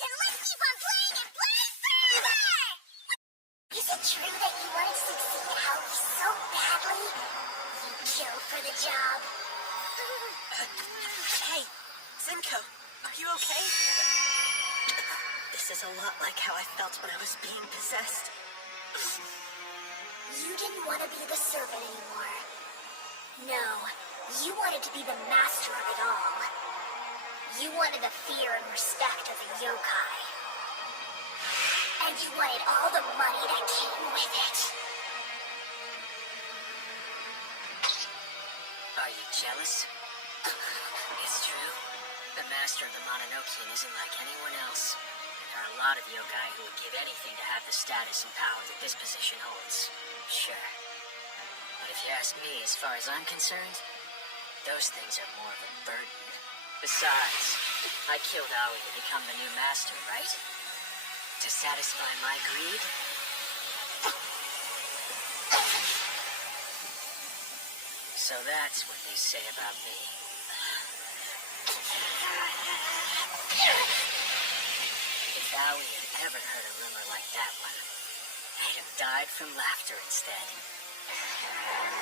Then let's keep on playing and playing forever! Is it true that you wanted to succeed Aoi so badly? You kill for the job. Hey, Zinko, are you okay? This is a lot like how I felt when I was being possessed. You didn't want to be the servant anymore. No, you wanted to be the master of it all. You wanted the fear and respect of the yokai. And you wanted all the money that came with it. Are you jealous? It's true. The master of the Mononokian isn't like anyone else. There are a lot of yokai who would give anything to have the status and power that this position holds. Sure. But if you ask me, as far as I'm concerned, Those things are more of a burden. Besides, I killed Aoi to become the new master, right? To satisfy my greed? So that's what they say about me. If Aoi had ever heard a rumor like that one, they'd have died from laughter instead.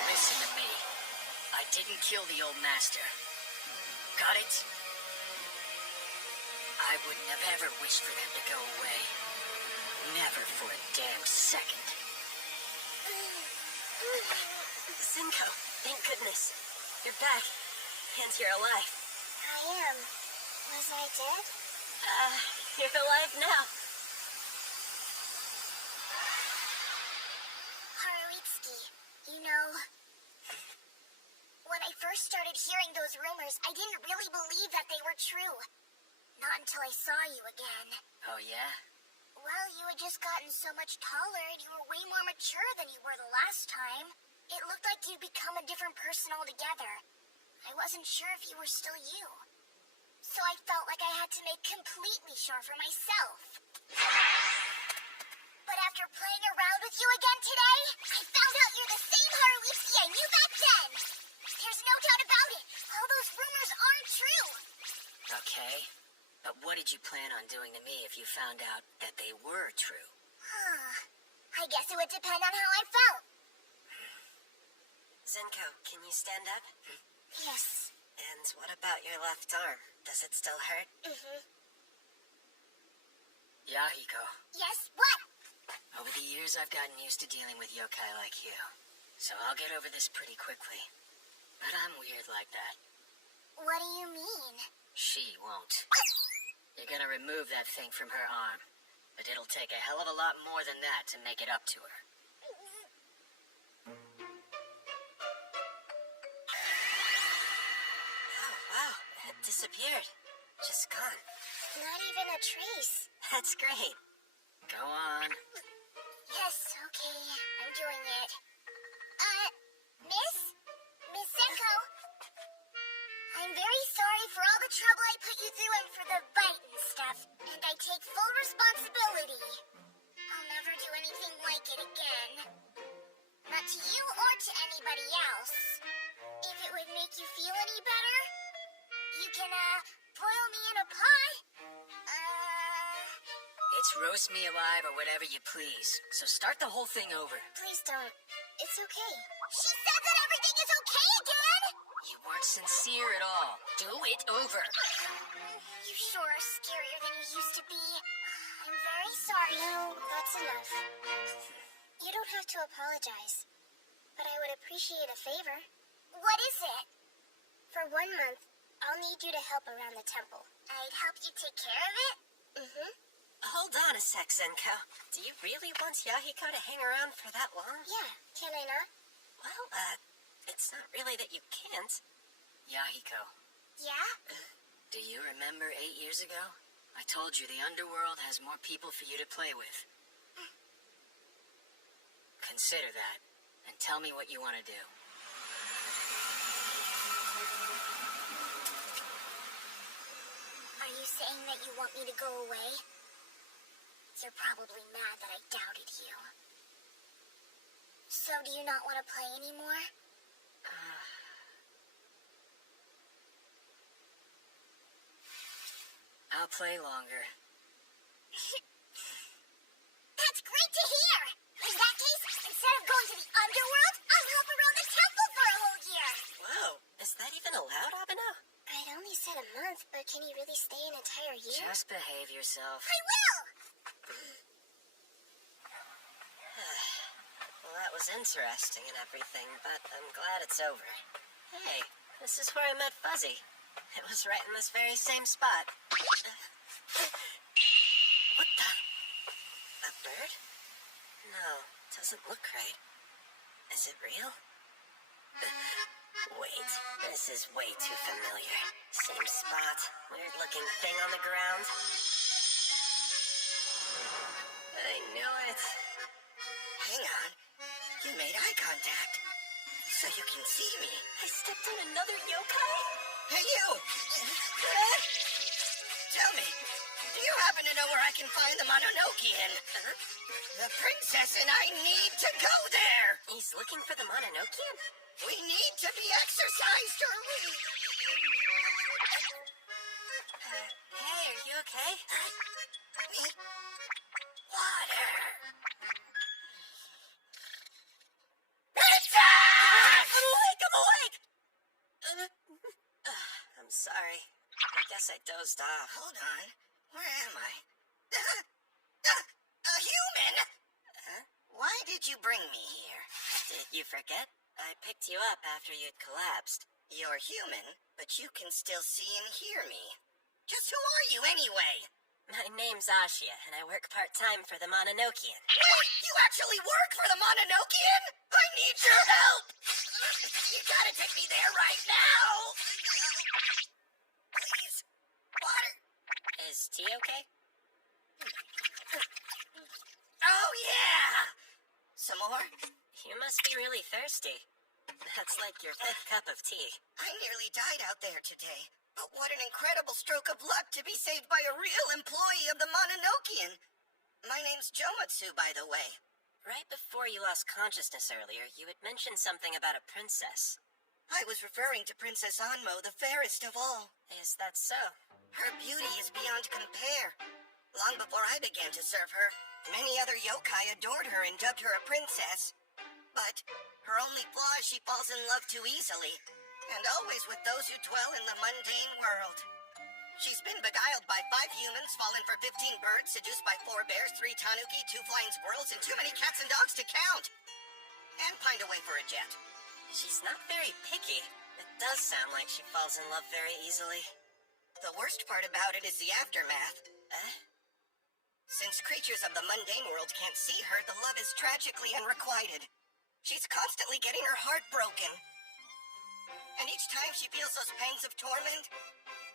Listen to me. I didn't kill the old master. Got it? I wouldn't have ever wished for them to go away. Never for a damn second. Zenko, thank goodness. You're back. And you're alive. I am. Was I dead? You're alive now. Haruitsuki, you know... When I first started hearing those rumors, I didn't really believe that they were true. Not until I saw you again. Oh, yeah? Well, you had just gotten so much taller and you were way more mature than you were the last time. It looked like you'd become a different person altogether. I wasn't sure if you were still you. So I felt like I had to make completely sure for myself. But after playing around with you again today, I found out you're the same Haruitsuki I knew back then. There's no doubt about it. All those rumors aren't true. Okay. But what did you plan on doing to me if you found out that they were true? I guess it would depend on how I felt. Zenko, can you stand up? Yes. And what about your left arm? Does it still hurt? Yahiko, Yes, what? over the years I've gotten used to dealing with yokai like you. So I'll get over this pretty quickly. But I'm weird like that. What do you mean? She won't. You're gonna remove that thing from her arm. But it'll take a hell of a lot more than that to make it up to her. Oh, wow. It disappeared. Just gone. Not even a trace. That's great. Go on. Yes, okay. I'm doing it. Miss? Miss Senko? I'm very sorry for all the trouble I put you through and for the bite and stuff. And I take full responsibility. I'll never do anything like it again. Not to you or to anybody else. If it would make you feel any better, you can, boil me in a pot. It's roast me alive or whatever you please. So start the whole thing over. Please don't. It's okay. She said that everything is okay again! You weren't sincere at all. Do it over. You sure are scarier than you used to be. I'm very sorry. No, that's enough. You don't have to apologize. But I would appreciate a favor. What is it? For 1 month, I'll need you to help around the temple. I'd help you take care of it? Hold on a sec, Zenko. Do you really want Yahiko to hang around for that long? Yeah, can I not? Well, it's not really that you can't. Yahiko, Yeah? do you remember 8 years ago? I told you the underworld has more people for you to play with. Consider that, and tell me what you want to do. Are you saying that you want me to go away? You're probably mad that I doubted you. So do you not want to play anymore? I'll play longer. That's great to hear! In that case, instead of going to the underworld, I'll help around the temple for a whole year! Whoa, is that even allowed, Abeno? I'd only said a month, but can you really stay an entire year? Just behave yourself. I will! Well, that was interesting and everything, but I'm glad it's over. Hey, this is where I met Fuzzy. It was right in this very same spot. What the? A bird? No, doesn't look right. Is it real? Wait, this is way too familiar. Same spot, weird-looking thing on the ground. I knew it. Hang on, you made eye contact. so you can see me. I stepped on another yokai? Hey, you! Tell me, do you happen to know where I can find the Mononokean? The princess and I need to go there! He's looking for the Mononokean? We need to be exercised or we... Hey, are you okay? Water! I'm awake! I'm awake! I'm sorry. I guess I dozed off. Hold on. Where am I? A human? Huh? Why did you bring me here? Did you forget? I picked you up after you'd collapsed. You're human, but you can still see and hear me. Just who are you anyway? My name's Ashia, and I work part-time for the Mononokean. Wait, you actually work for the Mononokean? I need your help! You gotta take me there right now! Please. Water. Is tea okay? Oh, yeah! Some more? You must be really thirsty. That's like your fifth cup of tea. I nearly died out there today. But what an incredible stroke of luck to be saved by a real employee of the Mononokean. My name's Jomatsu, by the way. Right before you lost consciousness earlier, you had mentioned something about a princess. I was referring to Princess Anmo, the fairest of all. Is that so? Her beauty is beyond compare. Long before I began to serve her, many other yokai adored her and dubbed her a princess. But her only flaw is she falls in love too easily, and always with those who dwell in the mundane world. She's been beguiled by 5 humans, fallen for 15 birds, seduced by 4 bears, 3 tanuki, 2 flying squirrels, and too many cats and dogs to count. And pined away for a jet. She's not very picky. It does sound like she falls in love very easily. The worst part about it is the aftermath. Since creatures of the mundane world can't see her, the love is tragically unrequited. She's constantly getting her heart broken. And each time she feels those pangs of torment,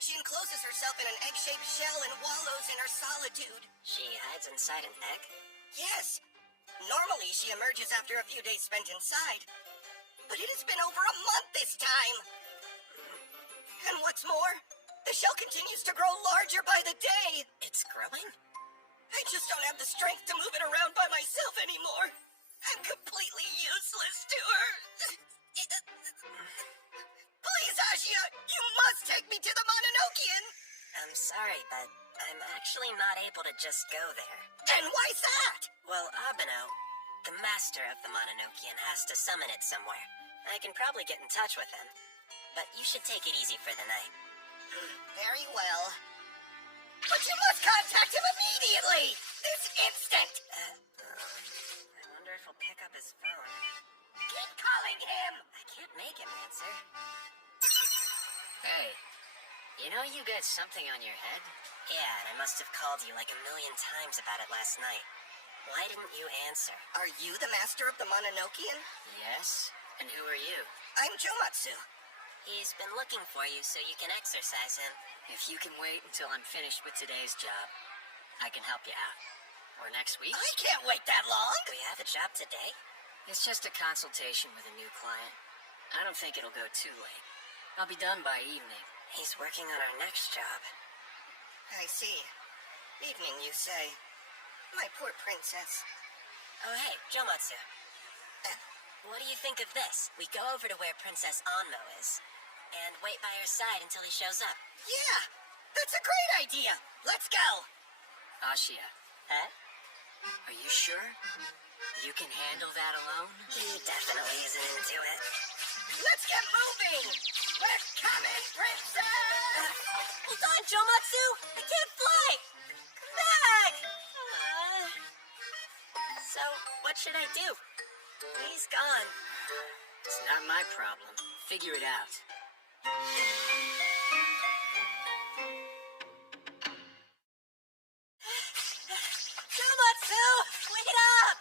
she encloses herself in an egg-shaped shell and wallows in her solitude. She hides inside an egg? Yes. Normally, she emerges after a few days spent inside. But it has been over a month this time. And what's more, the shell continues to grow larger by the day. It's growing? I just don't have the strength to move it around by myself anymore. I'm completely useless to her. Please, Ashia, you must take me to the Mononokean. I'm sorry, but I'm actually not able to just go there. And why's that? Well, Abeno, the master of the Mononokean, has to summon it somewhere. I can probably get in touch with him. But you should take it easy for the night. Very well. But you must contact him immediately! This instant! I wonder if he'll pick up his phone. Keep calling him! I can't make him answer. Hey, you know you got something on your head? Yeah, and I must have called you like a million times about it last night. Why didn't you answer? Are you the master of the Mononokean? Yes? And who are you? I'm Jomatsu. He's been looking for you so you can exercise him. If you can wait until I'm finished with today's job, I can help you out. Or next week. I can't wait that long! We have a job today? It's just a consultation with a new client. I don't think it'll go too late. I'll be done by evening. He's working on our next job. I see. Evening, you say. My poor princess. Oh, hey, Jomatsu. What do you think of this? We go over to where Princess Anmo is, and wait by her side until he shows up. Yeah! That's a great idea! Let's go! Ashia, Huh? are you sure? You can handle that alone? He definitely isn't into it. Let's get moving! We're coming, princess! Hold on, Jomatsu! I can't fly! Come back! So, what should I do? He's gone. It's not my problem. Figure it out. Jomatsu! Wait up!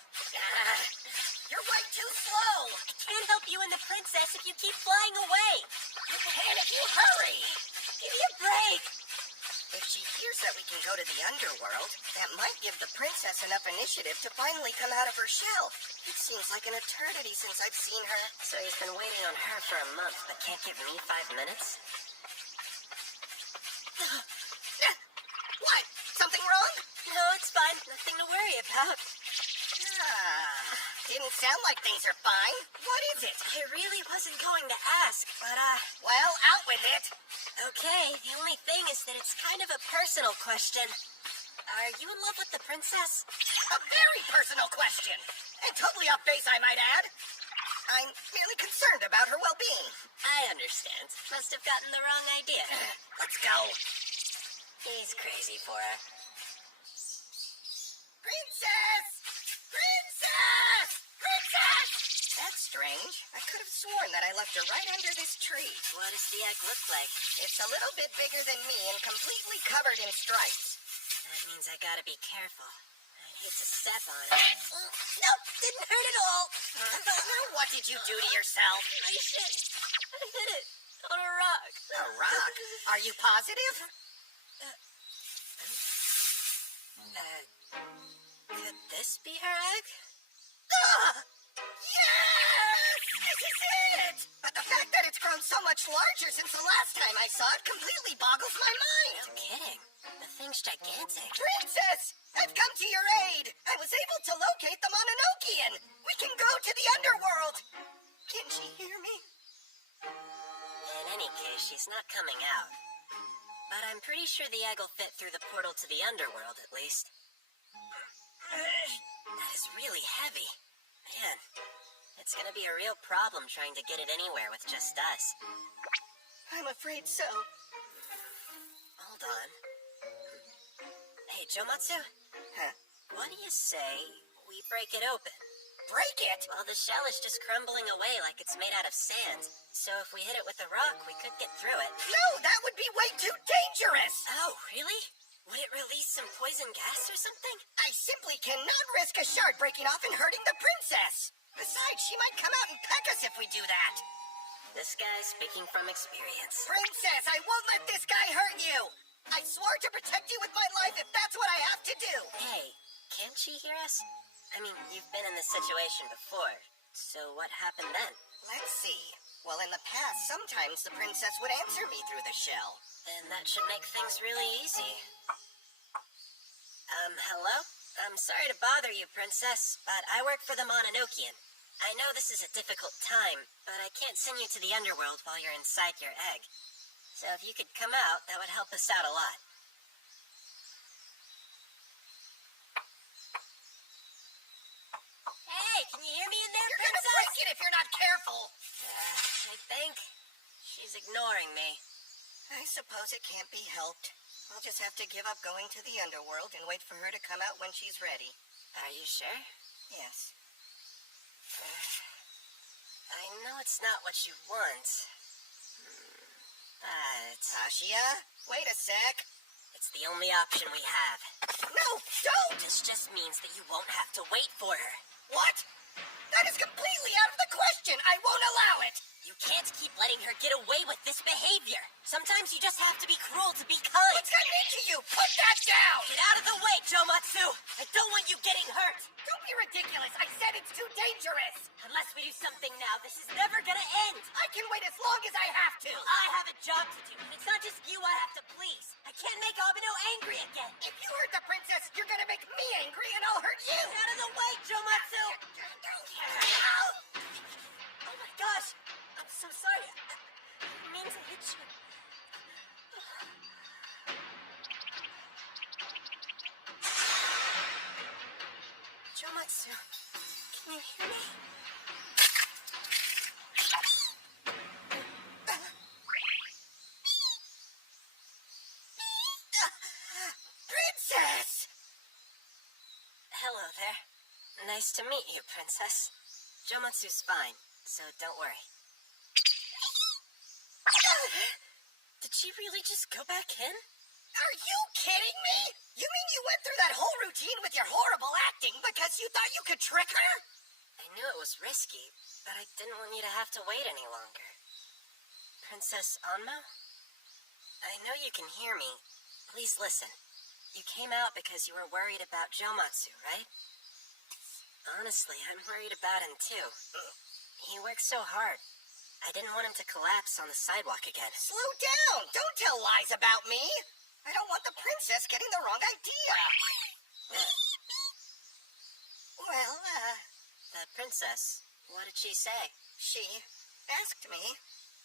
You're way too slow! I can't help you and the princess if you keep flying away. You can if you hurry! Give me a break. If she hears that we can go to the underworld, that might give the princess enough initiative to finally come out of her shell. It seems like an eternity since I've seen her. So he's been waiting on her for a month, but can't give me 5 minutes? What? Something wrong? No, it's fine. Nothing to worry about. Didn't sound like things are fine. What is it? I really wasn't going to ask, but, Well, out with it. okay. The only thing is that it's kind of a personal question. Are you in love with the princess? A very personal question. And totally off base, I might add. I'm merely concerned about her well-being. I understand. Must have gotten the wrong idea. Let's go. He's crazy for her. Princess! Princess! Princess! That's strange. I could have sworn that I left her right under this tree. What does the egg look like? It's a little bit bigger than me and completely covered in stripes. That means I gotta be careful. I'd hate to step on it. Nope, didn't hurt at all. What did you do to yourself? I hit it on a rock. A rock? Are you positive? Could this be her egg? Yes! This is it! But the fact that it's grown so much larger since the last time I saw it completely boggles my mind. No kidding. The thing's gigantic. Princess! I've come to your aid! I was able to locate the Mononokean! We can go to the underworld! Can she hear me? In any case, she's not coming out. But I'm pretty sure the egg will fit through the portal to the underworld, at least. That is really heavy. Man, it's gonna be a real problem trying to get it anywhere with just us. I'm afraid so. Hold on. Hey, Jomatsu? Huh? What do you say we break it open? Break it! Well, the shell is just crumbling away like it's made out of sand. So if we hit it with a rock, we could get through it. No, that would be way too dangerous! Oh, really? Would it release some poison gas or something? I simply cannot risk a shard breaking off and hurting the princess! Besides, she might come out and peck us if we do that! This guy's speaking from experience. Princess, I won't let this guy hurt you! I swore to protect you with my life if that's what I have to do! Hey, can't she hear us? I mean, you've been in this situation before, so what happened then? Let's see. Well, in the past, sometimes the princess would answer me through the shell. Then that should make things really easy. Hello? I'm sorry to bother you, Princess, but I work for the Mononokean. I know this is a difficult time, but I can't send you to the underworld while you're inside your egg. So if you could come out, that would help us out a lot. Hey, can you hear me in there, You're gonna Princess? break it if you're not careful! I think she's ignoring me. I suppose it can't be helped. I'll just have to give up going to the underworld and wait for her to come out when she's ready. Are you sure? Yes. I know it's not what you want, but Ashia, wait a sec. it's the only option we have. No, don't! This just means that you won't have to wait for her. What? That is completely out of the question! I won't allow it! You can't keep letting her get away with this behavior. Sometimes you just have to be cruel to be kind. What's gotten into you? Put that down! Get out of the way, Jomatsu! I don't want you getting hurt. Don't be ridiculous! I said it's too dangerous! Unless we do something now, this is never gonna end. I can wait as long as I have to! I have a job to do, and it's not just you I have to please. I can't make Abeno angry again. If you hurt the princess, you're gonna make me angry and I'll hurt you! Get out of the way, Jomatsu! Oh my gosh! I'm so sorry. I didn't mean to hit you. Jomatsu, can you hear me? Princess! Hello there. Nice to meet you, Princess. Jomatsu's fine, so don't worry. Did she really just go back in? Are you kidding me? You mean you went through that whole routine with your horrible acting because you thought you could trick her? I knew it was risky, but I didn't want you to have to wait any longer. Princess Anma? I know you can hear me. Please listen. you came out because you were worried about Jomatsu, right? Honestly, I'm worried about him too. He works so hard. I didn't want him to collapse on the sidewalk again. Slow down! Don't tell lies about me! I don't want the princess getting the wrong idea! Well, The princess, what did she say? she asked me,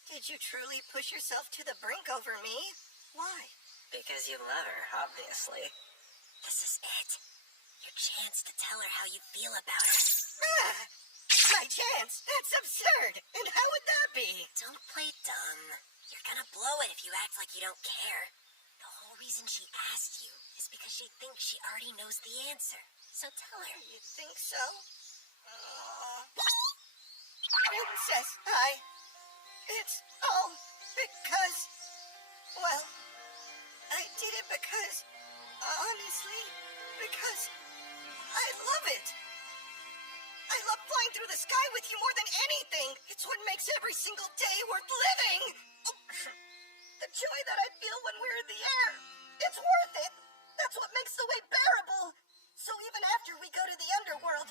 did you truly push yourself to the brink over me? Why? Because you love her, obviously. This is it. Your chance to tell her how you feel about her. My chance? That's absurd! And how would that be? Don't play dumb. You're gonna blow it if you act like you don't care. The whole reason she asked you is because she thinks she already knows the answer. So tell her. You think so? Princess, it's all because, well, I did it because, honestly, because I love it. I love flying through the sky with you more than anything. It's what makes every single day worth living. The joy that I feel when we're in the air, it's worth it. That's what makes the way bearable. So even after we go to the underworld,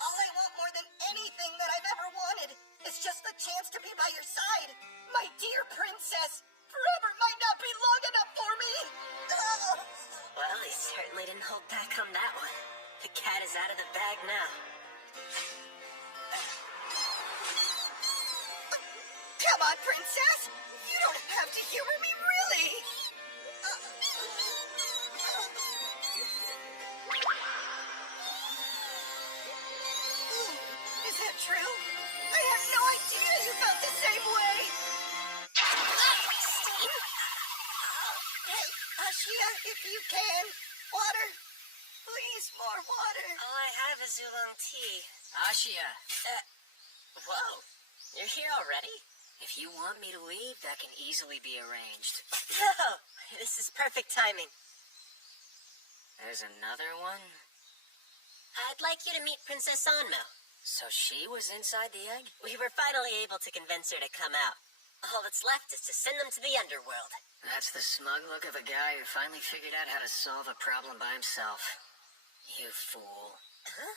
all I want more than anything that I've ever wanted is just the chance to be by your side. My dear princess, forever might not be long enough for me. Well, he certainly didn't hold back on that one. The cat is out of the bag now. Come on, princess. You don't have to humor me, really. Is that true? I had no idea you felt the same way. Hey, Ashia, if you can, water. Please, more water. All I have is oolong tea. Ashia, Whoa, you're here already? if you want me to leave, that can easily be arranged. No, this is perfect timing. There's another one? I'd like you to meet Princess Onmo. So she was inside the egg? We were finally able to convince her to come out. All that's left is to send them to the underworld. That's the smug look of a guy who finally figured out how to solve a problem by himself. You fool. Huh?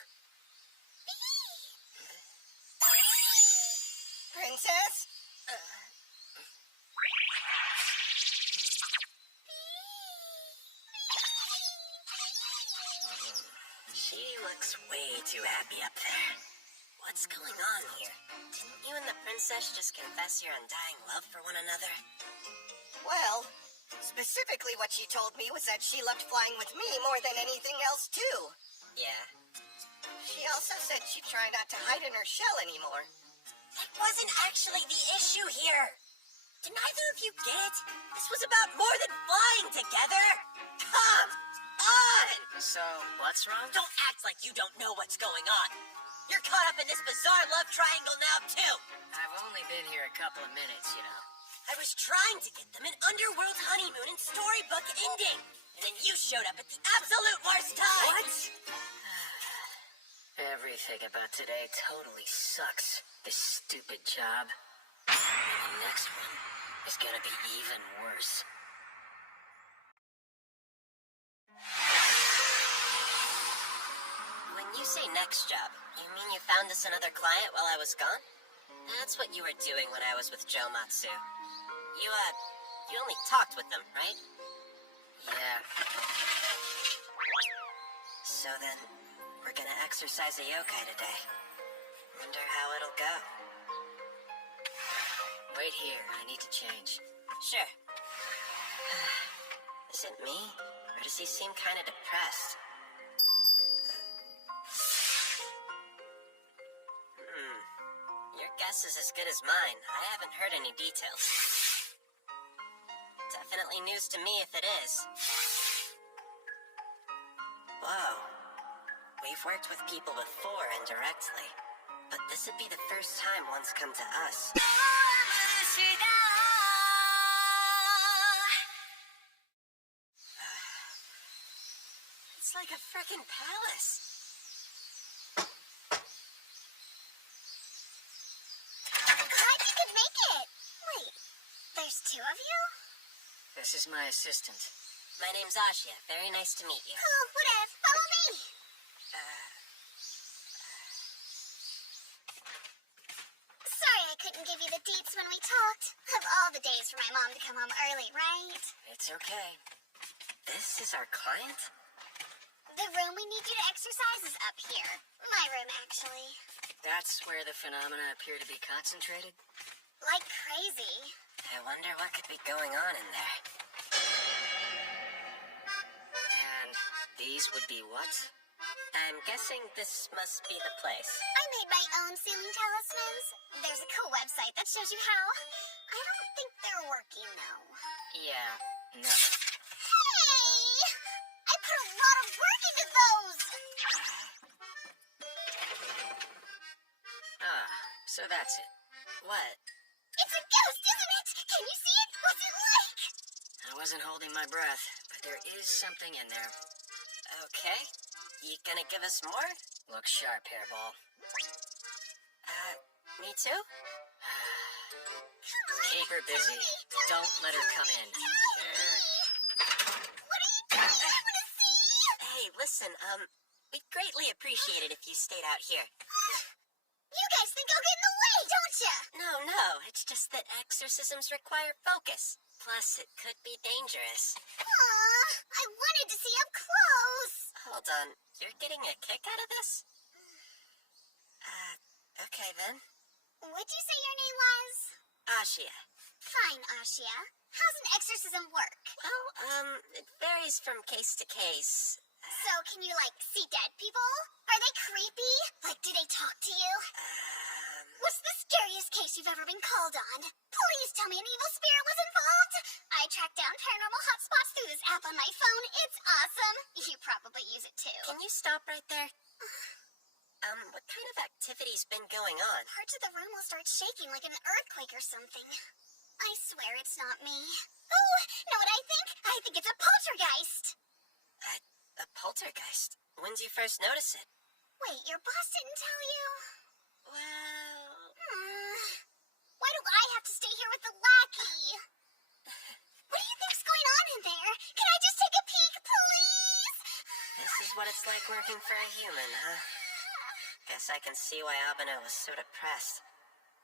Princess? She looks way too happy up there. What's going on here? Didn't you and the princess just confess your undying love for one another? Well, specifically what she told me was that she loved flying with me more than anything else, too. Yeah. She also said she'd try not to hide in her shell anymore. That wasn't actually the issue here. Do neither of you get it? This was about more than flying together. Come on! So, what's wrong? Don't act like you don't know what's going on. You're caught up in this bizarre love triangle now, too. I've only been here a couple of minutes, you know. I was trying to get them an underworld honeymoon and storybook ending. And then you showed up at the absolute worst time. What? Everything about today totally sucks. This stupid job. And the next one is gonna be even worse. When you say next job, you mean you found us another client while I was gone? That's what you were doing when I was with Jomatsu. You only talked with them, right? Yeah. So then, we're gonna exercise a yokai today. Wonder how it'll go. Wait here, I need to change. Sure. Is it me? Or does he seem kind of depressed? Your guess is as good as mine. I haven't heard any details. Definitely news to me if it is. Whoa. We've worked with people before indirectly. But this would be the first time one's come to us. It's like a frickin' palace. Glad you could make it. Wait, there's two of you? This is my assistant. My name's Ashia. Very nice to meet you. Oh, whatever. Follow me. Sorry I couldn't give you the deets when we talked. Of all the days for my mom to come home early, right? It's okay. This is our client? The room we need you to exercise is up here. My room, actually. That's where the phenomena appear to be concentrated? Like crazy. I wonder what could be going on in there. And these would be what? I'm guessing this must be the place. I made my own ceiling talismans. There's a cool website that shows you how. I don't think they're working, though. Yeah, no. Hey! I put a lot of work into those! Ah, so that's it. What? It's a ghost, isn't it? Can you see it? What's it like? I wasn't holding my breath, but there is something in there. Okay. You gonna give us more? Look sharp, hairball. Me too? Come on. Keep her busy. Don't let her come in. Sure. What are you doing? I want to see! Hey, listen, we'd greatly appreciate it if you stayed out here. You guys think I'll get in the way, don't you? No, it's just that exorcisms require focus. Plus, it could be dangerous. Aw, I wanted to see up close. Hold on, you're getting a kick out of this? Okay then. What'd you say your name was? Ashia. Fine, Ashia. How's an exorcism work? Well, it varies from case to case. So, can you, see dead people? Are they creepy? Do they talk to you? What's the scariest case you've ever been called on? Please tell me an evil spirit was involved. I tracked down paranormal hotspots through this app on my phone. It's awesome. You probably use it too. Can you stop right there? What kind of activity's been going on? Parts of the room will start shaking like an earthquake or something. I swear it's not me. Oh, know what I think? I think it's a poltergeist. A poltergeist? When'd you first notice it? Wait, your boss didn't tell you? Well... Why do I have to stay here with the lackey? What do you think's going on in there? Can I just take a peek, please? This is what it's like working for a human, huh? Guess I can see why Abeno was so depressed.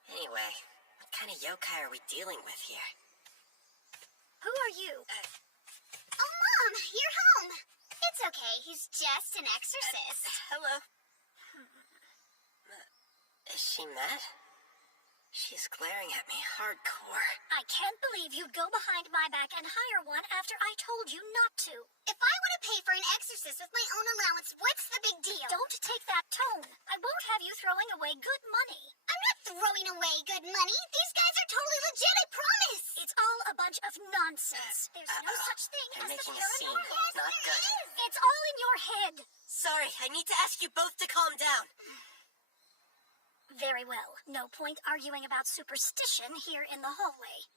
Anyway, what kind of yokai are we dealing with here? Who are you? Oh, Mom, you're home. It's okay, he's just an exorcist. Hello. Is she mad? She's glaring at me hardcore. I can't believe you'd go behind my back and hire one after I told you not to. If I want to pay for an exorcist with my own allowance, what's the big deal? Don't take that tone. I won't have you throwing away good money. I'm not throwing away good money. These guys are totally legit, I promise. It's all a bunch of nonsense. There's no such thing You're as the making a scene. paranormal. Not good. It's all in your head. Sorry, I need to ask you both to calm down. Very well. No point arguing about superstition here in the hallway.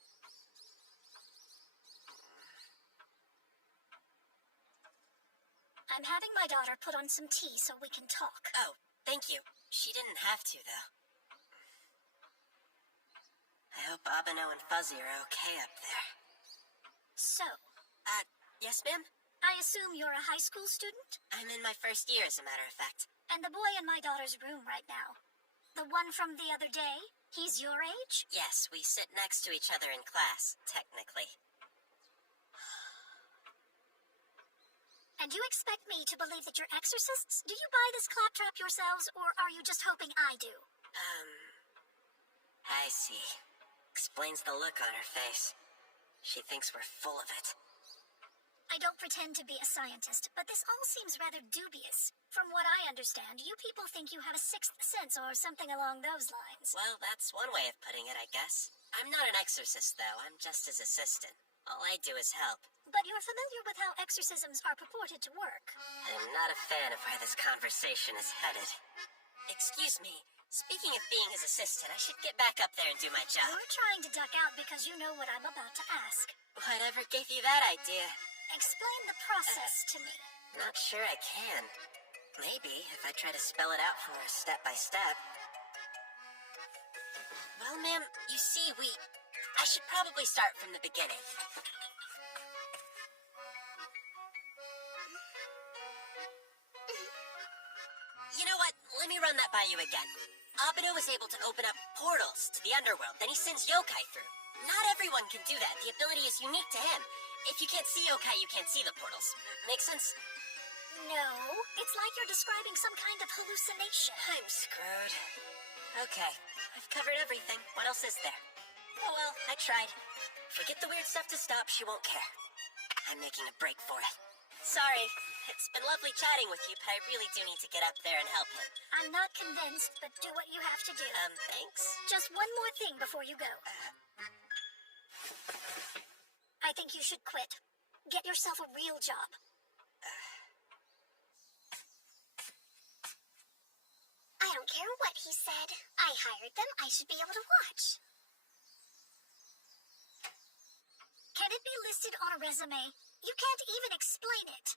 I'm having my daughter put on some tea so we can talk. Oh, thank you. She didn't have to, though. I hope Abeno and Fuzzy are okay up there. So, Yes, ma'am? I assume you're a high school student? I'm in my first year, as a matter of fact. And the boy in my daughter's room right now. The one from the other day? He's your age? Yes, we sit next to each other in class, technically. And you expect me to believe that you're exorcists? Do you buy this claptrap yourselves, or are you just hoping I do? I see. Explains the look on her face. She thinks we're full of it. I don't pretend to be a scientist, but this all seems rather dubious. From what I understand, you people think you have a sixth sense or something along those lines. Well, that's one way of putting it, I guess. I'm not an exorcist, though. I'm just his assistant. All I do is help. But you're familiar with how exorcisms are purported to work. I'm not a fan of where this conversation is headed. Excuse me. Speaking of being his assistant, I should get back up there and do my job. You're trying to duck out because you know what I'm about to ask. Whatever gave you that idea? Explain the process to me. Not sure I can. Maybe, if I try to spell it out for her step by step. Well, ma'am, you see, I should probably start from the beginning. You know what? Let me run that by you again. Abeno was able to open up portals to the underworld, then he sends yokai through. Not everyone can do that. The ability is unique to him. If you can't see yokai, you can't see the portals. Make sense? No, it's like you're describing some kind of hallucination. I'm screwed. Okay, I've covered everything. What else is there? Oh well, I tried. Forget the weird stuff to stop, she won't care. I'm making a break for it. Sorry, it's been lovely chatting with you, but I really do need to get up there and help him. I'm not convinced, but do what you have to do. Thanks? Just one more thing before you go. I think you should quit. Get yourself a real job. I don't care what he said. I hired them. I should be able to watch. Can it be listed on a resume? You can't even explain it.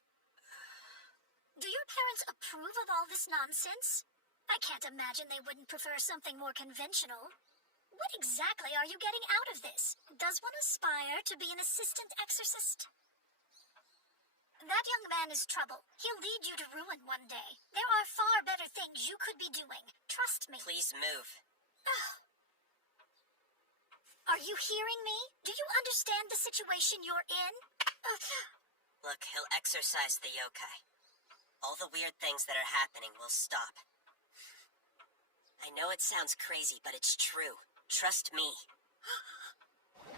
Do your parents approve of all this nonsense? I can't imagine they wouldn't prefer something more conventional. What exactly are you getting out of this? Does one aspire to be an assistant exorcist? That young man is trouble. He'll lead you to ruin one day. There are far better things you could be doing. Trust me. Please move. Are you hearing me? Do you understand the situation you're in? Look, he'll exorcise the yokai. All the weird things that are happening will stop. I know it sounds crazy, but it's true. Trust me.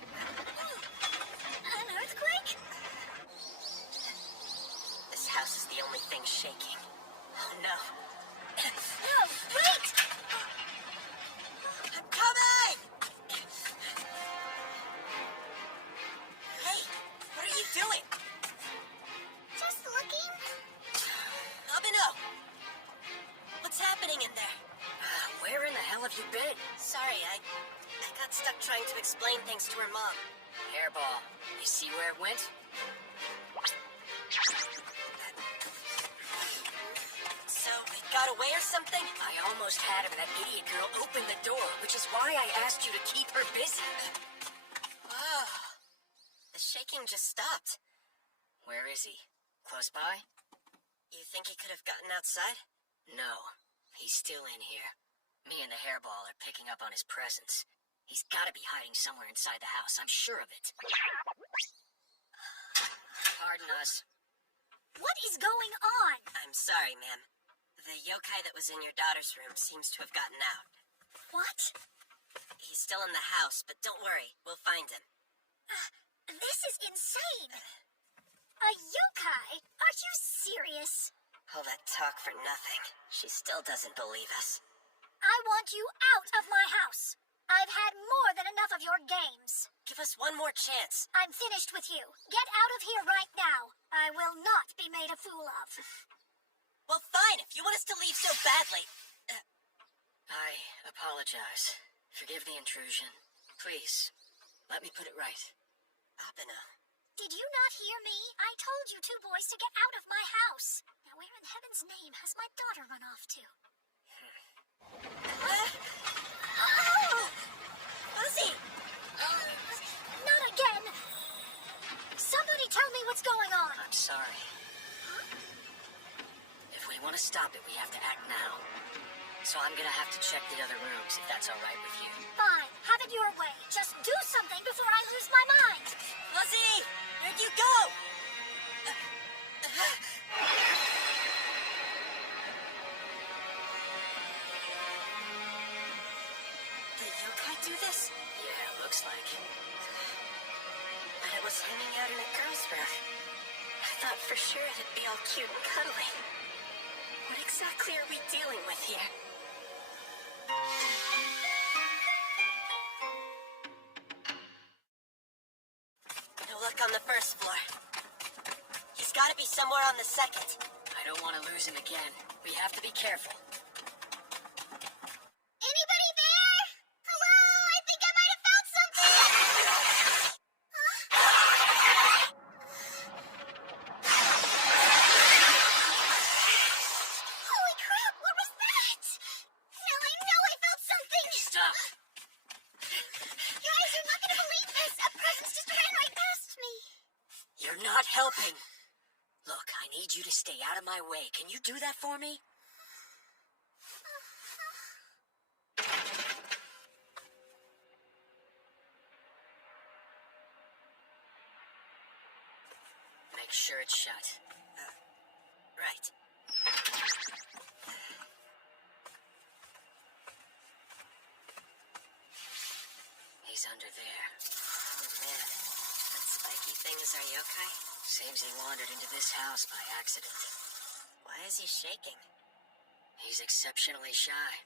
An earthquake? This house is the only thing shaking. Oh no. No, wait! I'm coming! Hey, what are you doing? Just looking. Abeno! What's happening in there? Where in the hell have you been? Sorry, I got stuck trying to explain things to her mom. Hairball, you see where it went? So, it got away or something? I almost had him. That idiot girl opened the door, which is why I asked you to keep her busy. Oh, the shaking just stopped. Where is he? Close by? You think he could have gotten outside? No, he's still in here. Me and the hairball are picking up on his presence. He's gotta be hiding somewhere inside the house, I'm sure of it. Pardon us. What is going on? I'm sorry, ma'am. The yokai that was in your daughter's room seems to have gotten out. What? He's still in the house, but don't worry, we'll find him. This is insane. A yokai? Are you serious? All that talk for nothing. She still doesn't believe us. I want you out of my house. I've had more than enough of your games. Give us one more chance. I'm finished with you. Get out of here right now. I will not be made a fool of. Well, fine, if you want us to leave so badly. I apologize. Forgive the intrusion. Please, let me put it right. Abeno. Did you not hear me? I told you two boys to get out of my house. Now where in heaven's name has my daughter run off to? Oh! Ozzy! Not again! Somebody tell me what's going on! I'm sorry. If we want to stop it, we have to act now. So I'm gonna have to check the other rooms, if that's all right with you. Fine, have it your way. Just do something before I lose my mind! Ozzy! Where'd you go? The yokai do this? Yeah, looks like. But it was hanging out in a girl's room. I thought for sure it'd be all cute and cuddly. What exactly are we dealing with here? No luck on the first floor. He's gotta be somewhere on the second. I don't want to lose him again. We have to be careful. Anybody there? Hello? I think I might have found something! Holy crap, what was that? Now I know I felt something! Stop! Guys, you're not gonna believe this! A presence just ran right past me! You're not helping. Look, I need you to stay out of my way. Can you do that for me? sure it's shut. Right. He's under there. Oh man, that spiky thing is our yokai? Seems he wandered into this house by accident. Why is he shaking? He's exceptionally shy.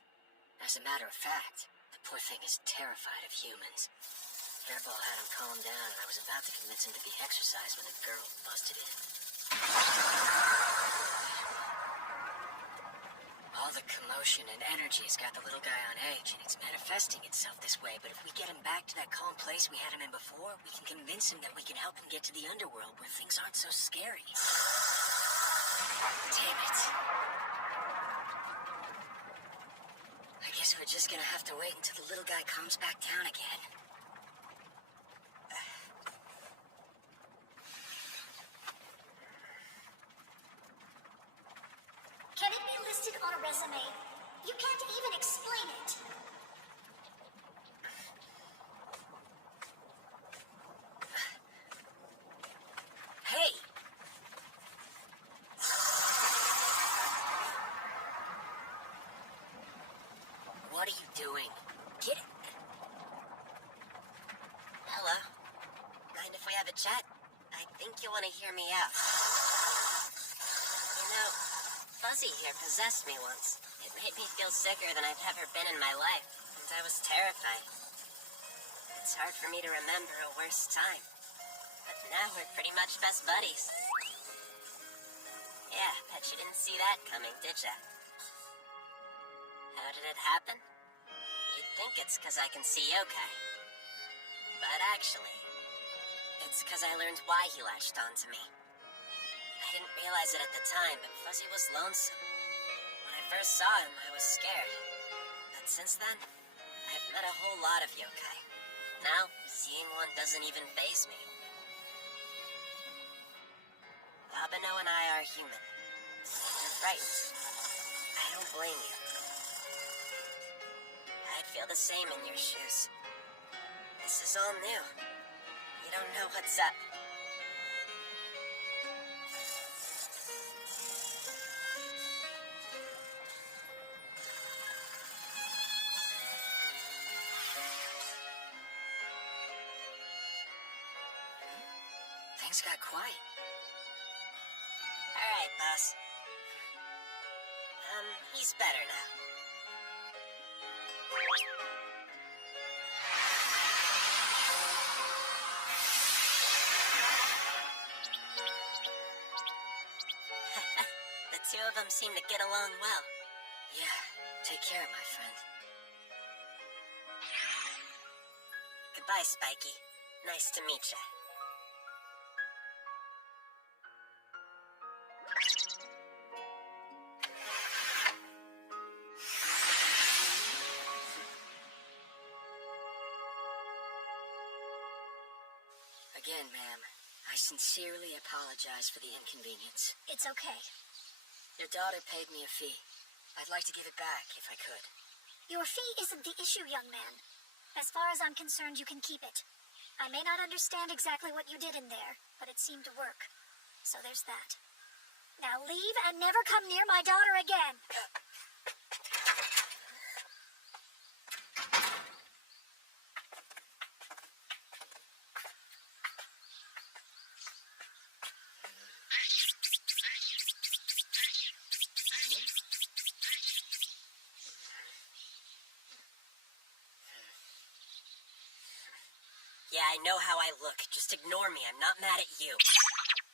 As a matter of fact, the poor thing is terrified of humans. Hairball had him calm down, and I was about to convince him to be exercised when a girl busted in. All the commotion and energy has got the little guy on edge, and it's manifesting itself this way, but if we get him back to that calm place we had him in before, we can convince him that we can help him get to the underworld where things aren't so scary. Damn it. I guess we're just gonna have to wait until the little guy comes back down again. Can it be listed on a resume? You can't even explain it. Hey! What are you doing? Get it. Hello. Mind if we have a chat? I think you want to hear me out. You know, Fuzzy here possessed me once. It made me feel sicker than I've ever been in my life, and I was terrified. It's hard for me to remember a worse time. But now we're pretty much best buddies. Yeah, bet you didn't see that coming, did ya? How did it happen? You'd think it's 'cause I can see yokai. But actually, it's 'cause I learned why he latched onto me. I didn't realize it at the time, but Fuzzy was lonesome. When I first saw him, I was scared. But since then, I've met a whole lot of yokai. Now, seeing one doesn't even faze me. Abeno and I are human. You're frightened. I don't blame you. I'd feel the same in your shoes. This is all new. You don't know what's up. Things got quiet. All right, boss. He's better now. The two of them seem to get along well. Yeah, take care, my friend. Goodbye, Spiky. Nice to meet ya. Again, ma'am, I sincerely apologize for the inconvenience. It's okay. Your daughter paid me a fee. I'd like to give it back if I could. Your fee isn't the issue, young man. As far as I'm concerned, you can keep it. I may not understand exactly what you did in there, but it seemed to work. So there's that. Now leave and never come near my daughter again. Yeah, I know how I look. Just ignore me. I'm not mad at you.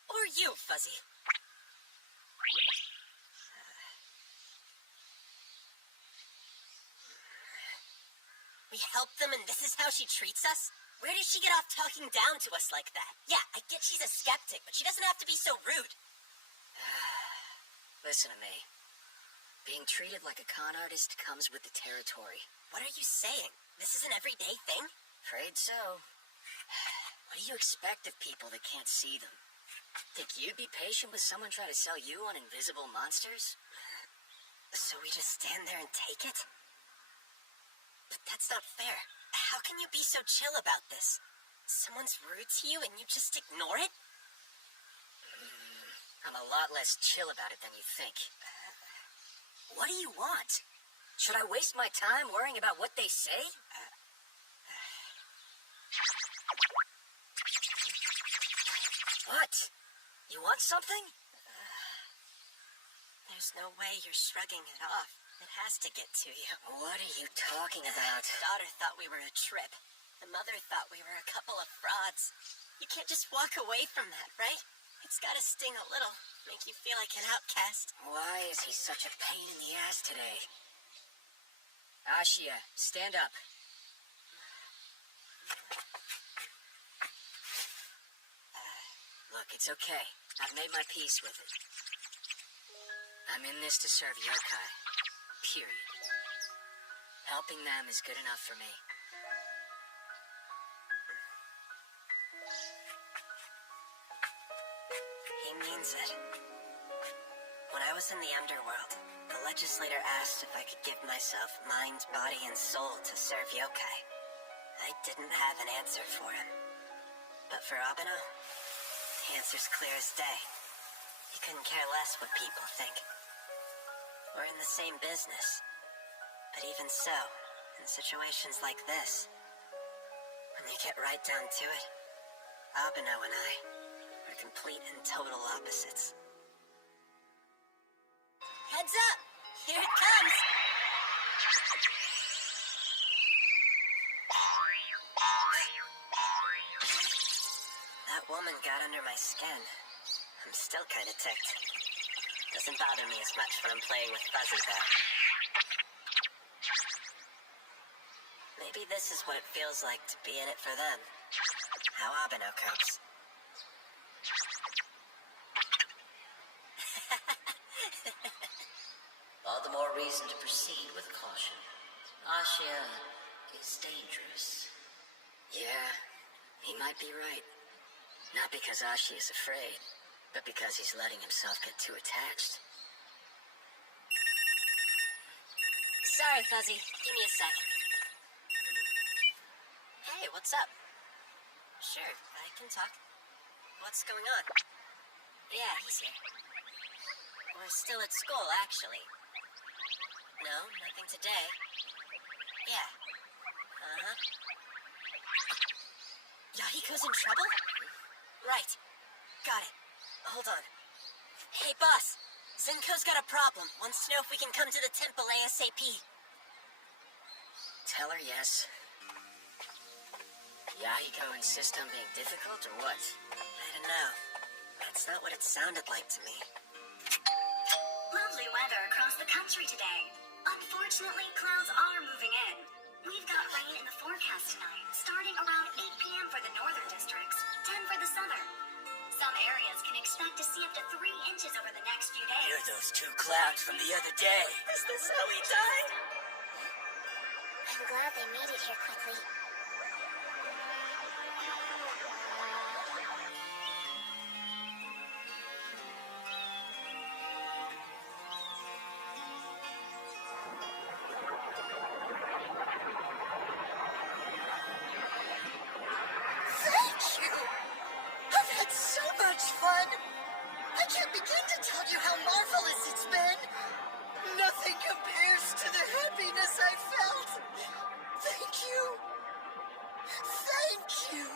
Or you, Fuzzy. We helped them and this is how she treats us? Where did she get off talking down to us like that? Yeah, I get she's a skeptic, but she doesn't have to be so rude. Listen to me. Being treated like a con artist comes with the territory. What are you saying? This is an everyday thing? Afraid so. What do you expect of people that can't see them? Think you'd be patient with someone trying to sell you on invisible monsters? So we just stand there and take it? But that's not fair. How can you be so chill about this? Someone's rude to you and you just ignore it? a lot less chill about it than you think. What do you want? Should I waste my time worrying about what they say? What? You want something? There's no way you're shrugging it off. It has to get to you. What are you talking about? The daughter thought we were a trip. The mother thought we were a couple of frauds. You can't just walk away from that, right? It's gotta sting a little, make you feel like an outcast. Why is he such a pain in the ass today? Ashia, stand up. Look, it's okay. I've made my peace with it. I'm in this to serve yokai. Period. Helping them is good enough for me. He means it. When I was in the underworld, the legislator asked if I could give myself mind, body, and soul to serve yokai. I didn't have an answer for him. But for Abeno, the answer's clear as day. He couldn't care less what people think. We're in the same business. But even so, in situations like this, when you get right down to it, Abeno and I are complete and total opposites. Heads up! Here it comes! That woman got under my skin. I'm still kinda ticked. Doesn't bother me as much when I'm playing with Fuzzy, though. Maybe this is what it feels like to be in it for them. How Abeno copes. All the more reason to proceed with caution. Ashia is dangerous. Yeah, he might be right. Not because Ashi is afraid, but because he's letting himself get too attached. Sorry, Fuzzy. Give me a sec. Hey, what's up? Sure, I can talk. What's going on? Yeah, he's here. We're still at school, actually. No, nothing today. Yeah. Uh-huh. Yahiko's in trouble? Right. Got it. Hold on. Hey, boss. Zenko's got a problem. Wants to know if we can come to the temple ASAP. Tell her yes. Yahiko insist on being difficult or what? I don't know. That's not what it sounded like to me. Lovely weather across the country today. Unfortunately, clouds are moving in. We've got rain in the forecast tonight, starting around 8 p.m. for the northern districts, 10 for the southern. Some areas can expect to see up to 3 inches over the next few days. You're those 2 clouds from the other day. Is this how he died? I'm glad they made it here quickly. Thank you! I've had so much fun! I can't begin to tell you how marvelous it's been! Nothing compares to the happiness I felt! Thank you! Thank you!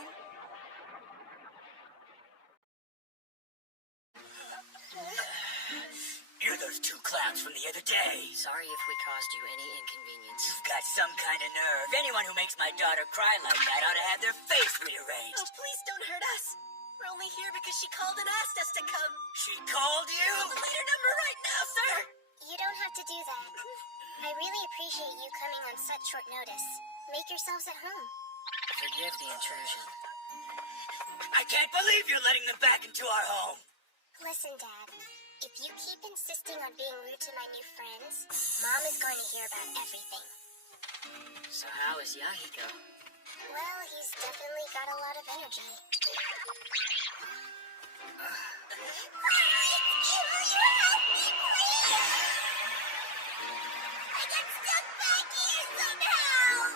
You're those 2 clouds from the other day. Sorry if we caused you any inconvenience. You've got some kind of nerve. Anyone who makes my daughter cry like that ought to have their face rearranged. Oh, please don't hurt us! We're only here because she called and asked us to come! She called you? Call the later number right now, sir! You don't have to do that. I really appreciate you coming on such short notice. Make yourselves at home. Forgive the intrusion. I can't believe you're letting them back into our home. Listen, Dad. If you keep insisting on being rude to my new friends, Mom is going to hear about everything. So how is Yahiko? Well, he's definitely got a lot of energy. I got stuck back here somehow!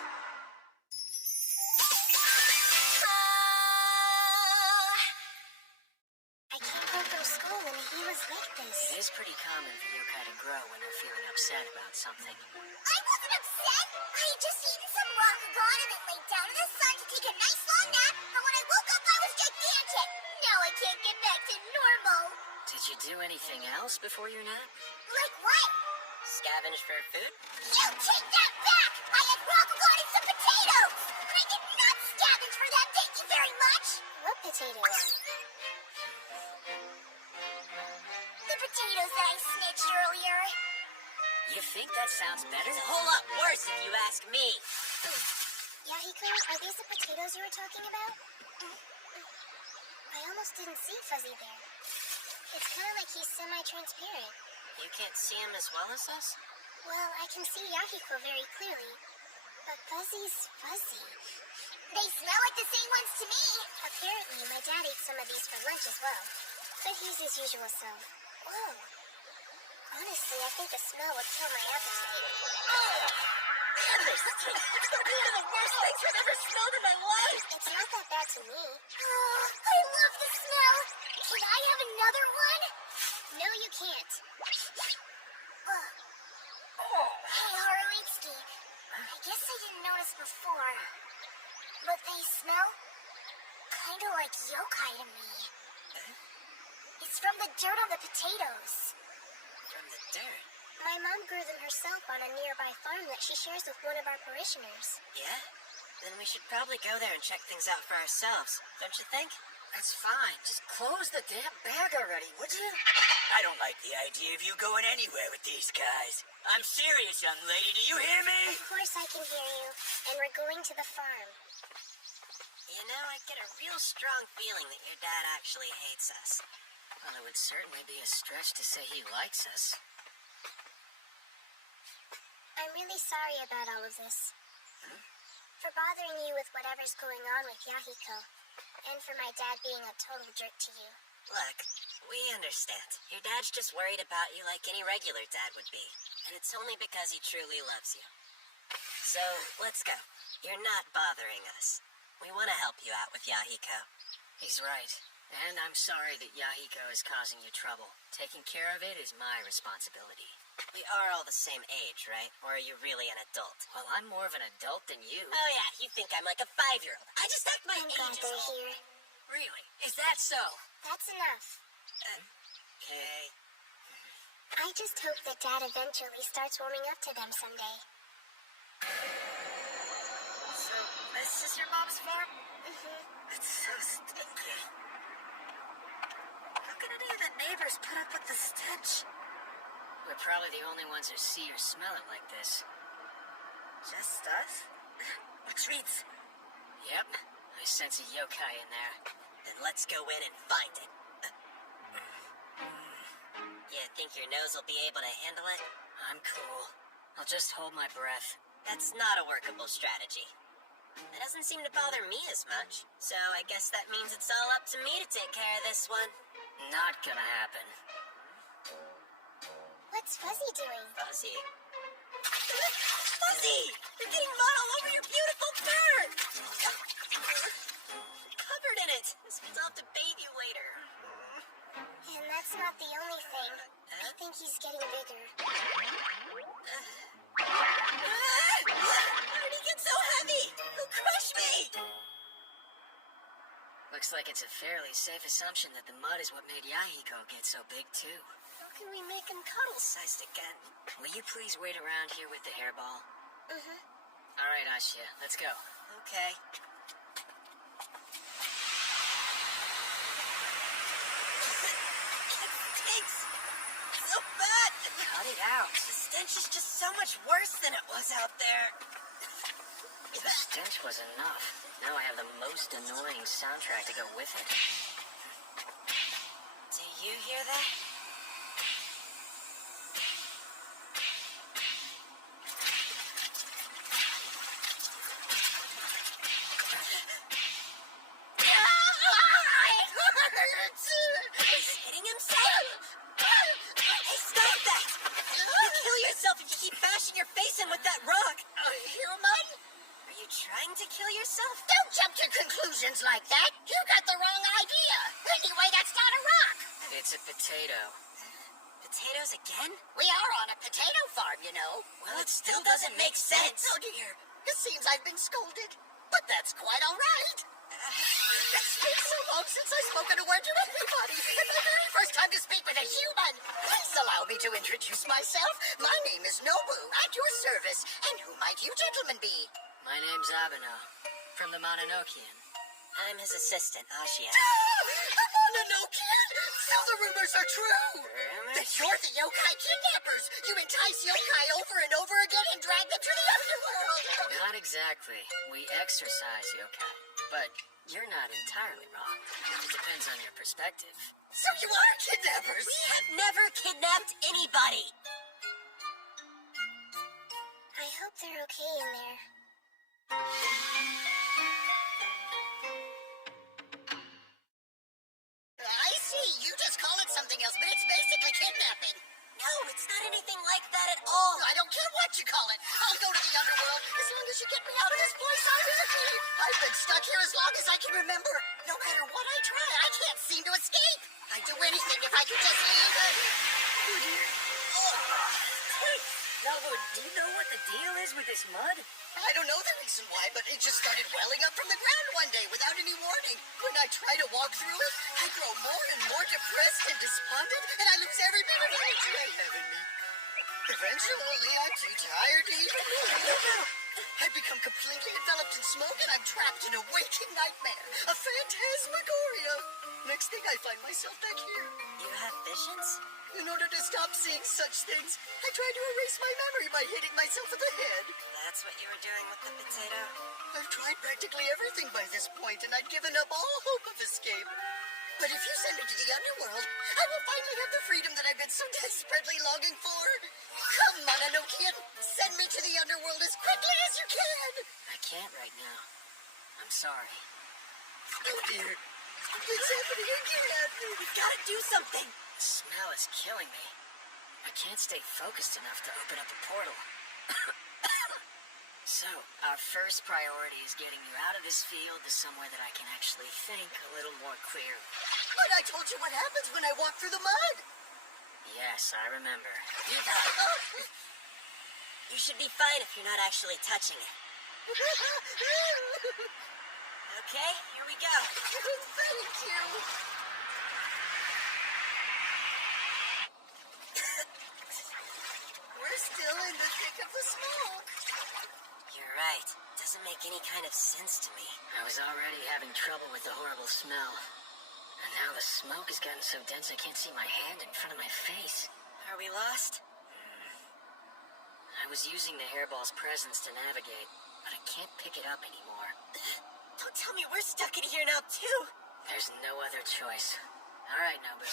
I came home from school when he he was like this. It is pretty common for yokai to grow when they're feeling upset about something. I wasn't upset. I had just eaten some Rokugan and then laid down in the sun to take a nice long nap, and when I woke up I was gigantic. Now I can't get back to normal. Did you do anything else before your nap? Like what? Scavenge for food? You take that back! I had Rokugan and some potatoes! But I did not scavenge for that, thank you very much! What potatoes? The potatoes that I snitched earlier. You think that sounds better? It's a whole lot worse if you ask me. Yahiko, are these the potatoes you were talking about? I almost didn't see Fuzzy there. It's kind of like he's semi-transparent. You can't see him as well as us? Well, I can see Yahiko very clearly, but Fuzzy's fuzzy. They smell like the same ones to me. Apparently, my dad ate some of these for lunch as well, but he's his usual self. Whoa. Honestly, I think the smell would kill my appetite. Man, they stink. It's one of the worst things I've ever smelled in my life. It's not that bad to me. Oh, I love the smell. Can I have another one? No, you can't. Hey, Haruitsuki. I guess I didn't notice before, but they smell kind of like yokai to me. It's from the dirt on the potatoes. From the dirt? My mom grew them herself on a nearby farm that she shares with one of our parishioners. Yeah? Then we should probably go there and check things out for ourselves, don't you think? That's fine. Just close the damn bag already, would you? I don't like the idea of you going anywhere with these guys. I'm serious, young lady. Do you hear me? Of course I can hear you, and we're going to the farm. You know, I get a real strong feeling that your dad actually hates us. Well, it would certainly be a stretch to say he likes us. I'm really sorry about all of this. For bothering you with whatever's going on with Yahiko, and for my dad being a total jerk to you. Look, we understand. Your dad's just worried about you like any regular dad would be. And it's only because he truly loves you. So, let's go. You're not bothering us. We want to help you out with Yahiko. He's right. And I'm sorry that Yahiko is causing you trouble. Taking care of it is my responsibility. We are all the same age, right? Or are you really an adult? Well, I'm more of an adult than you. Oh yeah, you think I'm like a 5-year-old. I just act my I'm glad age is they're old. here. Really? Is that so? That's enough. Okay. I just hope that Dad eventually starts warming up to them someday. So, this is your mom's farm? Mm-hmm. It's so stinky. How can any of the neighbors put up with the stench? We're probably the only ones who see or smell it like this. Just us? Retreats. Yep. I sense a yokai in there. Then let's go in and find it. You think your nose will be able to handle it? I'm cool. I'll just hold my breath. That's not a workable strategy. It doesn't seem to bother me as much, so I guess that means it's all up to me to take care of this one. Not gonna happen. What's Fuzzy doing? Fuzzy. Fuzzy! You're getting mud all over your beautiful fur! Covered in it! This means I'll have to bathe you later. And that's not the only thing. I think he's getting bigger. How did he get so heavy? Who crushed me? Looks like it's a fairly safe assumption that the mud is what made Yahiko get so big, too. How can we make him cuddle-sized again? Will you please wait around here with the hairball? Mm-hmm. All right, Ashia, let's go. Okay. It stinks so bad. Cut it out. The stench is just so much worse than it was out there. The stench was enough. Now I have the most annoying soundtrack to go with it. Do you hear that? He's hitting himself? Hey, stop that! You'll kill yourself if you keep bashing your face in with that rock. Human? Are you trying to kill yourself? Don't jump to conclusions like that. You got the wrong idea. Anyway, that's not a rock. It's a potato. potato. Potatoes again? We are on a potato farm, you know. Well, it still doesn't make sense. Oh dear, it seems I've been scolded. But that's quite all right. It's been so long since I've spoken a word to anybody. It's my very first time to speak with a human. Please allow me to introduce myself. My name is Nobu, at your service. And who might you gentlemen be? My name's Abeno, from the Mononokean. I'm his assistant, Ashia. The Mononokean! So the rumors are true! That you're the yokai kidnappers! You entice yokai over and over again and drag them to the underworld! Not exactly. We exercise yokai. But you're not entirely wrong. It depends on your perspective. So you are kidnappers! We have never kidnapped anybody. I hope they're okay in there. I see, you just call it something else, but it's basically kidnapping. No, it's not anything like that at all. I don't care what you call it. I'll go to the underworld. As long as you get me out of this place, I'm happy. I've been stuck here as long as I can remember. No matter what I try, I can't seem to escape. I'd do anything if I could just leave. Nobu, do you know what the deal is with this mud? I don't know the reason why, but it just started welling up from the ground one day without any warning. When I try to walk through it, I grow more and more depressed and despondent, and I lose every bit of energy I have in me. Eventually, I'm too tired to even move. I become completely enveloped in smoke, and I'm trapped in a waking nightmare. A phantasmagoria. Next thing, I find myself back here. You have visions? In order to stop seeing such things, I try to erase my memory by hitting myself in the head. That's what you were doing with the potato? I've tried practically everything by this point, and I'd given up all hope of escape. But if you send me to the underworld, I will finally have the freedom that I've been so desperately longing for. Come, Mononokean, send me to the underworld as quickly as you can. I can't right now. I'm sorry. Oh dear, it's happening again. We've got to do something. The smell is killing me. I can't stay focused enough to open up a portal. So, our first priority is getting you out of this field to somewhere that I can actually think a little more clearly. But I told you what happens when I walk through the mud. Yes, I remember. You got it. You should be fine if you're not actually touching it. Okay, here we go. Thank you. We're still in the thick of the smoke. You're right. Doesn't make any kind of sense to me. I was already having trouble with the horrible smell. And now the smoke has gotten so dense I can't see my hand in front of my face. Are we lost? I was using the hairball's presence to navigate, but I can't pick it up anymore. Don't tell me we're stuck in here now, too. There's no other choice. All right, Nobu.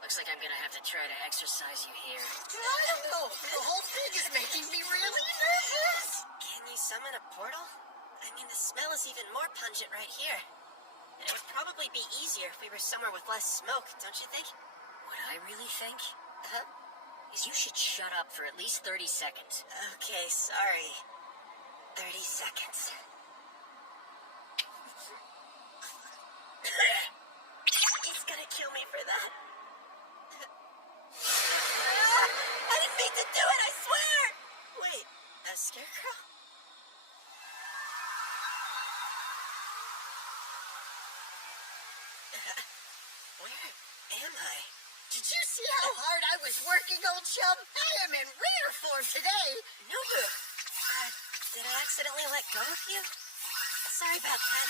Looks like I'm gonna have to try to exercise you here. I don't know. The whole thing is making me really nervous. Can you summon a portal? I mean, the smell is even more pungent right here. And it would probably be easier if we were somewhere with less smoke, don't you think? What I really think Uh-huh. is you should shut up for at least 30 seconds. Okay, sorry. 30 seconds. He's gonna kill me for that. I didn't mean to do it, I swear! Wait, a scarecrow? Where am I? Did you see how hard I was working, old chum? I am in rare form today. Nobu! Did I accidentally let go of you? Sorry about that.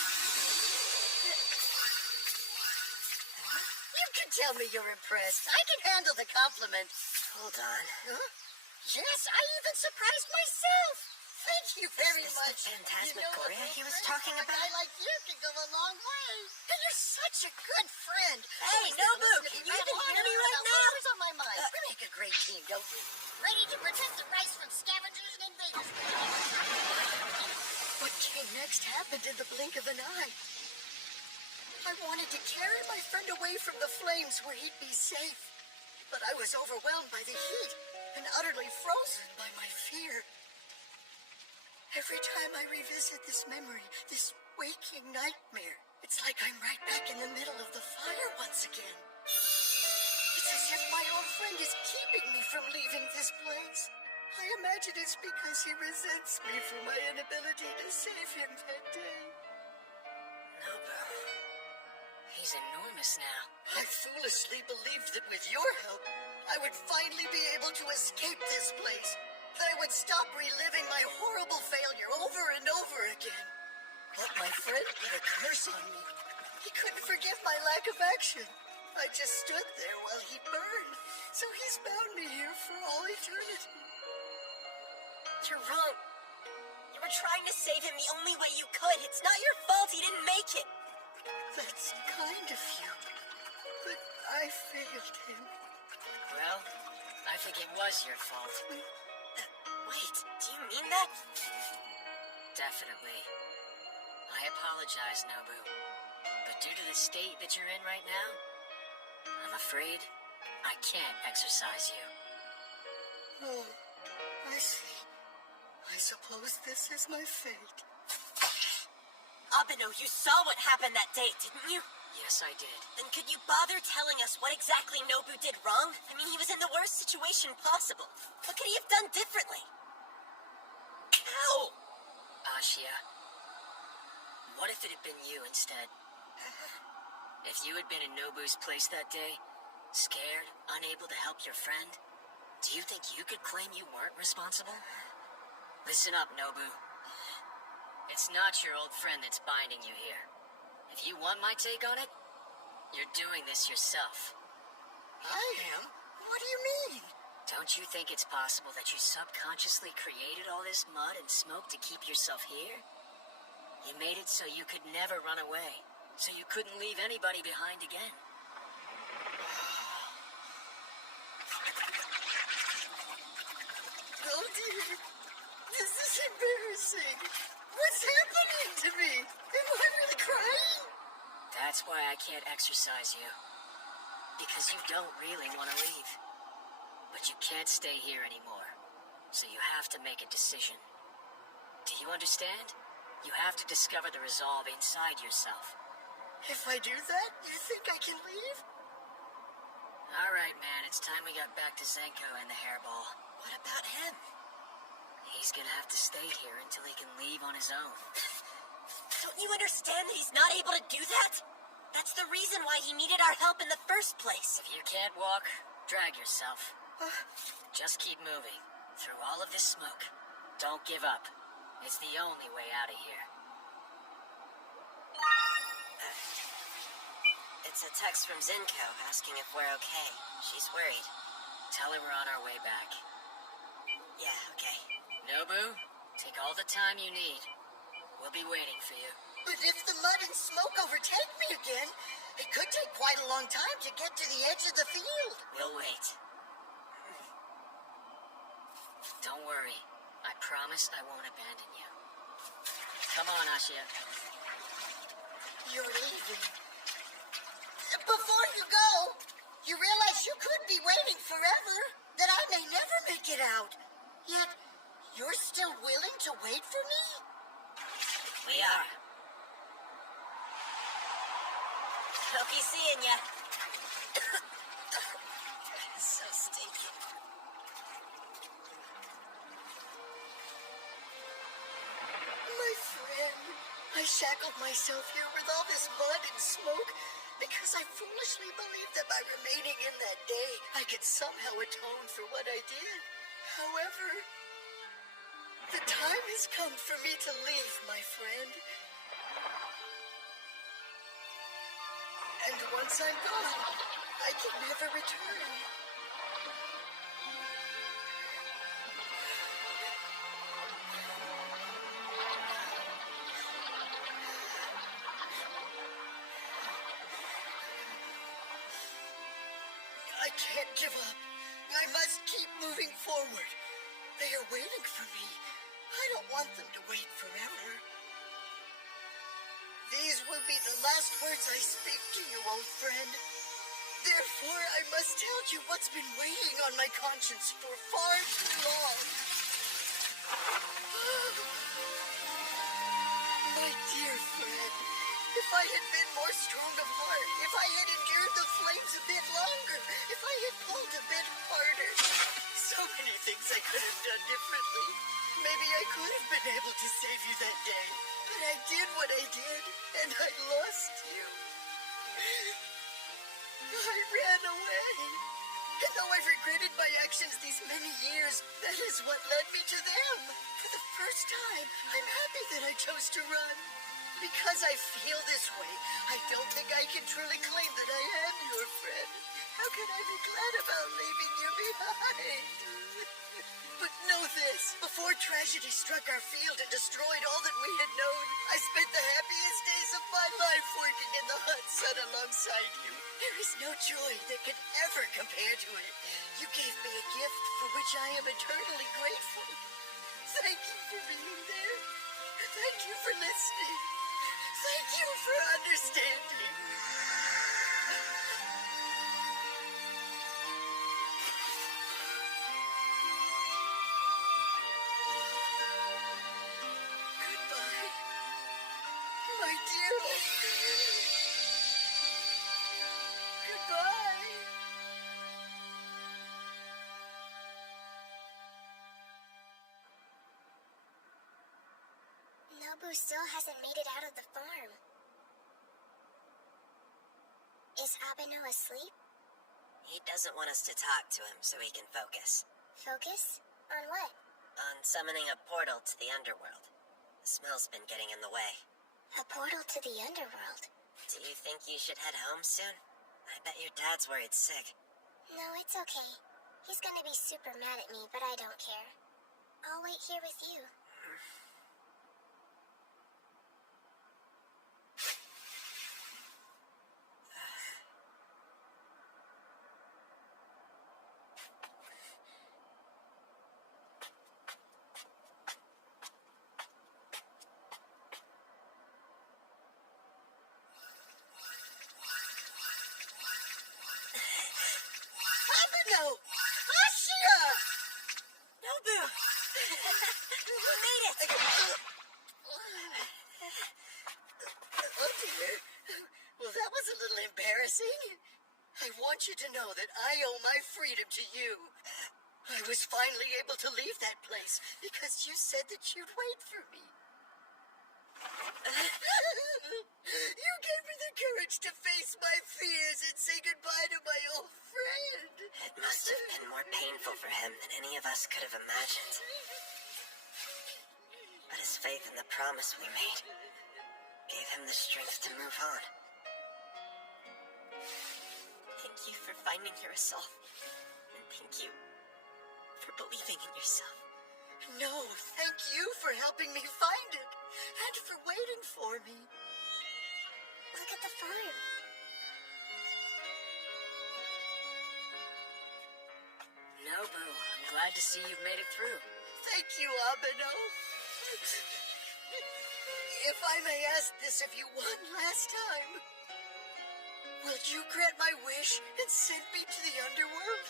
You can tell me you're impressed. I can handle the compliment. Hold on. Huh? Yes, I even surprised myself. Thank you very Is this much. the phantasmagoria he was talking A about? guy like you can go a long way. And you're such a good friend. Hey, Always there to Nobu, listen to can me you and even want hear to me know right about now? whatever's on my mind. We make a great team, don't we? Ready to protect the rice from scavengers and invaders. What came next happened in the blink of an eye. I wanted to carry my friend away from the flames where he'd be safe. But I was overwhelmed by the heat and utterly frozen by my fear. Every time I revisit this memory, this waking nightmare, it's like I'm right back in the middle of the fire once again. It's as Your friend is keeping me from leaving this place. I imagine it's because he resents me for my inability to save him that day. Nobu. He's enormous now. I foolishly believed that with your help, I would finally be able to escape this place. That I would stop reliving my horrible failure over and over again. But my friend put a curse on me. He couldn't forgive my lack of action. I just stood there while he burned, so he's bound me here for all eternity. You're wrong. You were trying to save him the only way you could. It's not your fault he didn't make it. That's kind of you, but I failed him. Well, I think it was your fault. Wait, do you mean that? Definitely. I apologize, Nobu. But due to the state that you're in right now, I'm afraid I can't exercise you. Oh, I see. I suppose this is my fate. Abeno, you saw what happened that day, didn't you? Yes, I did. Then could you bother telling us what exactly Nobu did wrong? I mean, he was in the worst situation possible. What could he have done differently? Ow! Ashia, what if it had been you instead? If you had been in Nobu's place that day, scared, unable to help your friend, do you think you could claim you weren't responsible? Listen up, Nobu. It's not your old friend that's binding you here. If you want my take on it, you're doing this yourself. I am? What do you mean? Don't you think it's possible that you subconsciously created all this mud and smoke to keep yourself here? You made it so you could never run away, so you couldn't leave anybody behind again. Oh dear, this is embarrassing. What's happening to me? Am I really crying? That's why I can't exercise you. Because you don't really want to leave. But you can't stay here anymore. So you have to make a decision. Do you understand? You have to discover the resolve inside yourself. If I do that, you think I can leave? Alright, man, it's time we got back to Zenko and the hairball. What about him? He's gonna have to stay here until he can leave on his own. Don't you understand that he's not able to do that? That's the reason why he needed our help in the first place. If you can't walk, drag yourself. Just keep moving. Through all of this smoke. Don't give up. It's the only way out of here. It's a text from Zenko asking if we're okay. She's worried. Tell her we're on our way back. Yeah, okay. Nobu, take all the time you need. We'll be waiting for you. But if the mud and smoke overtake me again, it could take quite a long time to get to the edge of the field. We'll wait. Don't worry. I promise I won't abandon you. Come on, Ashia. You're leaving. Before you go, you realize you could be waiting forever, that I may never make it out. Yet, you're still willing to wait for me? We are. Hope you seeing ya. So stinky. My friend, I shackled myself here with all this mud and smoke because I foolishly believed that by remaining in that day, I could somehow atone for what I did. However, the time has come for me to leave, my friend. And once I'm gone, I can never return. I can't give up. I must keep moving forward. They are waiting for me. I don't want them to wait forever. These will be the last words I speak to you, old friend. Therefore, I must tell you what's been weighing on my conscience for far too long. My dear friend, If I had been more strong of heart, if I had endured the flames a bit longer, if I had pulled a bit harder. So many things I could have done differently. Maybe I could have been able to save you that day. But I did what I did, and I lost you. I ran away. And though I've regretted my actions these many years, that is what led me to them. For the first time, I'm happy that I chose to run. Because I feel this way, I don't think I can truly claim that I am your friend. How can I be glad about leaving you behind? But know this, before tragedy struck our field and destroyed all that we had known, I spent the happiest days of my life working in the hot sun alongside you. There is no joy that could ever compare to it. You gave me a gift for which I am eternally grateful. Thank you for being there. Thank you for listening. Thank you for understanding. Goodbye, my dear old friend. Goodbye. Nobu still hasn't made it out of the farm. Is Abeno asleep? He doesn't want us to talk to him so he can focus. Focus? On what? On summoning a portal to the underworld. The smell's been getting in the way. A portal to the underworld? Do you think you should head home soon? I bet your dad's worried sick. No, it's okay. He's gonna be super mad at me, but I don't care. I'll wait here with you. Abeno! Ashia! Nobu! We made it! Oh dear. Well, that was a little embarrassing. I want you to know that I owe my freedom to you. I was finally able to leave that place because you said that you'd wait for me. You gave me the courage to face my fears and say goodbye to my old friend. It must have been more painful for him than any of us could have imagined. But his faith in the promise we made gave him the strength to move on. Thank you for finding your resolve. And thank you for believing in yourself. No, thank you for helping me find it and for waiting for me. Look at the farm. Nobu, I'm glad to see you've made it through. Thank you, Abeno. If I may ask this of you one last time, will you grant my wish and send me to the underworld?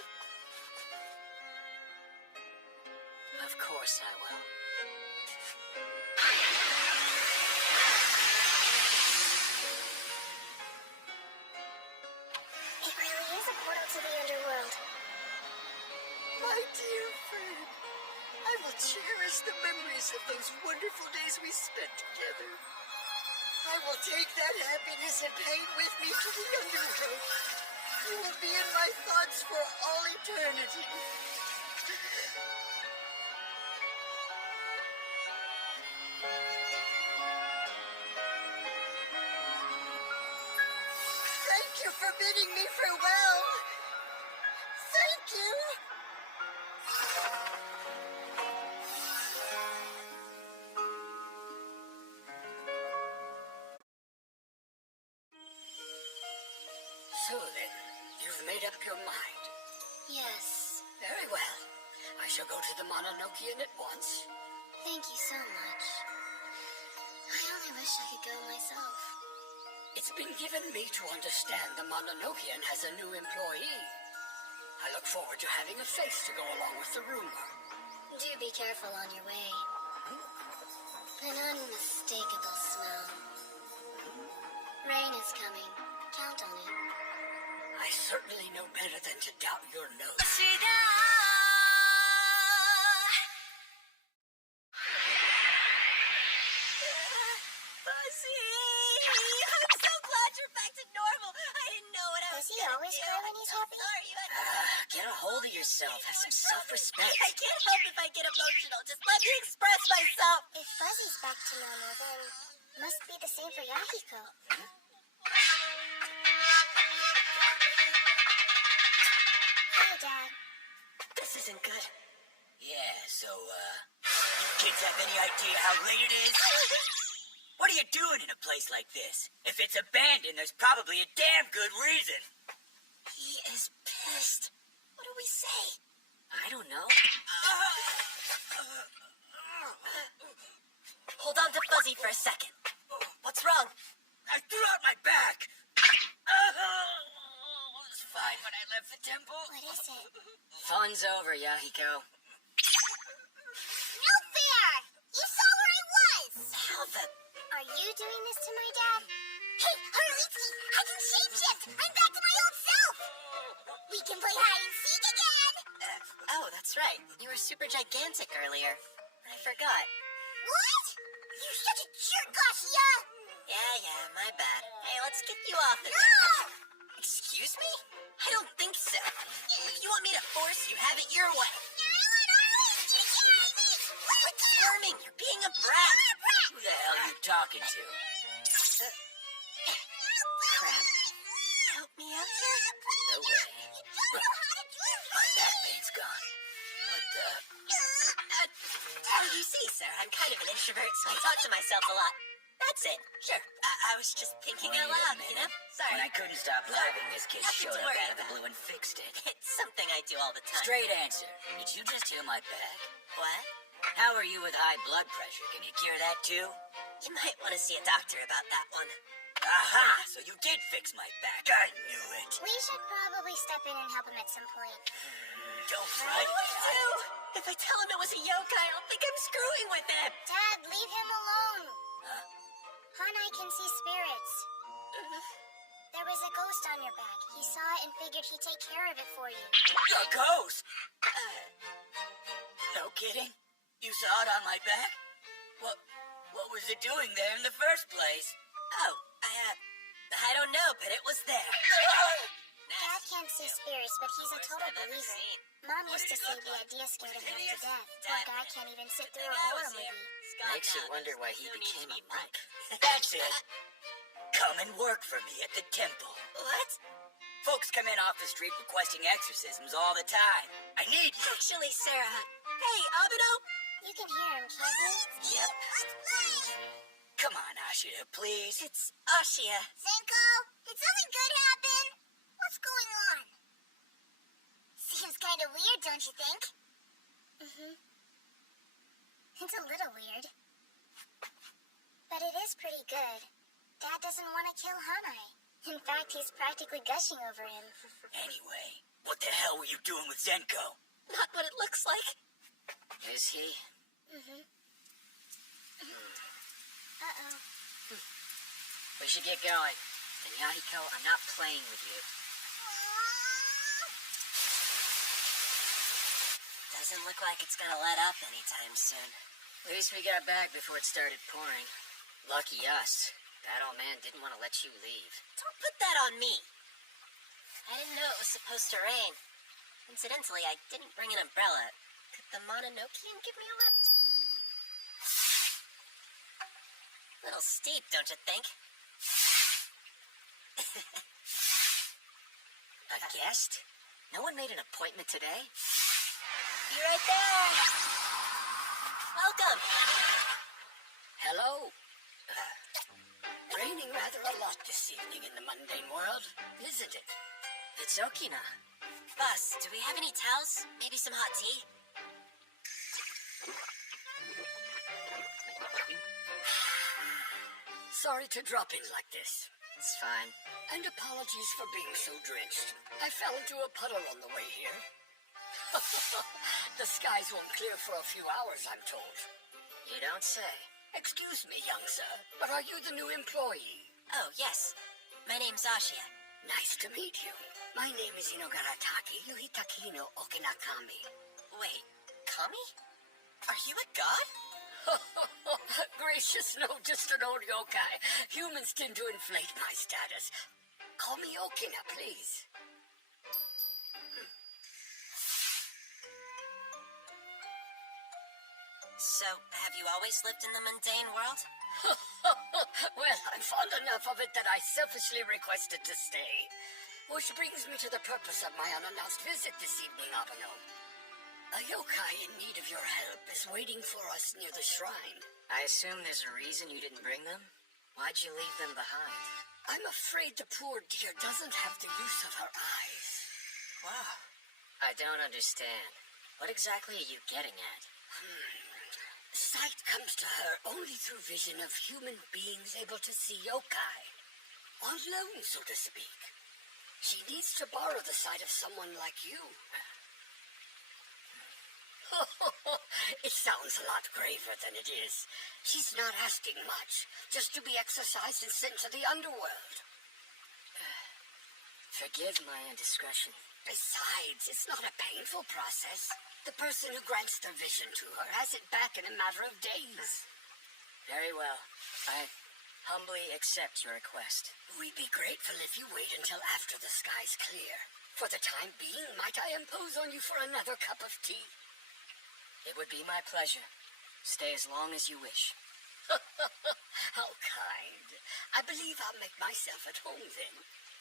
Of course I will. It really is a portal to the underworld. My dear friend, I will cherish the memories of those wonderful days we spent together. I will take that happiness and pain with me to the underworld. You will be in my thoughts for all eternity. Thank you for bidding me farewell. Thank you. So then, you've made up your mind. Yes. Very well. I shall go to the Mononokean at once. Thank you so much. I only wish I could go myself. It's been given me to understand the Mononokean has a new employee. I look forward to having a face to go along with the rumor. Do be careful on your way. An unmistakable smell. Rain is coming. Count on it. I certainly know better than to doubt your nose. Fuzzy! I'm so glad you're back to normal. I didn't know what I was Does he gonna always do. cry when he's happy? Sorry, Get a hold of yourself. Have some self-respect. I can't help if I get emotional. Just let me express myself. If Fuzzy's back to normal, then must be the same for Yahiko. Hey, Dad. This isn't good. Yeah, so, you kids have any idea how late it is? What are you doing in a place like this? If it's abandoned, there's probably a damn good reason. He is pissed. What do we say? I don't know. Hold on to Fuzzy for a second. What's wrong? I threw out my back. It was fine when I left the temple. What is it? Fun's over, Yahiko. No fair! You saw where I was! How the... Are you doing this to my dad? Hey, Harlitsky! I can shapeshift! I'm back to my old self! We can play hide and seek again! Oh, that's right. You were super gigantic earlier. I forgot. What? You're such a jerk, Ashia! Yeah, my bad. Hey, let's get you off of No! there. Excuse me? I don't think so. If you want me to force you, have it your way. Quit squirming. You're being a brat. Who the hell are you talking to? Crap. Help me out here? No way. My back pain's gone. What the... You see, sir, I'm kind of an introvert, so I talk to myself a lot. That's it. Sure. I was just thinking out Wait a loud, minute. you know? Sorry. When I couldn't stop laughing, this kid Nothing showed to up worry out of the about. blue and fixed it. It's something I do all the time. Straight answer. Did you just heal my back? What? How are you with high blood pressure? Can you cure that too? You might want to see a doctor about that one. Aha! So you did fix my back. I knew it. We should probably step in and help him at some point. Don't What try do to I do? If I tell him it was a yokai, I'll think I'm screwing with him. Dad, leave him alone! Huh? Hanai can see spirits. There was a ghost on your back. He saw it and figured he'd take care of it for you. A ghost? No kidding? You saw it on my back? What was it doing there in the first place? Oh, I don't know, but it was there. Dad can't see spirits, but he's a Worst total I've ever believer. seen. Mom What used did to it say look the like? idea scared him Was it half to hideous? death. Poor Dad, guy can't even sit Good through thing a I horror was here. movie. It's gone Makes you now. wonder why he No need became to a be monk. That's it. Come and work for me at the temple. What? Folks come in off the street requesting exorcisms all the time. I need you. Actually, Sarah. Hey, Abido. You can hear him, can't you? Yep. Come on, Ashita, please. It's Ashia. Zenko, did something good happen? What's going on? Seems kind of weird, don't you think? Mm-hmm. It's a little weird. But it is pretty good. Dad doesn't want to kill Hanai. In fact, he's practically gushing over him. Anyway, what the hell were you doing with Zenko? Not what it looks like. Is he? Mm-hmm. Uh-oh. We should get going. And Yahiko, I'm not playing with you. Doesn't look like it's gonna let up anytime soon. At least we got back before it started pouring. Lucky us. That old man didn't want to let you leave. Don't put that on me. I didn't know it was supposed to rain. Incidentally, I didn't bring an umbrella. Could the monoken give me a lift? Little steep, don't you think? A guest? No one made an appointment today? Be right there. Welcome. Hello? Raining rather a lot this evening in the mundane world, isn't it? It's Okina. Boss, do we have any towels? Maybe some hot tea? Sorry to drop in like this. It's fine. And apologies for being so drenched. I fell into a puddle on the way here. The skies won't clear for a few hours, I'm told. You don't say. Excuse me, young sir, but are you the new employee? Oh, yes. My name's Ashia. Nice to meet you. My name is Inogarataki Yuhitaki no Okinakami. Wait, Kami? Are you a god? Gracious, no, just an old yokai. Humans tend to inflate my status. Call me Okina, please. So, have you always lived in the mundane world? Well, I'm fond enough of it that I selfishly requested to stay. Which brings me to the purpose of my unannounced visit this evening, Abano. A yokai in need of your help is waiting for us near the shrine. I assume there's a reason you didn't bring them? Why'd you leave them behind? I'm afraid the poor dear doesn't have the use of her eyes. Wow. I don't understand. What exactly are you getting at? Sight comes to her only through vision of human beings able to see yokai. On loan, so to speak. She needs to borrow the sight of someone like you. It sounds a lot graver than it is. She's not asking much, just to be exorcised and sent to the underworld. Forgive my indiscretion. Besides, it's not a painful process. The person who grants the vision to her has it back in a matter of days. Very well. I humbly accept your request. We'd be grateful if you wait until after the sky's clear. For the time being, might I impose on you for another cup of tea? It would be my pleasure. Stay as long as you wish. How kind. I believe I'll make myself at home then.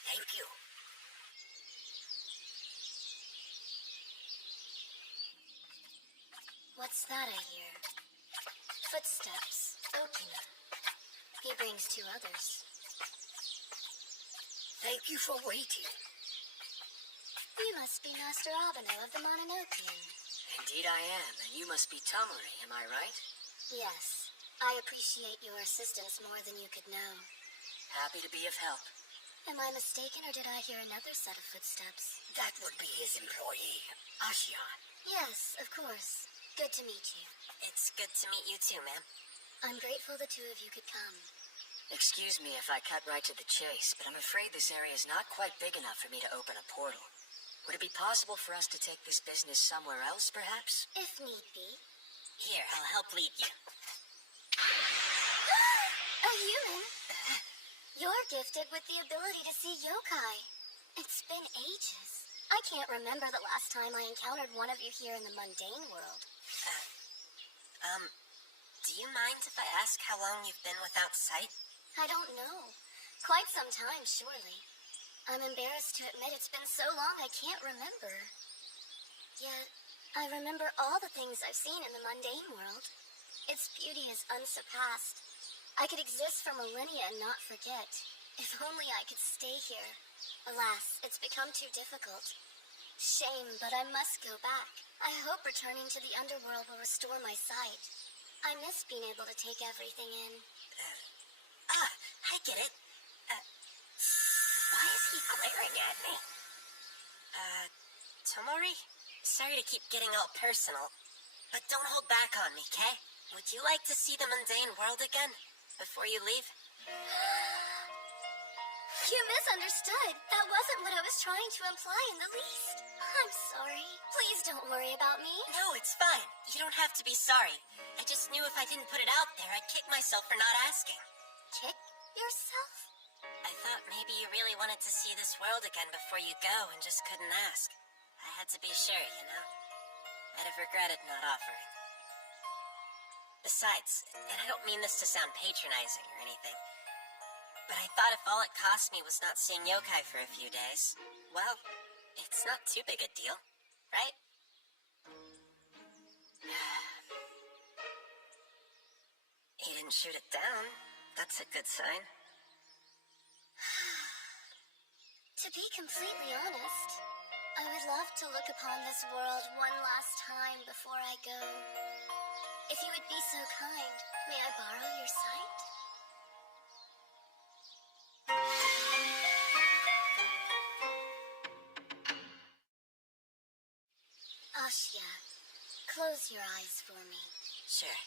Thank you. What's that I hear? Footsteps. Okina. He brings two others. Thank you for waiting. You must be Master Abano of the Mononokean. Indeed I am, and you must be Tamari, am I right? Yes. I appreciate your assistance more than you could know. Happy to be of help. Am I mistaken, or did I hear another set of footsteps? That would be his employee, Ashia. Yes, of course. Good to meet you. It's good to meet you too, ma'am. I'm grateful the two of you could come. Excuse me if I cut right to the chase, but I'm afraid this area is not quite big enough for me to open a portal. Would it be possible for us to take this business somewhere else, perhaps? If need be. Here, I'll help lead you. A human? You're gifted with the ability to see yokai. It's been ages. I can't remember the last time I encountered one of you here in the mundane world. Do you mind if I ask how long you've been without sight? I don't know. Quite some time, surely. I'm embarrassed to admit it's been so long I can't remember. Yet, I remember all the things I've seen in the mundane world. Its beauty is unsurpassed. I could exist for millennia and not forget. If only I could stay here. Alas, it's become too difficult. Shame, but I must go back. I hope returning to the underworld will restore my sight. I miss being able to take everything in. I get it. Why is he glaring at me? Tomori? Sorry to keep getting all personal, but don't hold back on me, okay? Would you like to see the mundane world again before you leave? You misunderstood. That wasn't what I was trying to imply in the least. I'm sorry. Please don't worry about me. No, it's fine. You don't have to be sorry. I just knew if I didn't put it out there, I'd kick myself for not asking. Kick yourself? I thought maybe you really wanted to see this world again before you go and just couldn't ask. I had to be sure, you know? I'd have regretted not offering. Besides, and I don't mean this to sound patronizing or anything, but I thought if all it cost me was not seeing yokai for a few days, well, it's not too big a deal, right? He didn't shoot it down. That's a good sign. To be completely honest, I would love to look upon this world one last time before I go. If you would be so kind, may I borrow your sight? Ashia, close your eyes for me. Sure.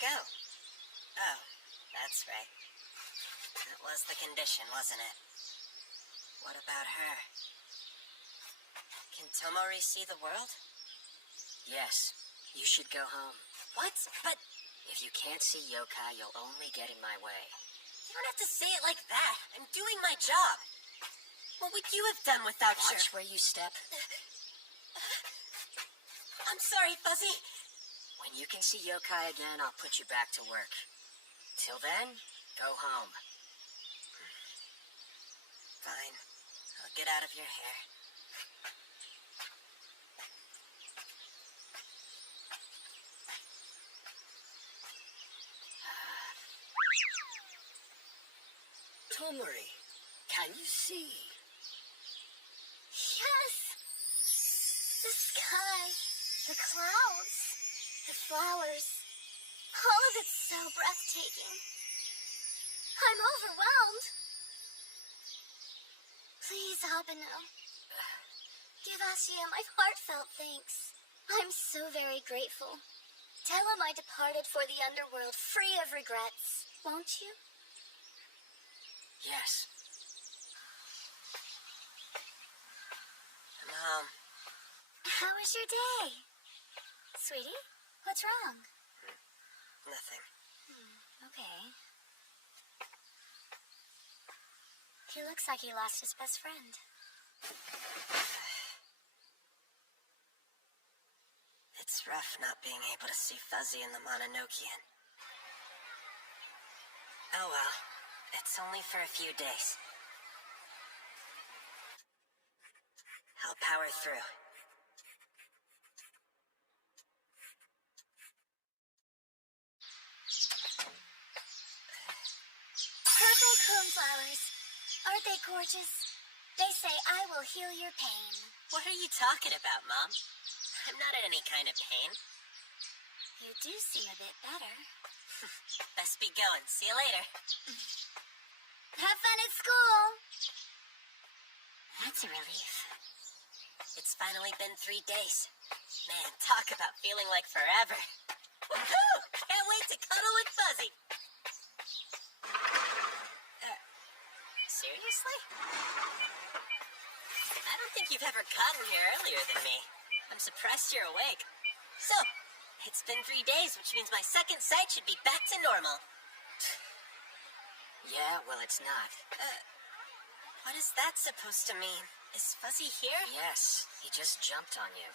go? Oh, that's right. That was the condition, wasn't it? What about her? Can Tomori see the world? Yes, you should go home. What? But If you can't see yokai, you'll only get in my way. you don't have to say it like that. I'm doing my job. What would you have done without your... Watch where you step. I'm sorry, Fuzzy. When you can see yokai again, I'll put you back to work. Till then, go home. Fine. I'll get out of your hair. Tomori, can you see? Yes! The sky, the clouds, the flowers. All of it's so breathtaking. I'm overwhelmed. Please, Abeno. Give Ashia my heartfelt thanks. I'm so very grateful. Tell him I departed for the underworld free of regrets, won't you? Yes. Mom, How was your day? Sweetie, what's wrong? nothing. Okay. He looks like he lost his best friend. It's rough not being able to see Fuzzy in the Mononokean. Oh well, it's only for a few days. I'll power through. Purple cornflowers. Aren't they gorgeous? They say I will heal your pain. What are you talking about, Mom? I'm not in any kind of pain. You do seem a bit better. Best be going. See you later. Have fun at school. That's a relief. It's finally been 3 days. Man, talk about feeling like forever. Woohoo! Can't wait to cuddle with Fuzzy. Seriously? I don't think you've ever gotten here earlier than me. I'm surprised you're awake. So, it's been 3 days, which means my second sight should be back to normal. Yeah, well, it's not. What is that supposed to mean? Is Fuzzy here? Yes, he just jumped on you.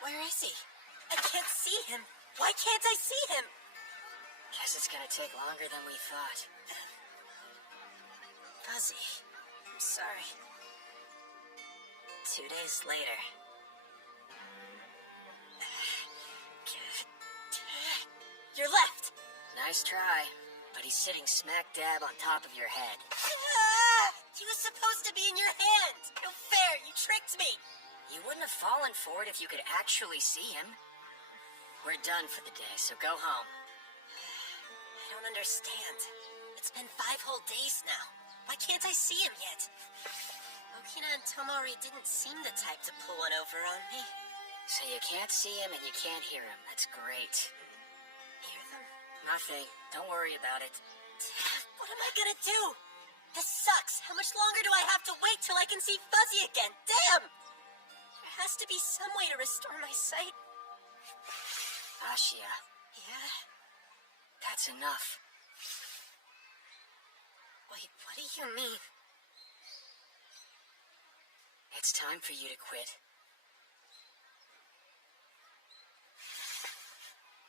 Where is he? I can't see him. Why can't I see him? Guess it's gonna take longer than we thought. Fuzzy, I'm sorry. 2 days later. You're left! Nice try, but he's sitting smack dab on top of your head. He was supposed to be in your hand! No fair, you tricked me! You wouldn't have fallen for it if you could actually see him. We're done for the day, so go home. I don't understand. It's been 5 whole days now. Why can't I see him yet? Okina and Tomori didn't seem the type to pull one over on me. So you can't see him and you can't hear him. That's great. Hear them? Nothing. Don't worry about it. What am I gonna do? This sucks. How much longer do I have to wait till I can see Fuzzy again? Damn! There has to be some way to restore my sight. Ashia, Yeah? that's enough. Wait, what do you mean? It's time for you to quit.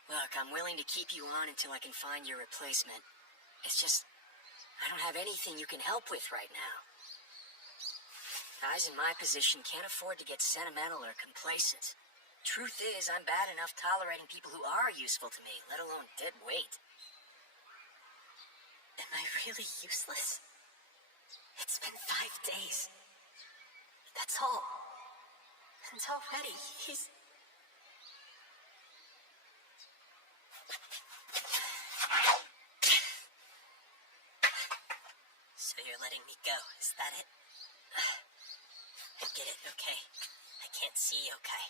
Look, I'm willing to keep you on until I can find your replacement. It's just, I don't have anything you can help with right now. Guys in my position can't afford to get sentimental or complacent. Truth is, I'm bad enough tolerating people who are useful to me, let alone dead weight. Am I really useless? It's been 5 days. That's all. And already he's... So you're letting me go, is that it? I get it, okay. I can't see yokai.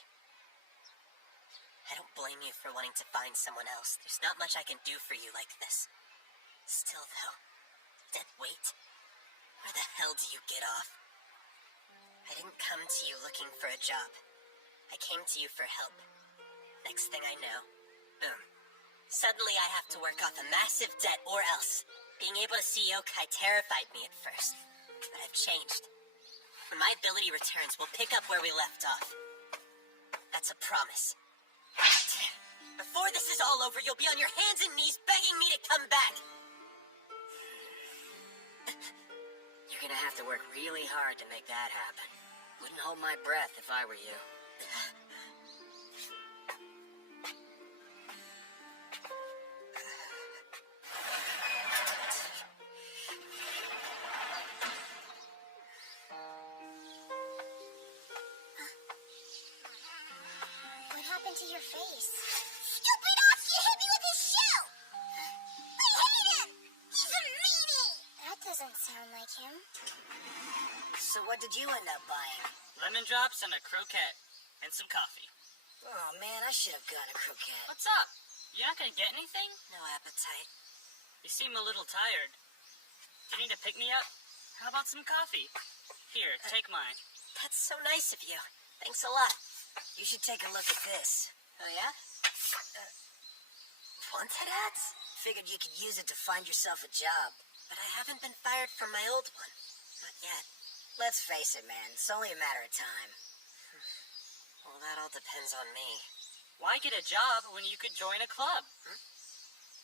I don't blame you for wanting to find someone else. There's not much I can do for you like this. Still, though, dead weight? Where the hell do you get off? I didn't come to you looking for a job. I came to you for help. Next thing I know, boom. Suddenly I have to work off a massive debt or else. Being able to see yokai terrified me at first. But I've changed. When my ability returns, we'll pick up where we left off. That's a promise. Before this is all over, you'll be on your hands and knees begging me to come back. You're gonna have to work really hard to make that happen. Wouldn't hold my breath if I were you. What happened to your face? Stupid Oski hit me with his shoe! I hate him! He's a meanie! That doesn't sound like him. So what did you end up buying? Lemon drops and a croquette. And some coffee. Oh man, I should have gotten a croquette. What's up? You not gonna get anything? No appetite. You seem a little tired. Do you need to pick me up? How about some coffee? Here, take mine. That's so nice of you. Thanks a lot. You should take a look at this. Oh, yeah? Wanted ads? Figured you could use it to find yourself a job. But I haven't been fired from my old one. Not yet. Let's face it, man. It's only a matter of time. Well, that all depends on me. Why get a job when you could join a club?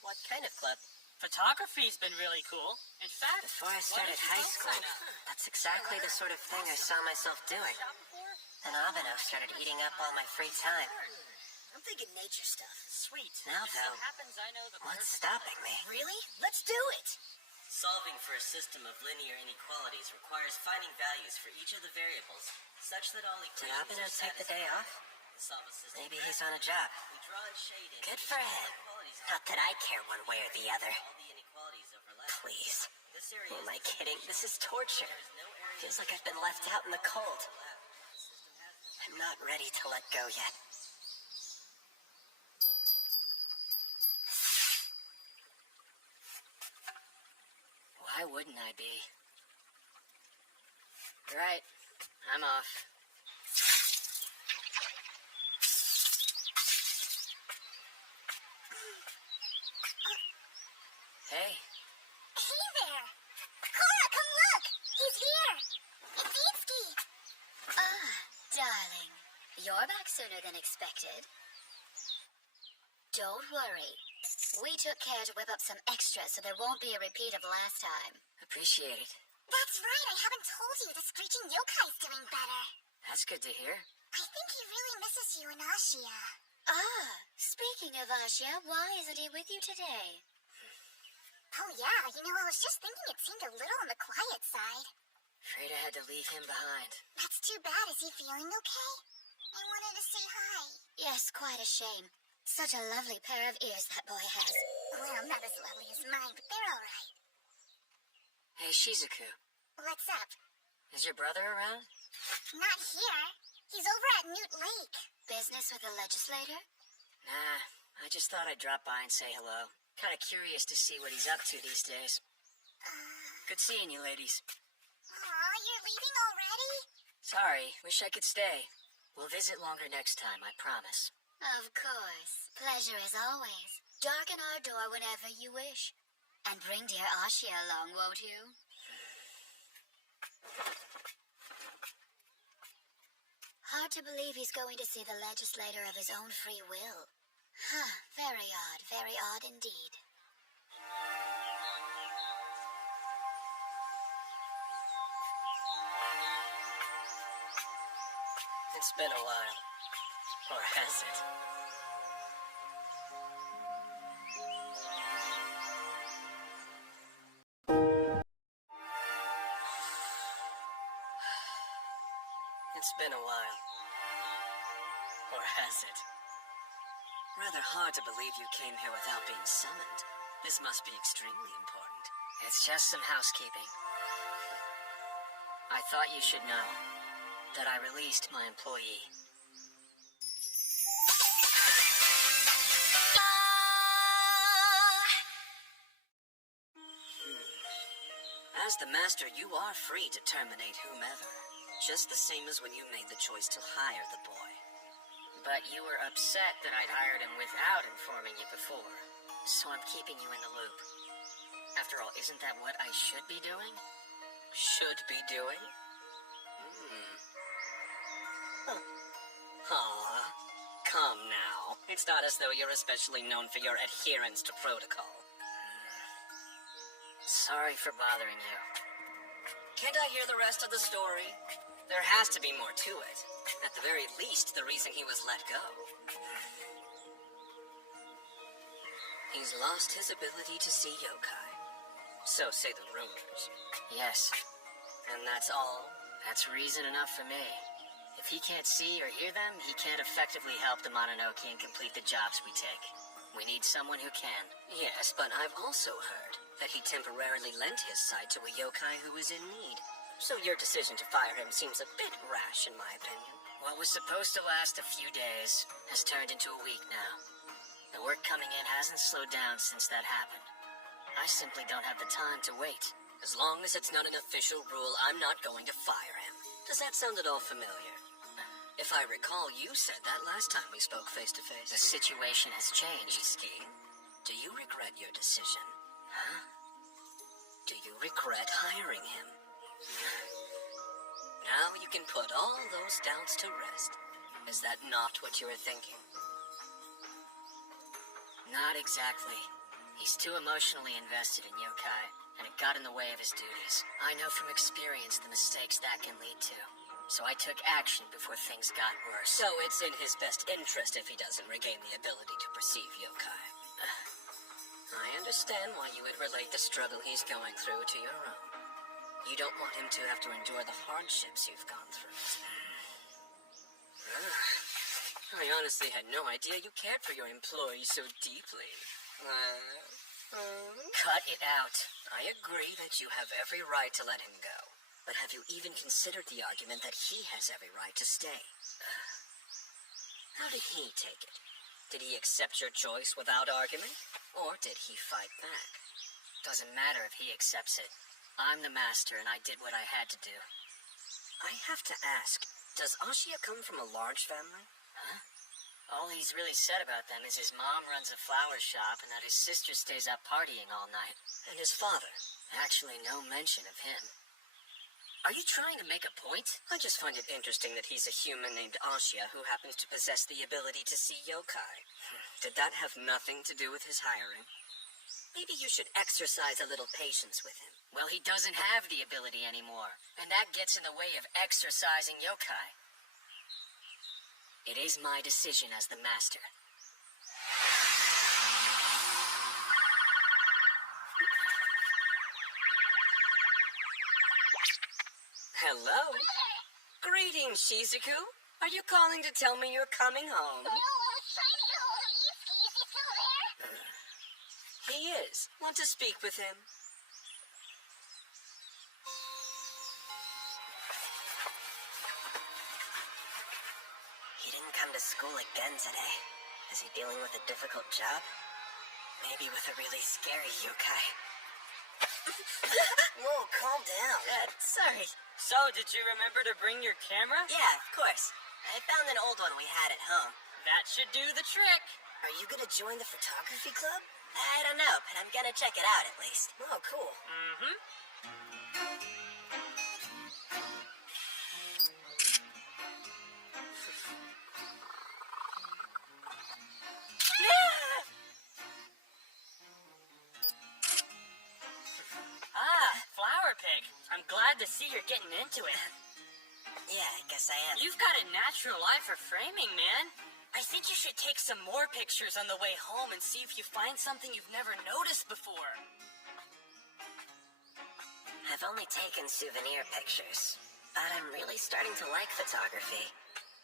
What kind of club? Photography's been really cool. In fact, Before I why started don't you high both school, sign up? that's exactly the sort of thing I saw myself doing. Then Abeno started eating up all my free time. I'm thinking nature stuff. Sweet. Now, It so though, happens I know the what's perfect stopping me? Really? Let's do it! Solving for a system of linear inequalities requires finding values for each of the variables, such that all Did equations Abeno are take the day satisfied. off? To solve a system Maybe he's on a job. we draw and shade in Good each for of the him. inequalities. Not that I care one way or the other. All the inequalities overlap. Please. This area Who is am I the kidding? This is torture. There is no area Feels like I've been left out in the cold. overlap. The system has no. I'm not ready to let go yet. Why wouldn't I be? Right, I'm off. Hey, Hey there! Cora, come look! He's here! It's Itsuki! Darling, you're back sooner than expected. Don't worry. We took care to whip up some extras so there won't be a repeat of last time. appreciate it. That's right, I haven't told you. The screeching yokai's doing better. That's good to hear. I think he really misses you and Ashia. Speaking of Ashia, why isn't he with you today? Oh yeah, I was just thinking it seemed a little on the quiet side. Afraid I had to leave him behind. That's too bad. Is he feeling okay? I wanted to say hi. Yes, quite a shame. Such a lovely pair of ears that boy has. Well, not as lovely as mine, but they're alright. Hey, Shizuku, What's up? is your brother around? Not here. He's over at Newt Lake. Business with the legislator? Nah, I just thought I'd drop by and say hello. Kinda curious to see what he's up to these days. Good seeing you, ladies. Aw, you're leaving already? Sorry, wish I could stay. We'll visit longer next time, I promise. Of course. Pleasure as always. Darken our door whenever you wish. And bring dear Ashia along, won't you? Hard to believe he's going to see the legislator of his own free will. Huh, very odd indeed. It's been a while. Or has it? It's been a while. Or has it? Rather hard to believe you came here without being summoned. This must be extremely important. It's just some housekeeping. I thought you should know that I released my employee. as the master, you are free to terminate whomever. Just the same as when you made the choice to hire the boy. But you were upset that I'd hired him without informing you before. So I'm keeping you in the loop. After all, isn't that what I should be doing? Should be doing? Aw, come now. It's not as though you're especially known for your adherence to protocol. Sorry for bothering you. Can't I hear the rest of the story? There has to be more to it. At the very least, the reason he was let go. He's lost his ability to see yokai. So say the rumors. Yes, And that's all? that's reason enough for me. If he can't see or hear them, he can't effectively help the Mononoke and complete the jobs we take. We need someone who can. Yes, but I've also heard that he temporarily lent his sight to a yokai who was in need. So your decision to fire him seems a bit rash, in my opinion. What was supposed to last a few days has turned into a week now. The work coming in hasn't slowed down since that happened. I simply don't have the time to wait. As long as it's not an official rule, I'm not going to fire him. Does that sound at all familiar? If I recall, you said that last time we spoke face to face. The situation has changed. Iski, do you regret your decision? Huh? Do you regret hiring him? Now you can put all those doubts to rest. Is that not what you were thinking? Not exactly. He's too emotionally invested in yokai, and it got in the way of his duties. I know from experience the mistakes that can lead to. So I took action before things got worse. So it's in his best interest if he doesn't regain the ability to perceive yokai. I understand why you would relate the struggle he's going through to your own. You don't want him to have to endure the hardships you've gone through. I honestly had no idea you cared for your employees so deeply. Cut it out. I agree that you have every right to let him go. But have you even considered the argument that he has every right to stay? How did he take it? Did he accept your choice without argument? Or did he fight back? Doesn't matter if he accepts it. I'm the master, and I did what I had to do. I have to ask, does Ashia come from a large family? Huh? All he's really said about them is his mom runs a flower shop and that his sister stays up partying all night. And his father? Actually, no mention of him. Are you trying to make a point? I just find it interesting that he's a human named Ashia who happens to possess the ability to see yokai. Did that have nothing to do with his hiring? Maybe you should exercise a little patience with him. Well, he doesn't have the ability anymore, and that gets in the way of exercising yokai. It is my decision as the master. Hello? Greetings, Shizuku. Are you calling to tell me you're coming home? No, I was trying to get hold of Yusuke. Is he still there? He is. Want to speak with him? He didn't come to school again today. Is he dealing with a difficult job? Maybe with a really scary yokai. Whoa, calm down. Sorry. So, did you remember to bring your camera? Yeah, of course. I found an old one we had at home. That should do the trick. Are you gonna join the photography club? I don't know, but I'm gonna check it out at least. Oh, cool. Mm-hmm. Flower pick. I'm glad to see you're getting into it. Yeah, I guess I am. You've got a natural eye for framing, man. I think you should take some more pictures on the way home and see if you find something you've never noticed before. I've only taken souvenir pictures, but I'm really starting to like photography.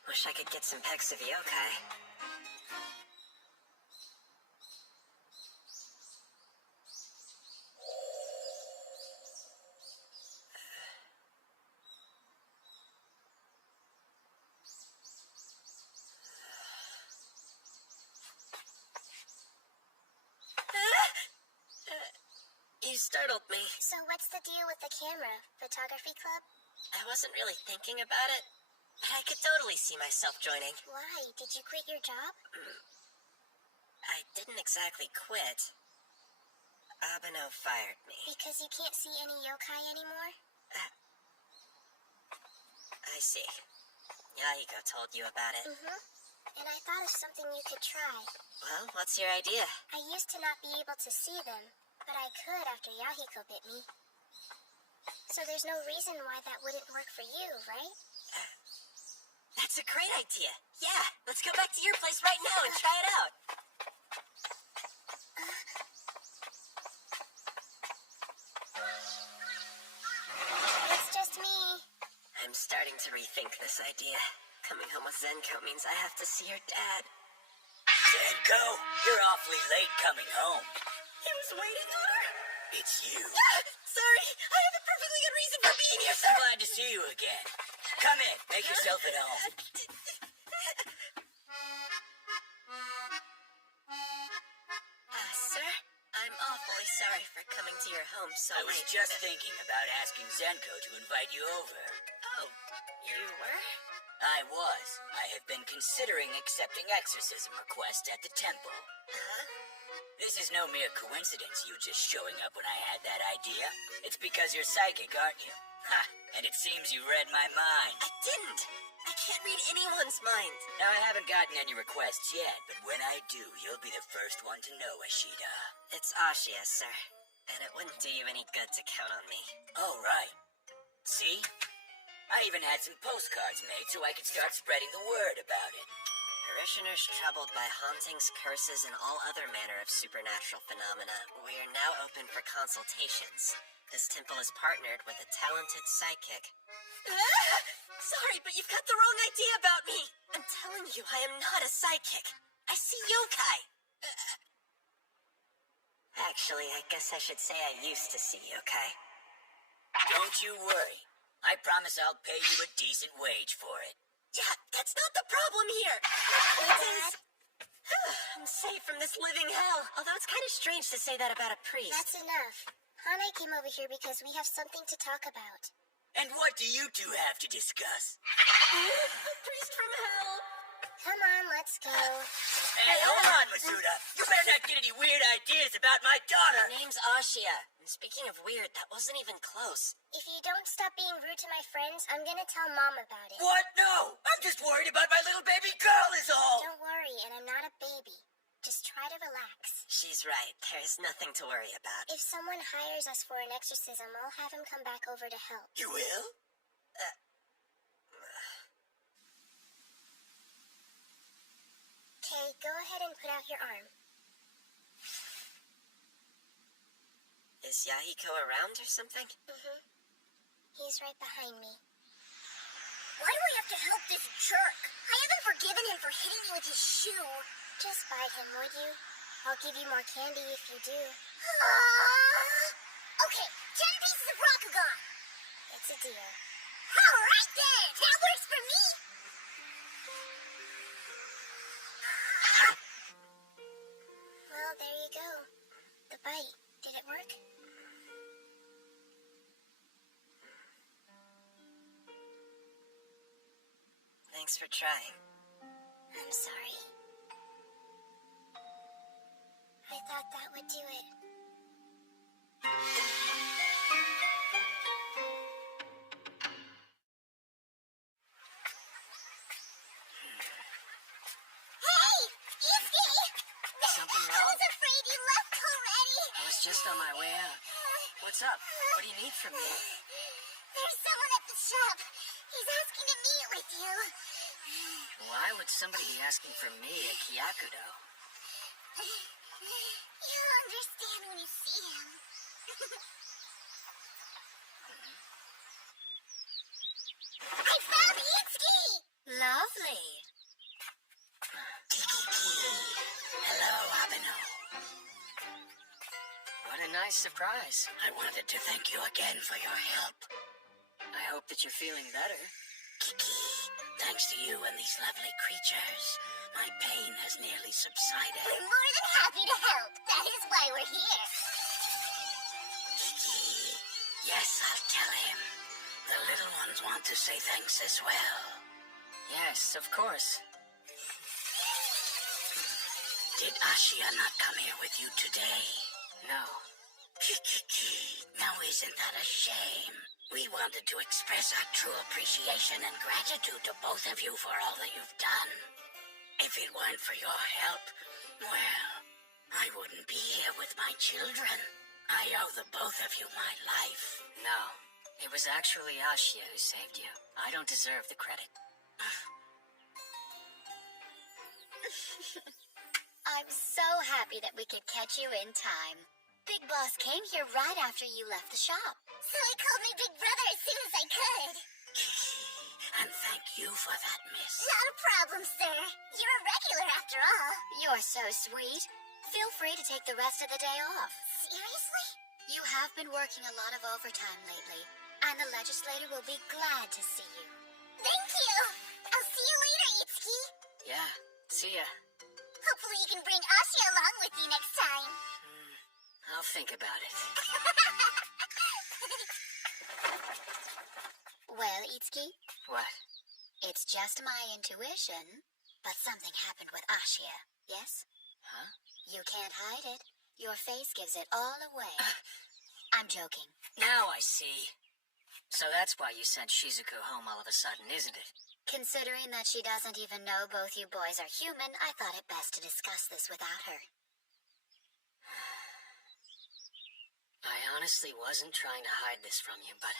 Wish I could get some pics of yokai. startled me. So what's the deal with the camera? Photography club? I wasn't really thinking about it, but I could totally see myself joining. Why? Did you quit your job? I didn't exactly quit. Abeno fired me. Because you can't see any yokai anymore? I see. Yahiko told you about it. Mm-hmm. And I thought of something you could try. Well, what's your idea? I used to not be able to see them, but I could after Yahiko bit me. So there's no reason why that wouldn't work for you, right? That's a great idea. Yeah, let's go back to your place right now and try it out. It's just me. I'm starting to rethink this idea. Coming home with Zenko means I have to see her dad. Zenko, you're awfully late coming home. He was waiting on her? It's you. Sorry, I have a perfectly good reason for being here, sir. I'm glad to see you again. Come in, make yourself at home. Sir, I'm awfully sorry for coming to your home so I was late. just thinking about asking Zenko to invite you over. Oh, you were? I was. I have been considering accepting exorcism requests at the temple. Huh? This is no mere coincidence, you just showing up when I had that idea. It's because you're psychic, aren't you? Ha! And it seems you read my mind. I didn't. I can't read anyone's mind. Now, I haven't gotten any requests yet, but when I do, you'll be the first one to know, Ashida. It's Ashia, sir. And it wouldn't do you any good to count on me. Oh, right. See? I even had some postcards made so I could start spreading the word about it. Parishioners troubled by hauntings, curses, and all other manner of supernatural phenomena, we are now open for consultations. This temple is partnered with a talented psychic. Sorry, but you've got the wrong idea about me. I'm telling you, I am not a psychic. I see yokai. Actually, I guess I should say I used to see yokai. Don't you worry. I promise I'll pay you a decent wage for it. Yeah, that's not the problem here. The point is, I'm safe from this living hell. Although it's kind of strange to say that about a priest. That's enough. Hane came over here because we have something to talk about. And what do you two have to discuss? A priest from hell. Come on, let's go. Hey, hold on, Masuda. You better not get any weird ideas about my daughter. Her name's Ashia. And speaking of weird, that wasn't even close. If you don't stop being rude to my friends, I'm gonna tell Mom about it. What? No! I'm just worried about my little baby girl is all! Don't worry, and I'm not a baby. Just try to relax. She's right. There's nothing to worry about. If someone hires us for an exorcism, I'll have him come back over to help. You will? Okay, go ahead and put out your arm. Is Yahiko around or something? Mm-hmm. He's right behind me. Why do I have to help this jerk? I haven't forgiven him for hitting me with his shoe. Just bite him, would you? I'll give you more candy if you do. Okay, 10 pieces of Rakugan. It's a deal. All right then, that works for me. Well, there you go. The bite. Did it work? Thanks for trying. I'm sorry. I thought that would do it. Hey, Iski! Something I wrong? was afraid you left already. I was just on my way out. What's up? What do you need from me? There's someone at the shop. He's asking to meet with you. Why would somebody be asking for me at Kyakudo? You'll understand when you see him. I found Itsuki! Lovely. Hello, Abeno. What a nice surprise. I wanted to thank you again for your help. I hope that you're feeling better. Kiki, thanks to you and these lovely creatures, my pain has nearly subsided. We're more than happy to help. That is why we're here. Yes, I'll tell him. The little ones want to say thanks as well. Yes, of course. Did Ashia not come here with you today? No. Now isn't that a shame? We wanted to express our true appreciation and gratitude to both of you for all that you've done. If it weren't for your help, well, I wouldn't be here with my children. I owe the both of you my life. No. It was actually Ashia who saved you. I don't deserve the credit. I'm so happy that we could catch you in time. Big Boss came here right after you left the shop. So he called me Big Brother as soon as I could. And thank you for that, miss. Not a problem, sir. You're a regular after all. You're so sweet. Feel free to take the rest of the day off. Seriously? You have been working a lot of overtime lately, and the legislator will be glad to see you. Thank you. I'll see you later, Itsuki. Yeah, see ya. Hopefully you can bring Ashia along with you next time. I'll think about it. Well, Itsuki, What? it's just my intuition, but something happened with Ashia, yes? Huh? You can't hide it. Your face gives it all away. I'm joking. Now I see. So that's why you sent Shizuku home all of a sudden, isn't it? Considering that she doesn't even know both you boys are human, I thought it best to discuss this without her. I honestly wasn't trying to hide this from you, but...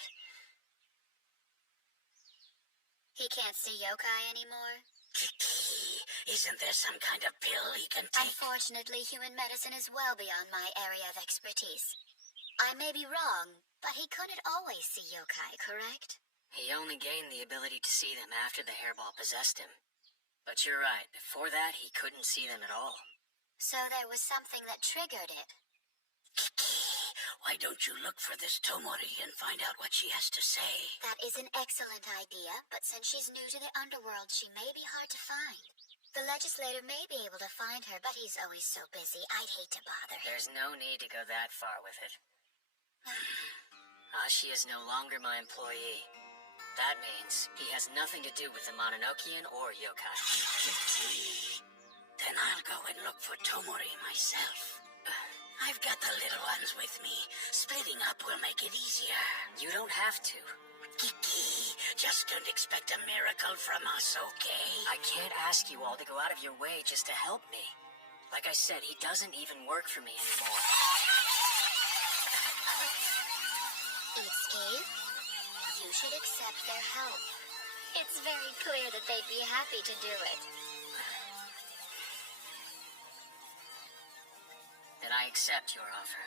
He can't see yokai anymore? Kiki, isn't there some kind of pill he can take? Unfortunately, human medicine is well beyond my area of expertise. I may be wrong, but he couldn't always see yokai, correct? He only gained the ability to see them after the hairball possessed him. But you're right, before that he couldn't see them at all. So there was something that triggered it. Kiki, why don't you look for this Tomori and find out what she has to say? That is an excellent idea, but since she's new to the underworld, she may be hard to find. The legislator may be able to find her, but he's always so busy, I'd hate to bother him. There's no need to go that far with it. Ashi is no longer my employee. That means he has nothing to do with the Mononokean or yokai. Kiki, then I'll go and look for Tomori myself. I've got the little ones with me. Splitting up will make it easier. You don't have to. Kiki, just don't expect a miracle from us, okay? I can't ask you all to go out of your way just to help me. Like I said, he doesn't even work for me anymore. Itsuki, you should accept their help. It's very clear that they'd be happy to do it. Then I accept your offer.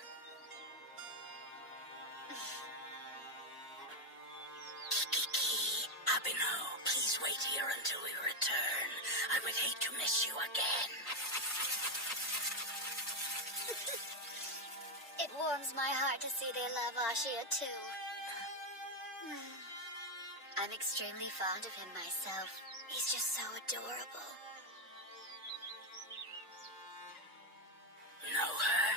Kiki, Abino, please wait here until we return. I would hate to miss you again. It warms my heart to see they love Ashia too. I'm extremely fond of him myself. He's just so adorable. Know her?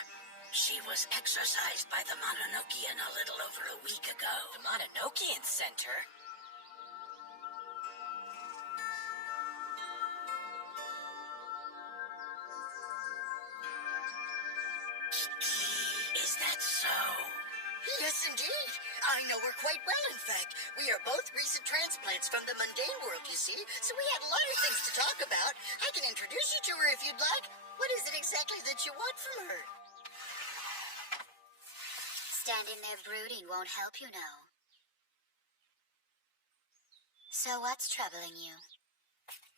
She was exorcised by the Mononokean a little over a week ago. The Mononokean Center? Kiki, is that so? Yes, indeed. I know her quite well, in fact. We are both recent transplants from the mundane world, you see, so we had a lot of things to talk about. I can introduce you to her if you'd like. What is it exactly that you want from her? Standing there brooding won't help, you know. So what's troubling you?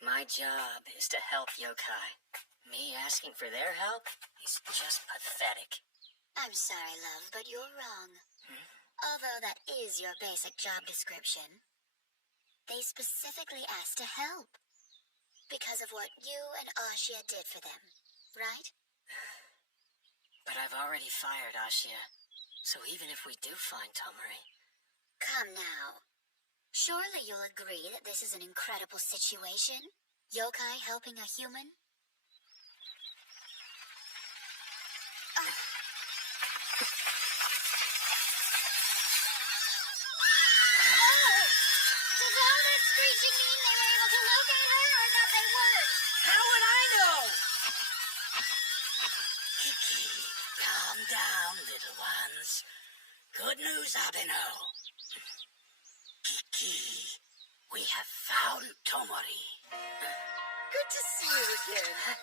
My job is to help yokai. Me asking for their help is just pathetic. I'm sorry, love, but you're wrong. Although that is your basic job description, they specifically asked to help because of what you and Ashia did for them, right? But I've already fired Ashia, so even if we do find Tomori... Come now. Surely you'll agree that this is an incredible situation? Yokai helping a human? Good news, Abeno. Kiki, we have found Tomori. Good to see you again.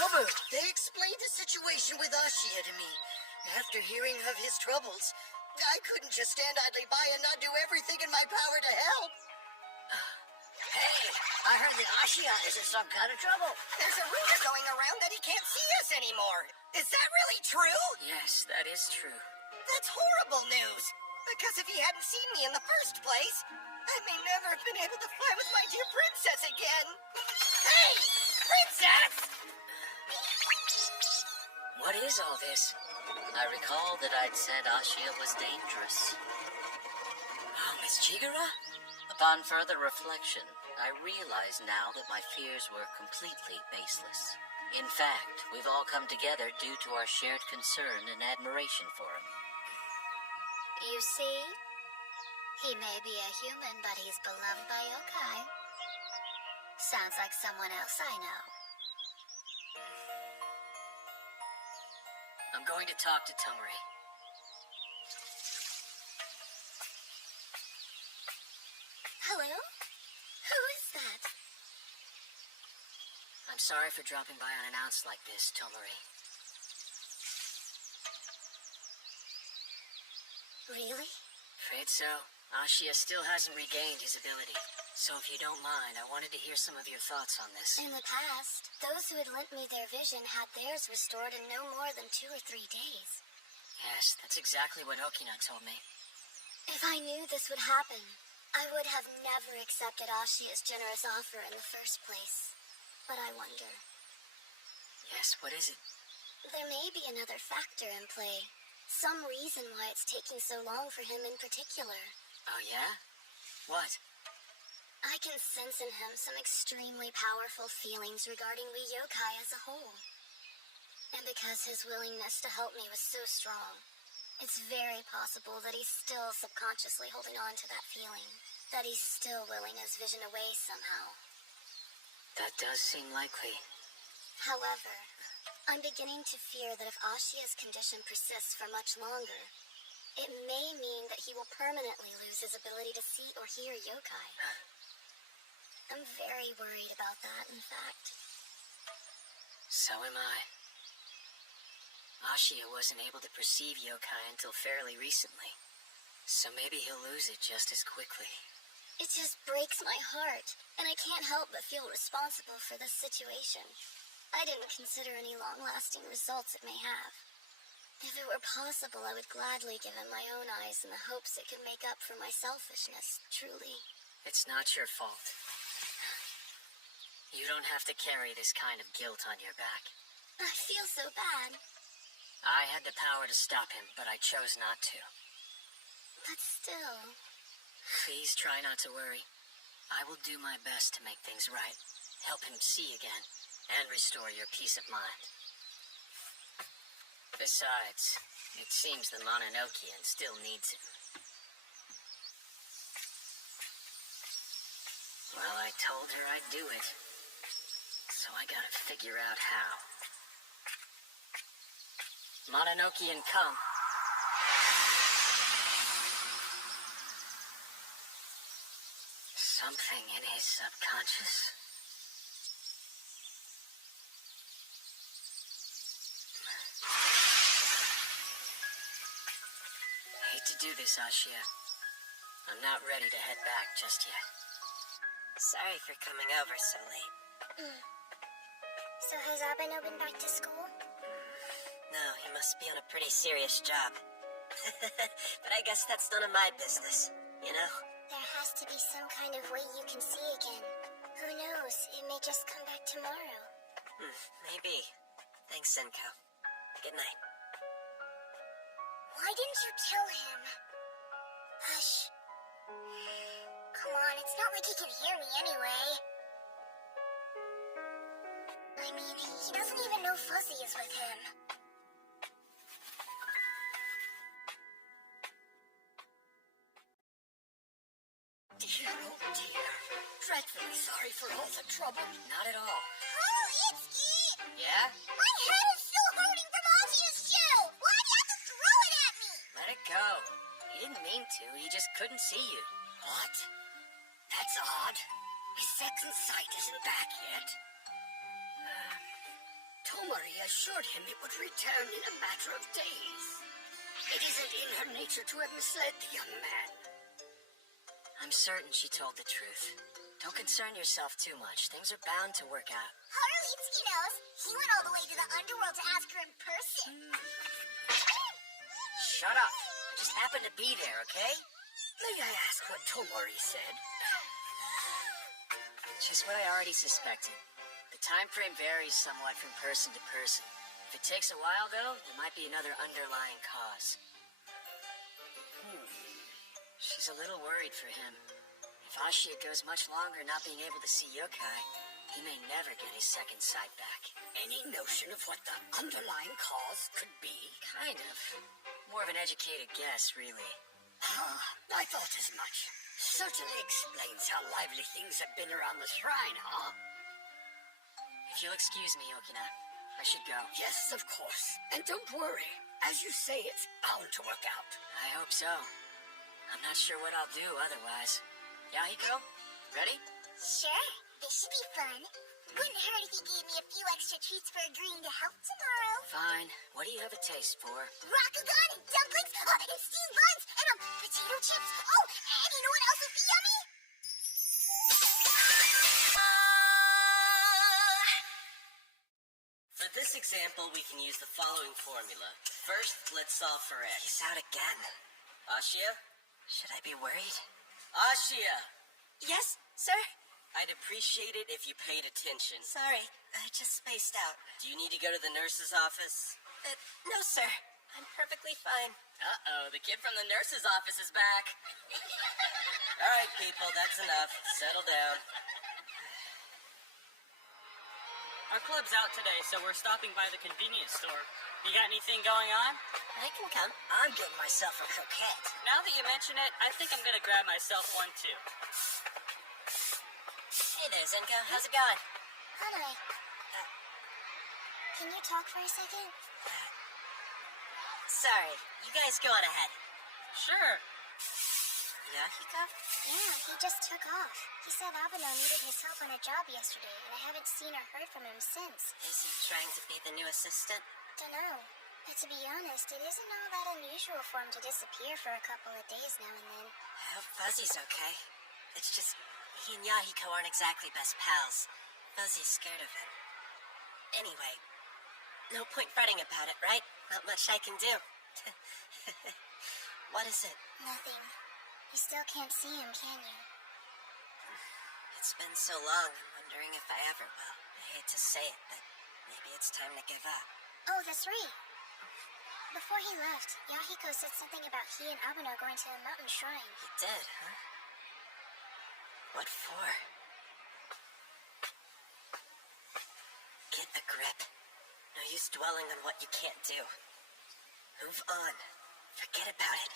Nobu, they explained the situation with Ashia to me. After hearing of his troubles, I couldn't just stand idly by and not do everything in my power to help. Hey, I heard that Ashia is in some kind of trouble. There's a rumor going around that he can't see us anymore. Is that really true? Yes, that is true. That's horrible news. Because if he hadn't seen me in the first place, I may never have been able to fly with my dear princess again. Hey! Princess! What is all this? I recall that I'd said Ashia was dangerous. Oh, Miss Chigara? Upon further reflection, I realize now that my fears were completely baseless. In fact, we've all come together due to our shared concern and admiration for him. You see? He may be a human, but he's beloved by yokai. Sounds like someone else I know. I'm going to talk to Tomori. Hello? Who is that? I'm sorry for dropping by unannounced like this, Tomori. Really? Afraid so. Ashia still hasn't regained his ability. So if you don't mind, I wanted to hear some of your thoughts on this. In the past, those who had lent me their vision had theirs restored in no more than 2 or 3 days. Yes, that's exactly what Okina told me. If I knew this would happen, I would have never accepted Ashia's generous offer in the first place. But I wonder. Yes, what is it? There may be another factor in play. Some reason why it's taking so long for him in particular. Oh, yeah? What? I can sense in him some extremely powerful feelings regarding we yokai as a whole. And because his willingness to help me was so strong, it's very possible that he's still subconsciously holding on to that feeling. That he's still willing his vision away somehow. That does seem likely. However, I'm beginning to fear that if Ashia's condition persists for much longer, it may mean that he will permanently lose his ability to see or hear yokai. I'm very worried about that, in fact. So am I. Ashia wasn't able to perceive yokai until fairly recently. So maybe he'll lose it just as quickly. It just breaks my heart, and I can't help but feel responsible for this situation. I didn't consider any long-lasting results it may have. If it were possible, I would gladly give him my own eyes in the hopes it could make up for my selfishness, truly. It's not your fault. You don't have to carry this kind of guilt on your back. I feel so bad. I had the power to stop him, but I chose not to. But still... Please try not to worry. I will do my best to make things right, help him see again, and restore your peace of mind. Besides, it seems the Mononokean still needs him. Well, I told her I'd do it, so I gotta figure out how. Mononokean, come. Something in his subconscious. Hate to do this, Ashia. I'm not ready to head back just yet. Sorry for coming over so late. So has Abeno been back to school? No, he must be on a pretty serious job. But I guess that's none of my business, you know? There has to be some kind of way you can see again. Who knows, it may just come back tomorrow. Maybe. Thanks, Senko. Good night. Why didn't you tell him? Hush. Come on, it's not like he can hear me anyway. I mean, he doesn't even know Fuzzy is with him. Dear, oh dear. Dreadfully sorry for all the trouble. Not at all. Oh, Itsuki! Yeah? My head is still hurting from Ashia's shoe! Why do you have to throw it at me? Let it go. to. He just couldn't see you. What? That's odd. His second sight isn't back yet. Tomari assured him it would return in a matter of days. It isn't in her nature to have misled the young man. I'm certain she told the truth. Don't concern yourself too much. Things are bound to work out. Harlitsky knows. He went all the way to the underworld to ask her in person. Shut up. I just happened to be there, okay? May I ask what Tomari said? Just what I already suspected. The time frame varies somewhat from person to person. If it takes a while, though, there might be another underlying cause. She's a little worried for him. If Ashia goes much longer not being able to see Yokai, he may never get his second sight back. Any notion of what the underlying cause could be? Kind of. More of an educated guess, really. I thought as much. Certainly explains how lively things have been around the shrine, huh? If you'll excuse me, Okina, I should go. Yes, of course. And don't worry. As you say, it's bound to work out. I hope so. I'm not sure what I'll do otherwise. Yahiko, ready? Sure, this should be fun. Wouldn't hurt if you gave me a few extra treats for agreeing to help tomorrow. Fine. What do you have a taste for? Rakugan and dumplings, and steamed buns, and potato chips. Oh, and you know what else would be yummy? For this example, we can use the following formula. First, let's solve for x. He's out again. Ashia? Should I be worried? Ashia! Yes, sir? I'd appreciate it if you paid attention. Sorry, I just spaced out. Do you need to go to the nurse's office? No, sir. I'm perfectly fine. Uh-oh, the kid from the nurse's office is back. All right, people, that's enough. Settle down. Our club's out today, so we're stopping by the convenience store. You got anything going on? I can come. I'm getting myself a croquette. Now that you mention it, I think I'm gonna grab myself one too. Hey there, Zenko. How's it going? Hanai. Can you talk for a second? Sorry. You guys go on ahead. Sure. Yahiko? Yeah, he just took off. He said Abeno needed his help on a job yesterday, and I haven't seen or heard from him since. Is he trying to be the new assistant? Dunno. But to be honest, it isn't all that unusual for him to disappear for a couple of days now and then. I hope Fuzzy's okay. It's just, he and Yahiko aren't exactly best pals. Fuzzy's scared of him. Anyway, no point fretting about it, right? Not much I can do. What is it? Nothing. You still can't see him, can you? It's been so long, I'm wondering if I ever will. I hate to say it, but maybe it's time to give up. Oh, that's right. Before he left, Yahiko said something about he and Abeno going to a mountain shrine. He did, huh? What for? Get a grip. No use dwelling on what you can't do. Move on. Forget about it.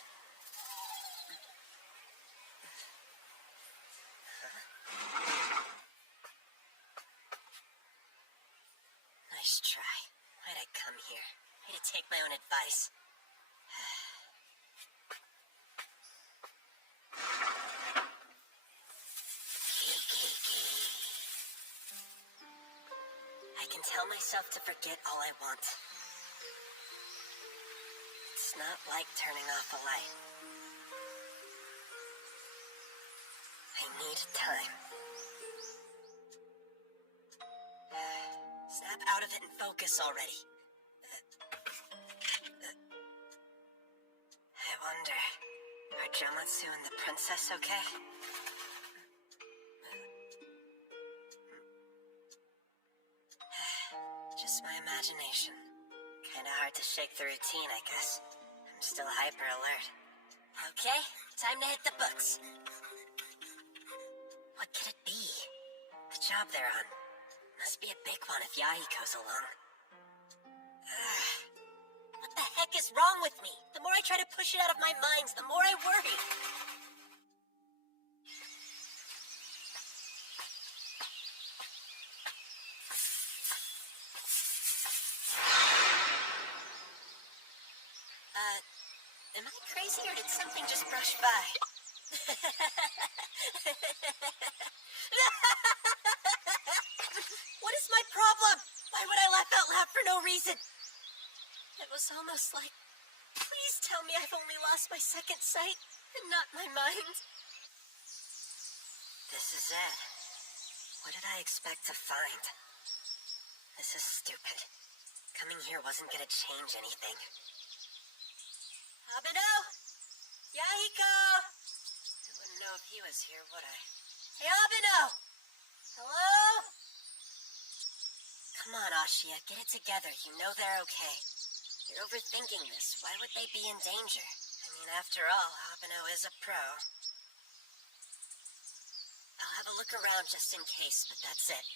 Nice try. Why'd I come here? Way to take my own advice. I can tell myself to forget all I want. It's not like turning off a light. I need time. Snap out of it and focus already. I wonder, are Jamatsu and the princess okay? Just my imagination. Kinda hard to shake the routine, I guess. I'm still hyper alert. Okay, time to hit the books. What could it be? The job they're on. Must be a big one if Yahiko's along. What the heck is wrong with me? The more I try to push it out of my mind, the more I worry. Am I crazy? crazy, or did something just brush by? What is my problem? Why would I laugh out loud for no reason? It was almost like, please tell me I've only lost my second sight and not my mind. This is it. What did I expect to find? This is stupid. Coming here wasn't gonna change anything. Abeno! Yahiko! I wouldn't know if he was here, would I? Hey, Abeno! Hello? Come on, Ashia, get it together. You know they're okay. You're overthinking this. Why would they be in danger? I mean, after all, Abeno is a pro. I'll have a look around just in case, but that's it.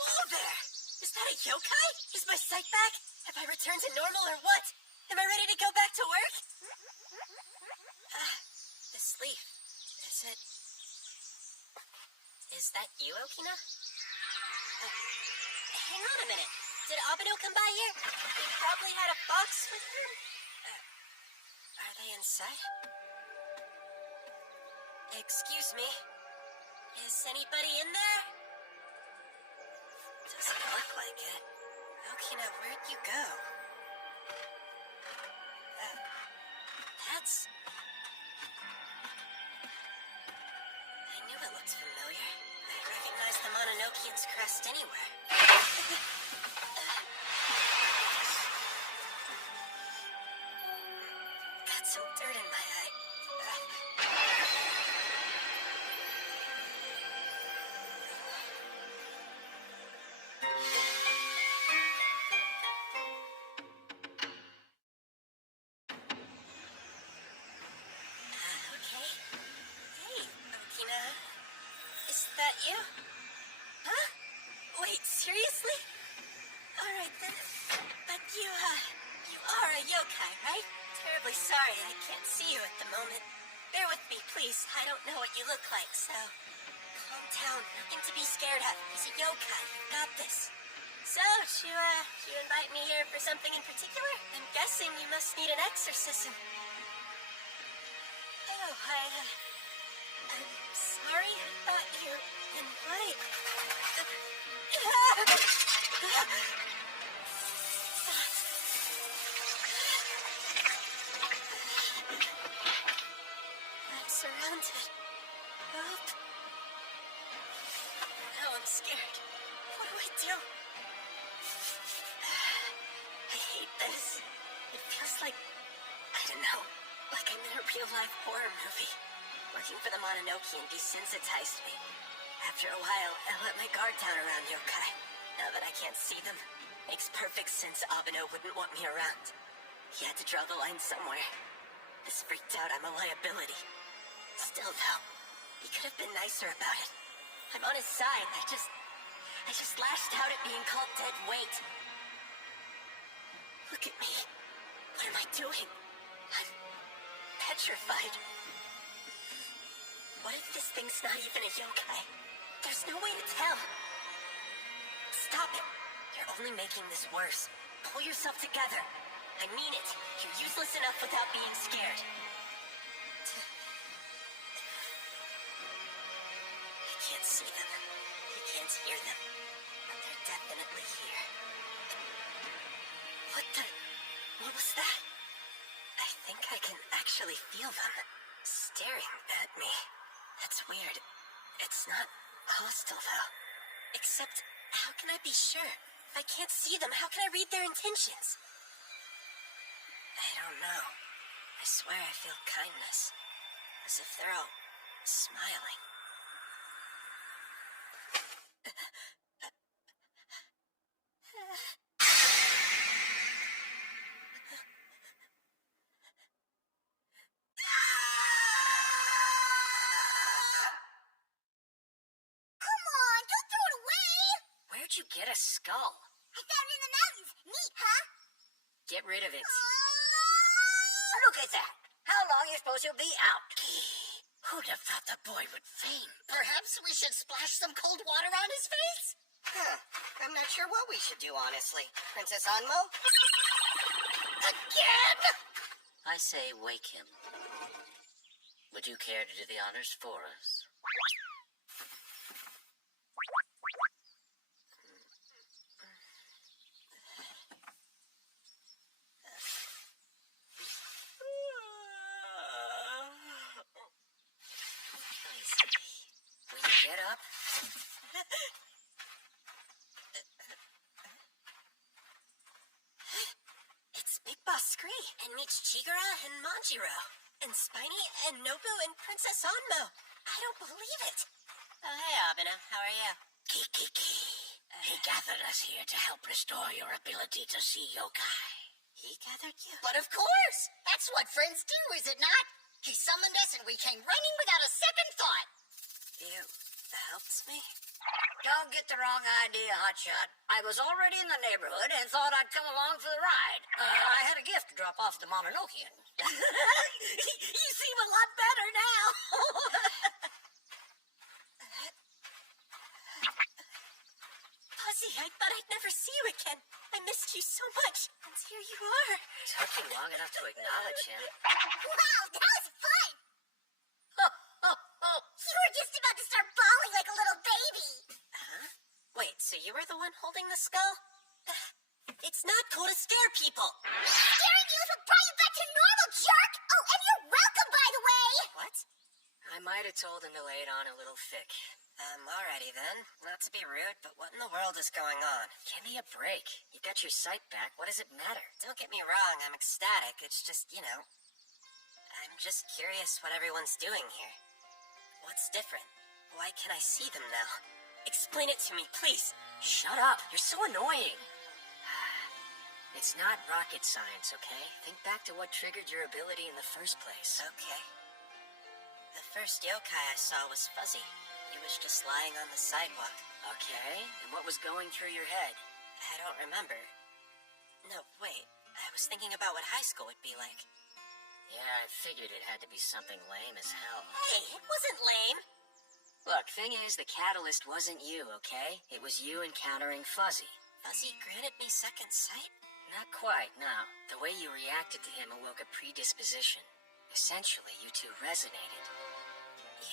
Whoa there! Is that a yokai? Is my sight back? Have I returned to normal or what? Am I ready to go back to work? This leaf. Is it... Is that you, Okina? Hang on a minute. Did Abeno come by here? He probably had a box with him. Are they inside? Excuse me. Is anybody in there? Doesn't look like it. Okina, where'd you go? That's... I knew it looked familiar. I recognize the Mononokean's crest anywhere. Got some dirt in my eye. Okay. Hey, Okina. Is that you? Huh? Wait, seriously? Alright then. But you are a yokai, right? Terribly sorry I can't see you at the moment. Bear with me, please. I don't know what you look like, so... Calm down. Nothing to be scared of. He's a yokai. You got this. So, did you invite me here for something in particular? I'm guessing you must need an exorcism. Oh, I'm sorry. I thought you invite... I'm surrounded. Help. Now I'm scared. What do I do? I hate this. It feels like, I don't know, like I'm in a real-life horror movie. Working for the Mononokean desensitized me. After a while, I let my guard down around yokai. Now that I can't see them, makes perfect sense Abeno wouldn't want me around. He had to draw the line somewhere. This freaked out I'm a liability. Still, though, he could have been nicer about it. I'm on his side. I just lashed out at being called dead weight. Look at me. What am I doing? I'm petrified. What if this thing's not even a yokai? There's no way to tell. Stop it. You're only making this worse. Pull yourself together. I mean it. You're useless enough without being scared. I can't see them. You can't hear them. But they're definitely here. What was that? I think I can actually feel them. Staring at me. That's weird. It's not hostile, though. Except, how can I be sure? If I can't see them, how can I read their intentions? I don't know. I swear I feel kindness. As if they're all smiling. Where'd you get a skull? I found it in the mountains. Neat, huh? Get rid of it. Look at that. How long are you supposed to be out? Who'd have thought the boy would faint? Perhaps we should splash some cold water on his face? Huh. I'm not sure what we should do, honestly. Princess Anmo? Again? I say wake him. Would you care to do the honors for us? Will you get up? It's Big Boss Scree, and meets Chigara and Manjiro, and Spiny and Nobu and Princess Onmo. I don't believe it. Oh, hey, Abena. How are you? Kiki. He gathered us here to help restore your ability to see yokai. He gathered you? But of course! That's what friends do, is it not? He summoned us and we came running without a second thought. You helped me? Don't get the wrong idea, Hotshot. I was already in the neighborhood and thought I'd come along for the ride. I had a gift to drop off the Mononokean. You seem a lot better now. Fuzzy, I thought I'd never see you again. I missed you so much. And here you are. Took you long enough to acknowledge him. Wow, that was fun! You were just about to start bawling like a little baby. Huh? Wait, so you were the one holding the skull? It's not cool to scare people. Scaring you is what brought you back to normal, jerk! Oh, and you're welcome, by the way! What? I might have told him to lay it on a little thick. Alrighty then. Not to be rude, but what in the world is going on? Give me a break. You got your sight back. What does it matter? Don't get me wrong, I'm ecstatic. It's just, I'm just curious what everyone's doing here. What's different? Why can I see them now? Explain it to me, please. Shut up. You're so annoying. It's not rocket science, okay? Think back to what triggered your ability in the first place. Okay. The first yokai I saw was Fuzzy. He was just lying on the sidewalk. Okay, and what was going through your head? I don't remember. No, wait. I was thinking about what high school would be like. Yeah, I figured it had to be something lame as hell. Hey, it wasn't lame. Look, thing is, the catalyst wasn't you, okay? It was you encountering Fuzzy. Fuzzy granted me second sight? Not quite, no. The way you reacted to him awoke a predisposition. Essentially, you two resonated.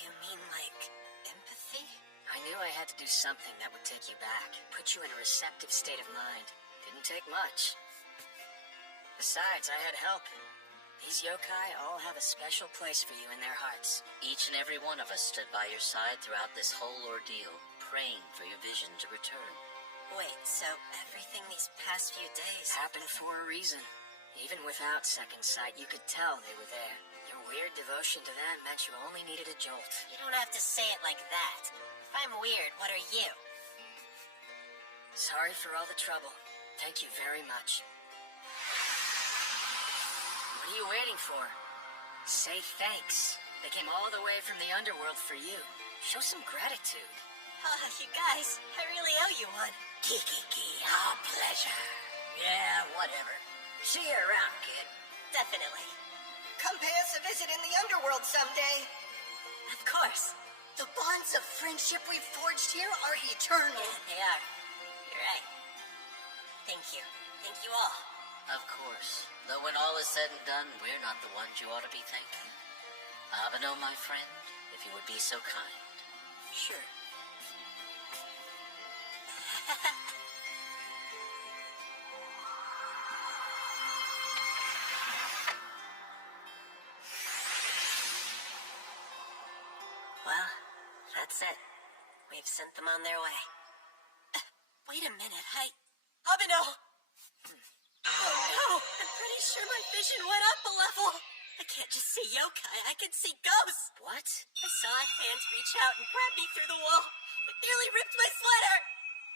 You mean like empathy? I knew I had to do something that would take you back, put you in a receptive state of mind. Didn't take much. Besides, I had help. These yokai all have a special place for you in their hearts. Each and every one of us stood by your side throughout this whole ordeal, praying for your vision to return. Wait, so everything these past few days Happened for a reason. Even without second sight, you could tell they were there. Your weird devotion to them meant you only needed a jolt. You don't have to say it like that. If I'm weird, what are you? Sorry for all the trouble. Thank you very much. What are you waiting for? Say thanks. They came all the way from the underworld for you. Show some gratitude. Oh, you guys, I really owe you one. Kiki, our pleasure. Yeah, whatever. See you around, kid. Definitely. Come pay us a visit in the underworld someday. Of course. The bonds of friendship we've forged here are eternal. Yeah, they are. You're right. Thank you. Thank you all. Of course. Though when all is said and done, we're not the ones you ought to be thanking. Abeno, my friend, if you would be so kind. Sure. Well, that's it. We've sent them on their way. Wait a minute, Abeno! Oh no! I'm pretty sure my vision went up a level! I can't just see yokai, I can see ghosts! What? I saw a hand reach out and grab me through the wall. It nearly ripped my sweater!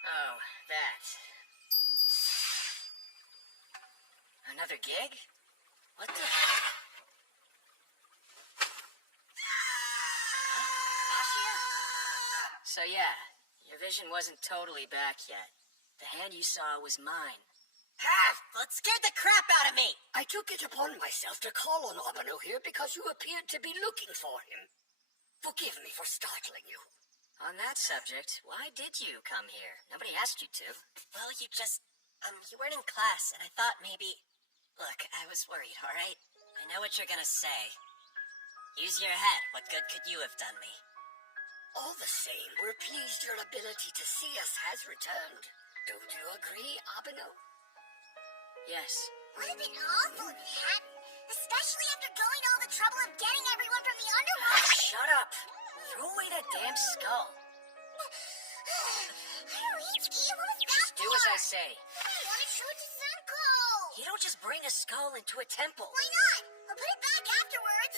Oh, that. Another gig? What the? So yeah, your vision wasn't totally back yet. The hand you saw was mine. Ha! Well, it scared the crap out of me! I took it upon myself to call on Abeno here because you appeared to be looking for him. Forgive me for startling you. On that subject, why did you come here? Nobody asked you to. Well, you weren't in class, and I thought maybe... Look, I was worried, alright? I know what you're gonna say. Use your head. What good could you have done me? All the same, we're pleased your ability to see us has returned. Don't you agree, Abeno? Yes. Would have been awful if it hadn't. Especially after going to all the trouble of getting everyone from the underworld. Shut up! Throw away that damn skull. Haruitsky, what was that Just do for? as I say. I want to show it to Sunko. You don't just bring a skull into a temple. Why not? I'll put it back afterwards.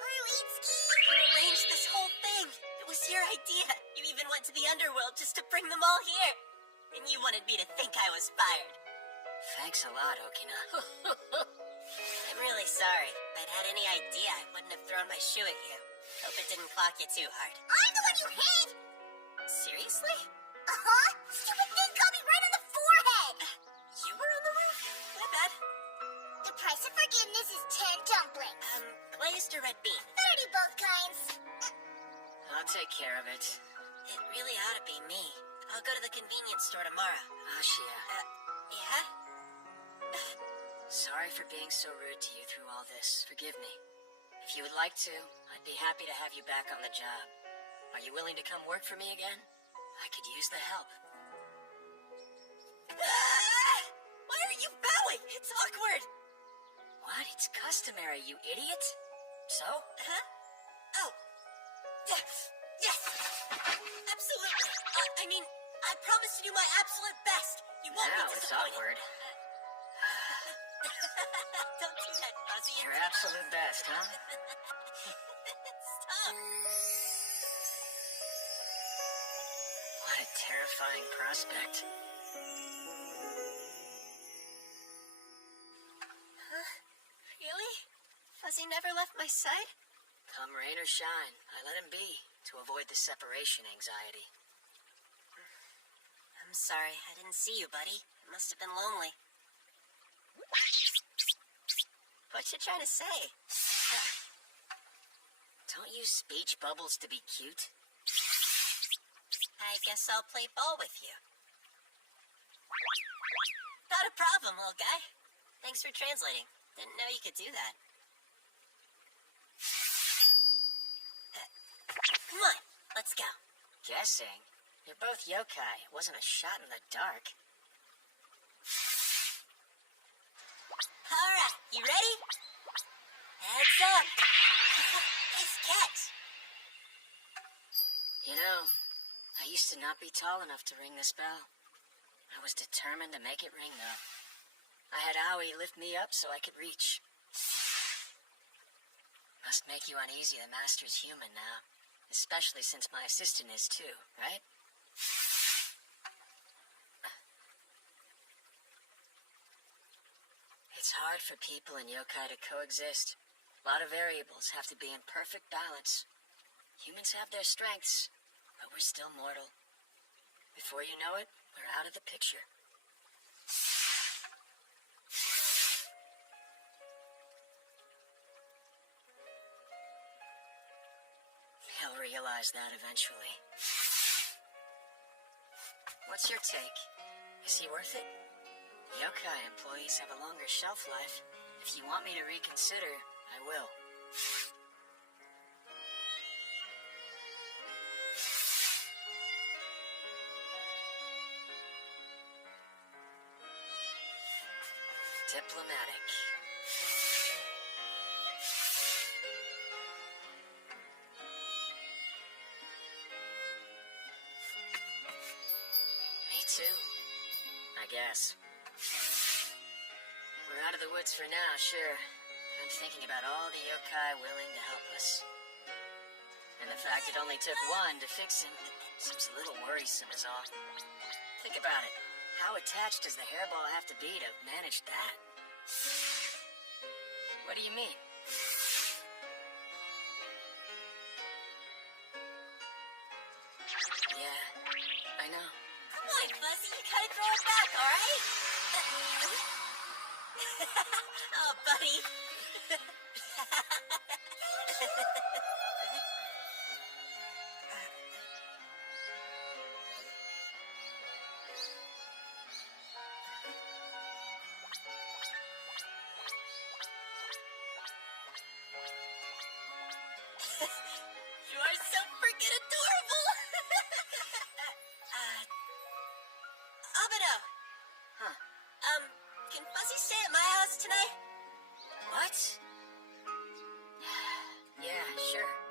Haruitsky. You arranged this whole thing. It was your idea. You even went to the underworld just to bring them all here. And you wanted me to think I was fired. Thanks a lot, Okina. I'm really sorry. If I'd had any idea, I wouldn't have thrown my shoe at you. Hope it didn't clock you too hard. I'm the one you hit. Seriously? Uh-huh. Stupid thing caught me right on the forehead. You were on the roof? My bad. The price of forgiveness is 10 dumplings. Glazed or red bean? Better do both kinds. I'll take care of it. It really ought to be me. I'll go to the convenience store tomorrow. Ashia, Yeah? sorry for being so rude to you through all this. Forgive me. If you would like to, I'd be happy to have you back on the job. Are you willing to come work for me again? I could use the help. Why are you bowing? It's awkward. What? It's customary, you idiot. So? Huh? Oh. Yes. Yes. Absolutely. I mean, I promise to do my absolute best. You won't Now be it's disappointed. awkward. Don't do that, Fuzzy. Your absolute best, huh? Stop. What a terrifying prospect. Huh? Really? Fuzzy never left my side? Come rain or shine, I let him be to avoid the separation anxiety. I'm sorry. I didn't see you, buddy. It must have been lonely. What you trying to say? Don't use speech bubbles to be cute. I guess I'll play ball with you. Not a problem, little guy. Thanks for translating. Didn't know you could do that. Come on, let's go. Guessing? You're both yokai. It wasn't a shot in the dark. Alright, you ready? Heads up. Nice catch. You know, I used to not be tall enough to ring this bell. I was determined to make it ring, though. I had Aoi lift me up so I could reach. Must make you uneasy the Master's human now. Especially since my assistant is too, right? It's hard for people and yokai to coexist. A lot of variables have to be in perfect balance. Humans have their strengths, but we're still mortal. Before you know it, we're out of the picture. He'll realize that eventually. What's your take? Is he worth it? Yokai employees have a longer shelf life. If you want me to reconsider, I will. Diplomatic. Me too, I guess. We're out of the woods for now, sure. But I'm thinking about all the yokai willing to help us. And the fact it only took one to fix him seems a little worrisome is all. Think about it. How attached does the hairball have to be to manage that? What do you mean? Yeah, I know. Come on, Fuzzy, you gotta throw it back, alright? Oh, buddy. You are so freaking adorable! Abeno! Huh. Can Fuzzy stay at my house tonight? What? Yeah, sure.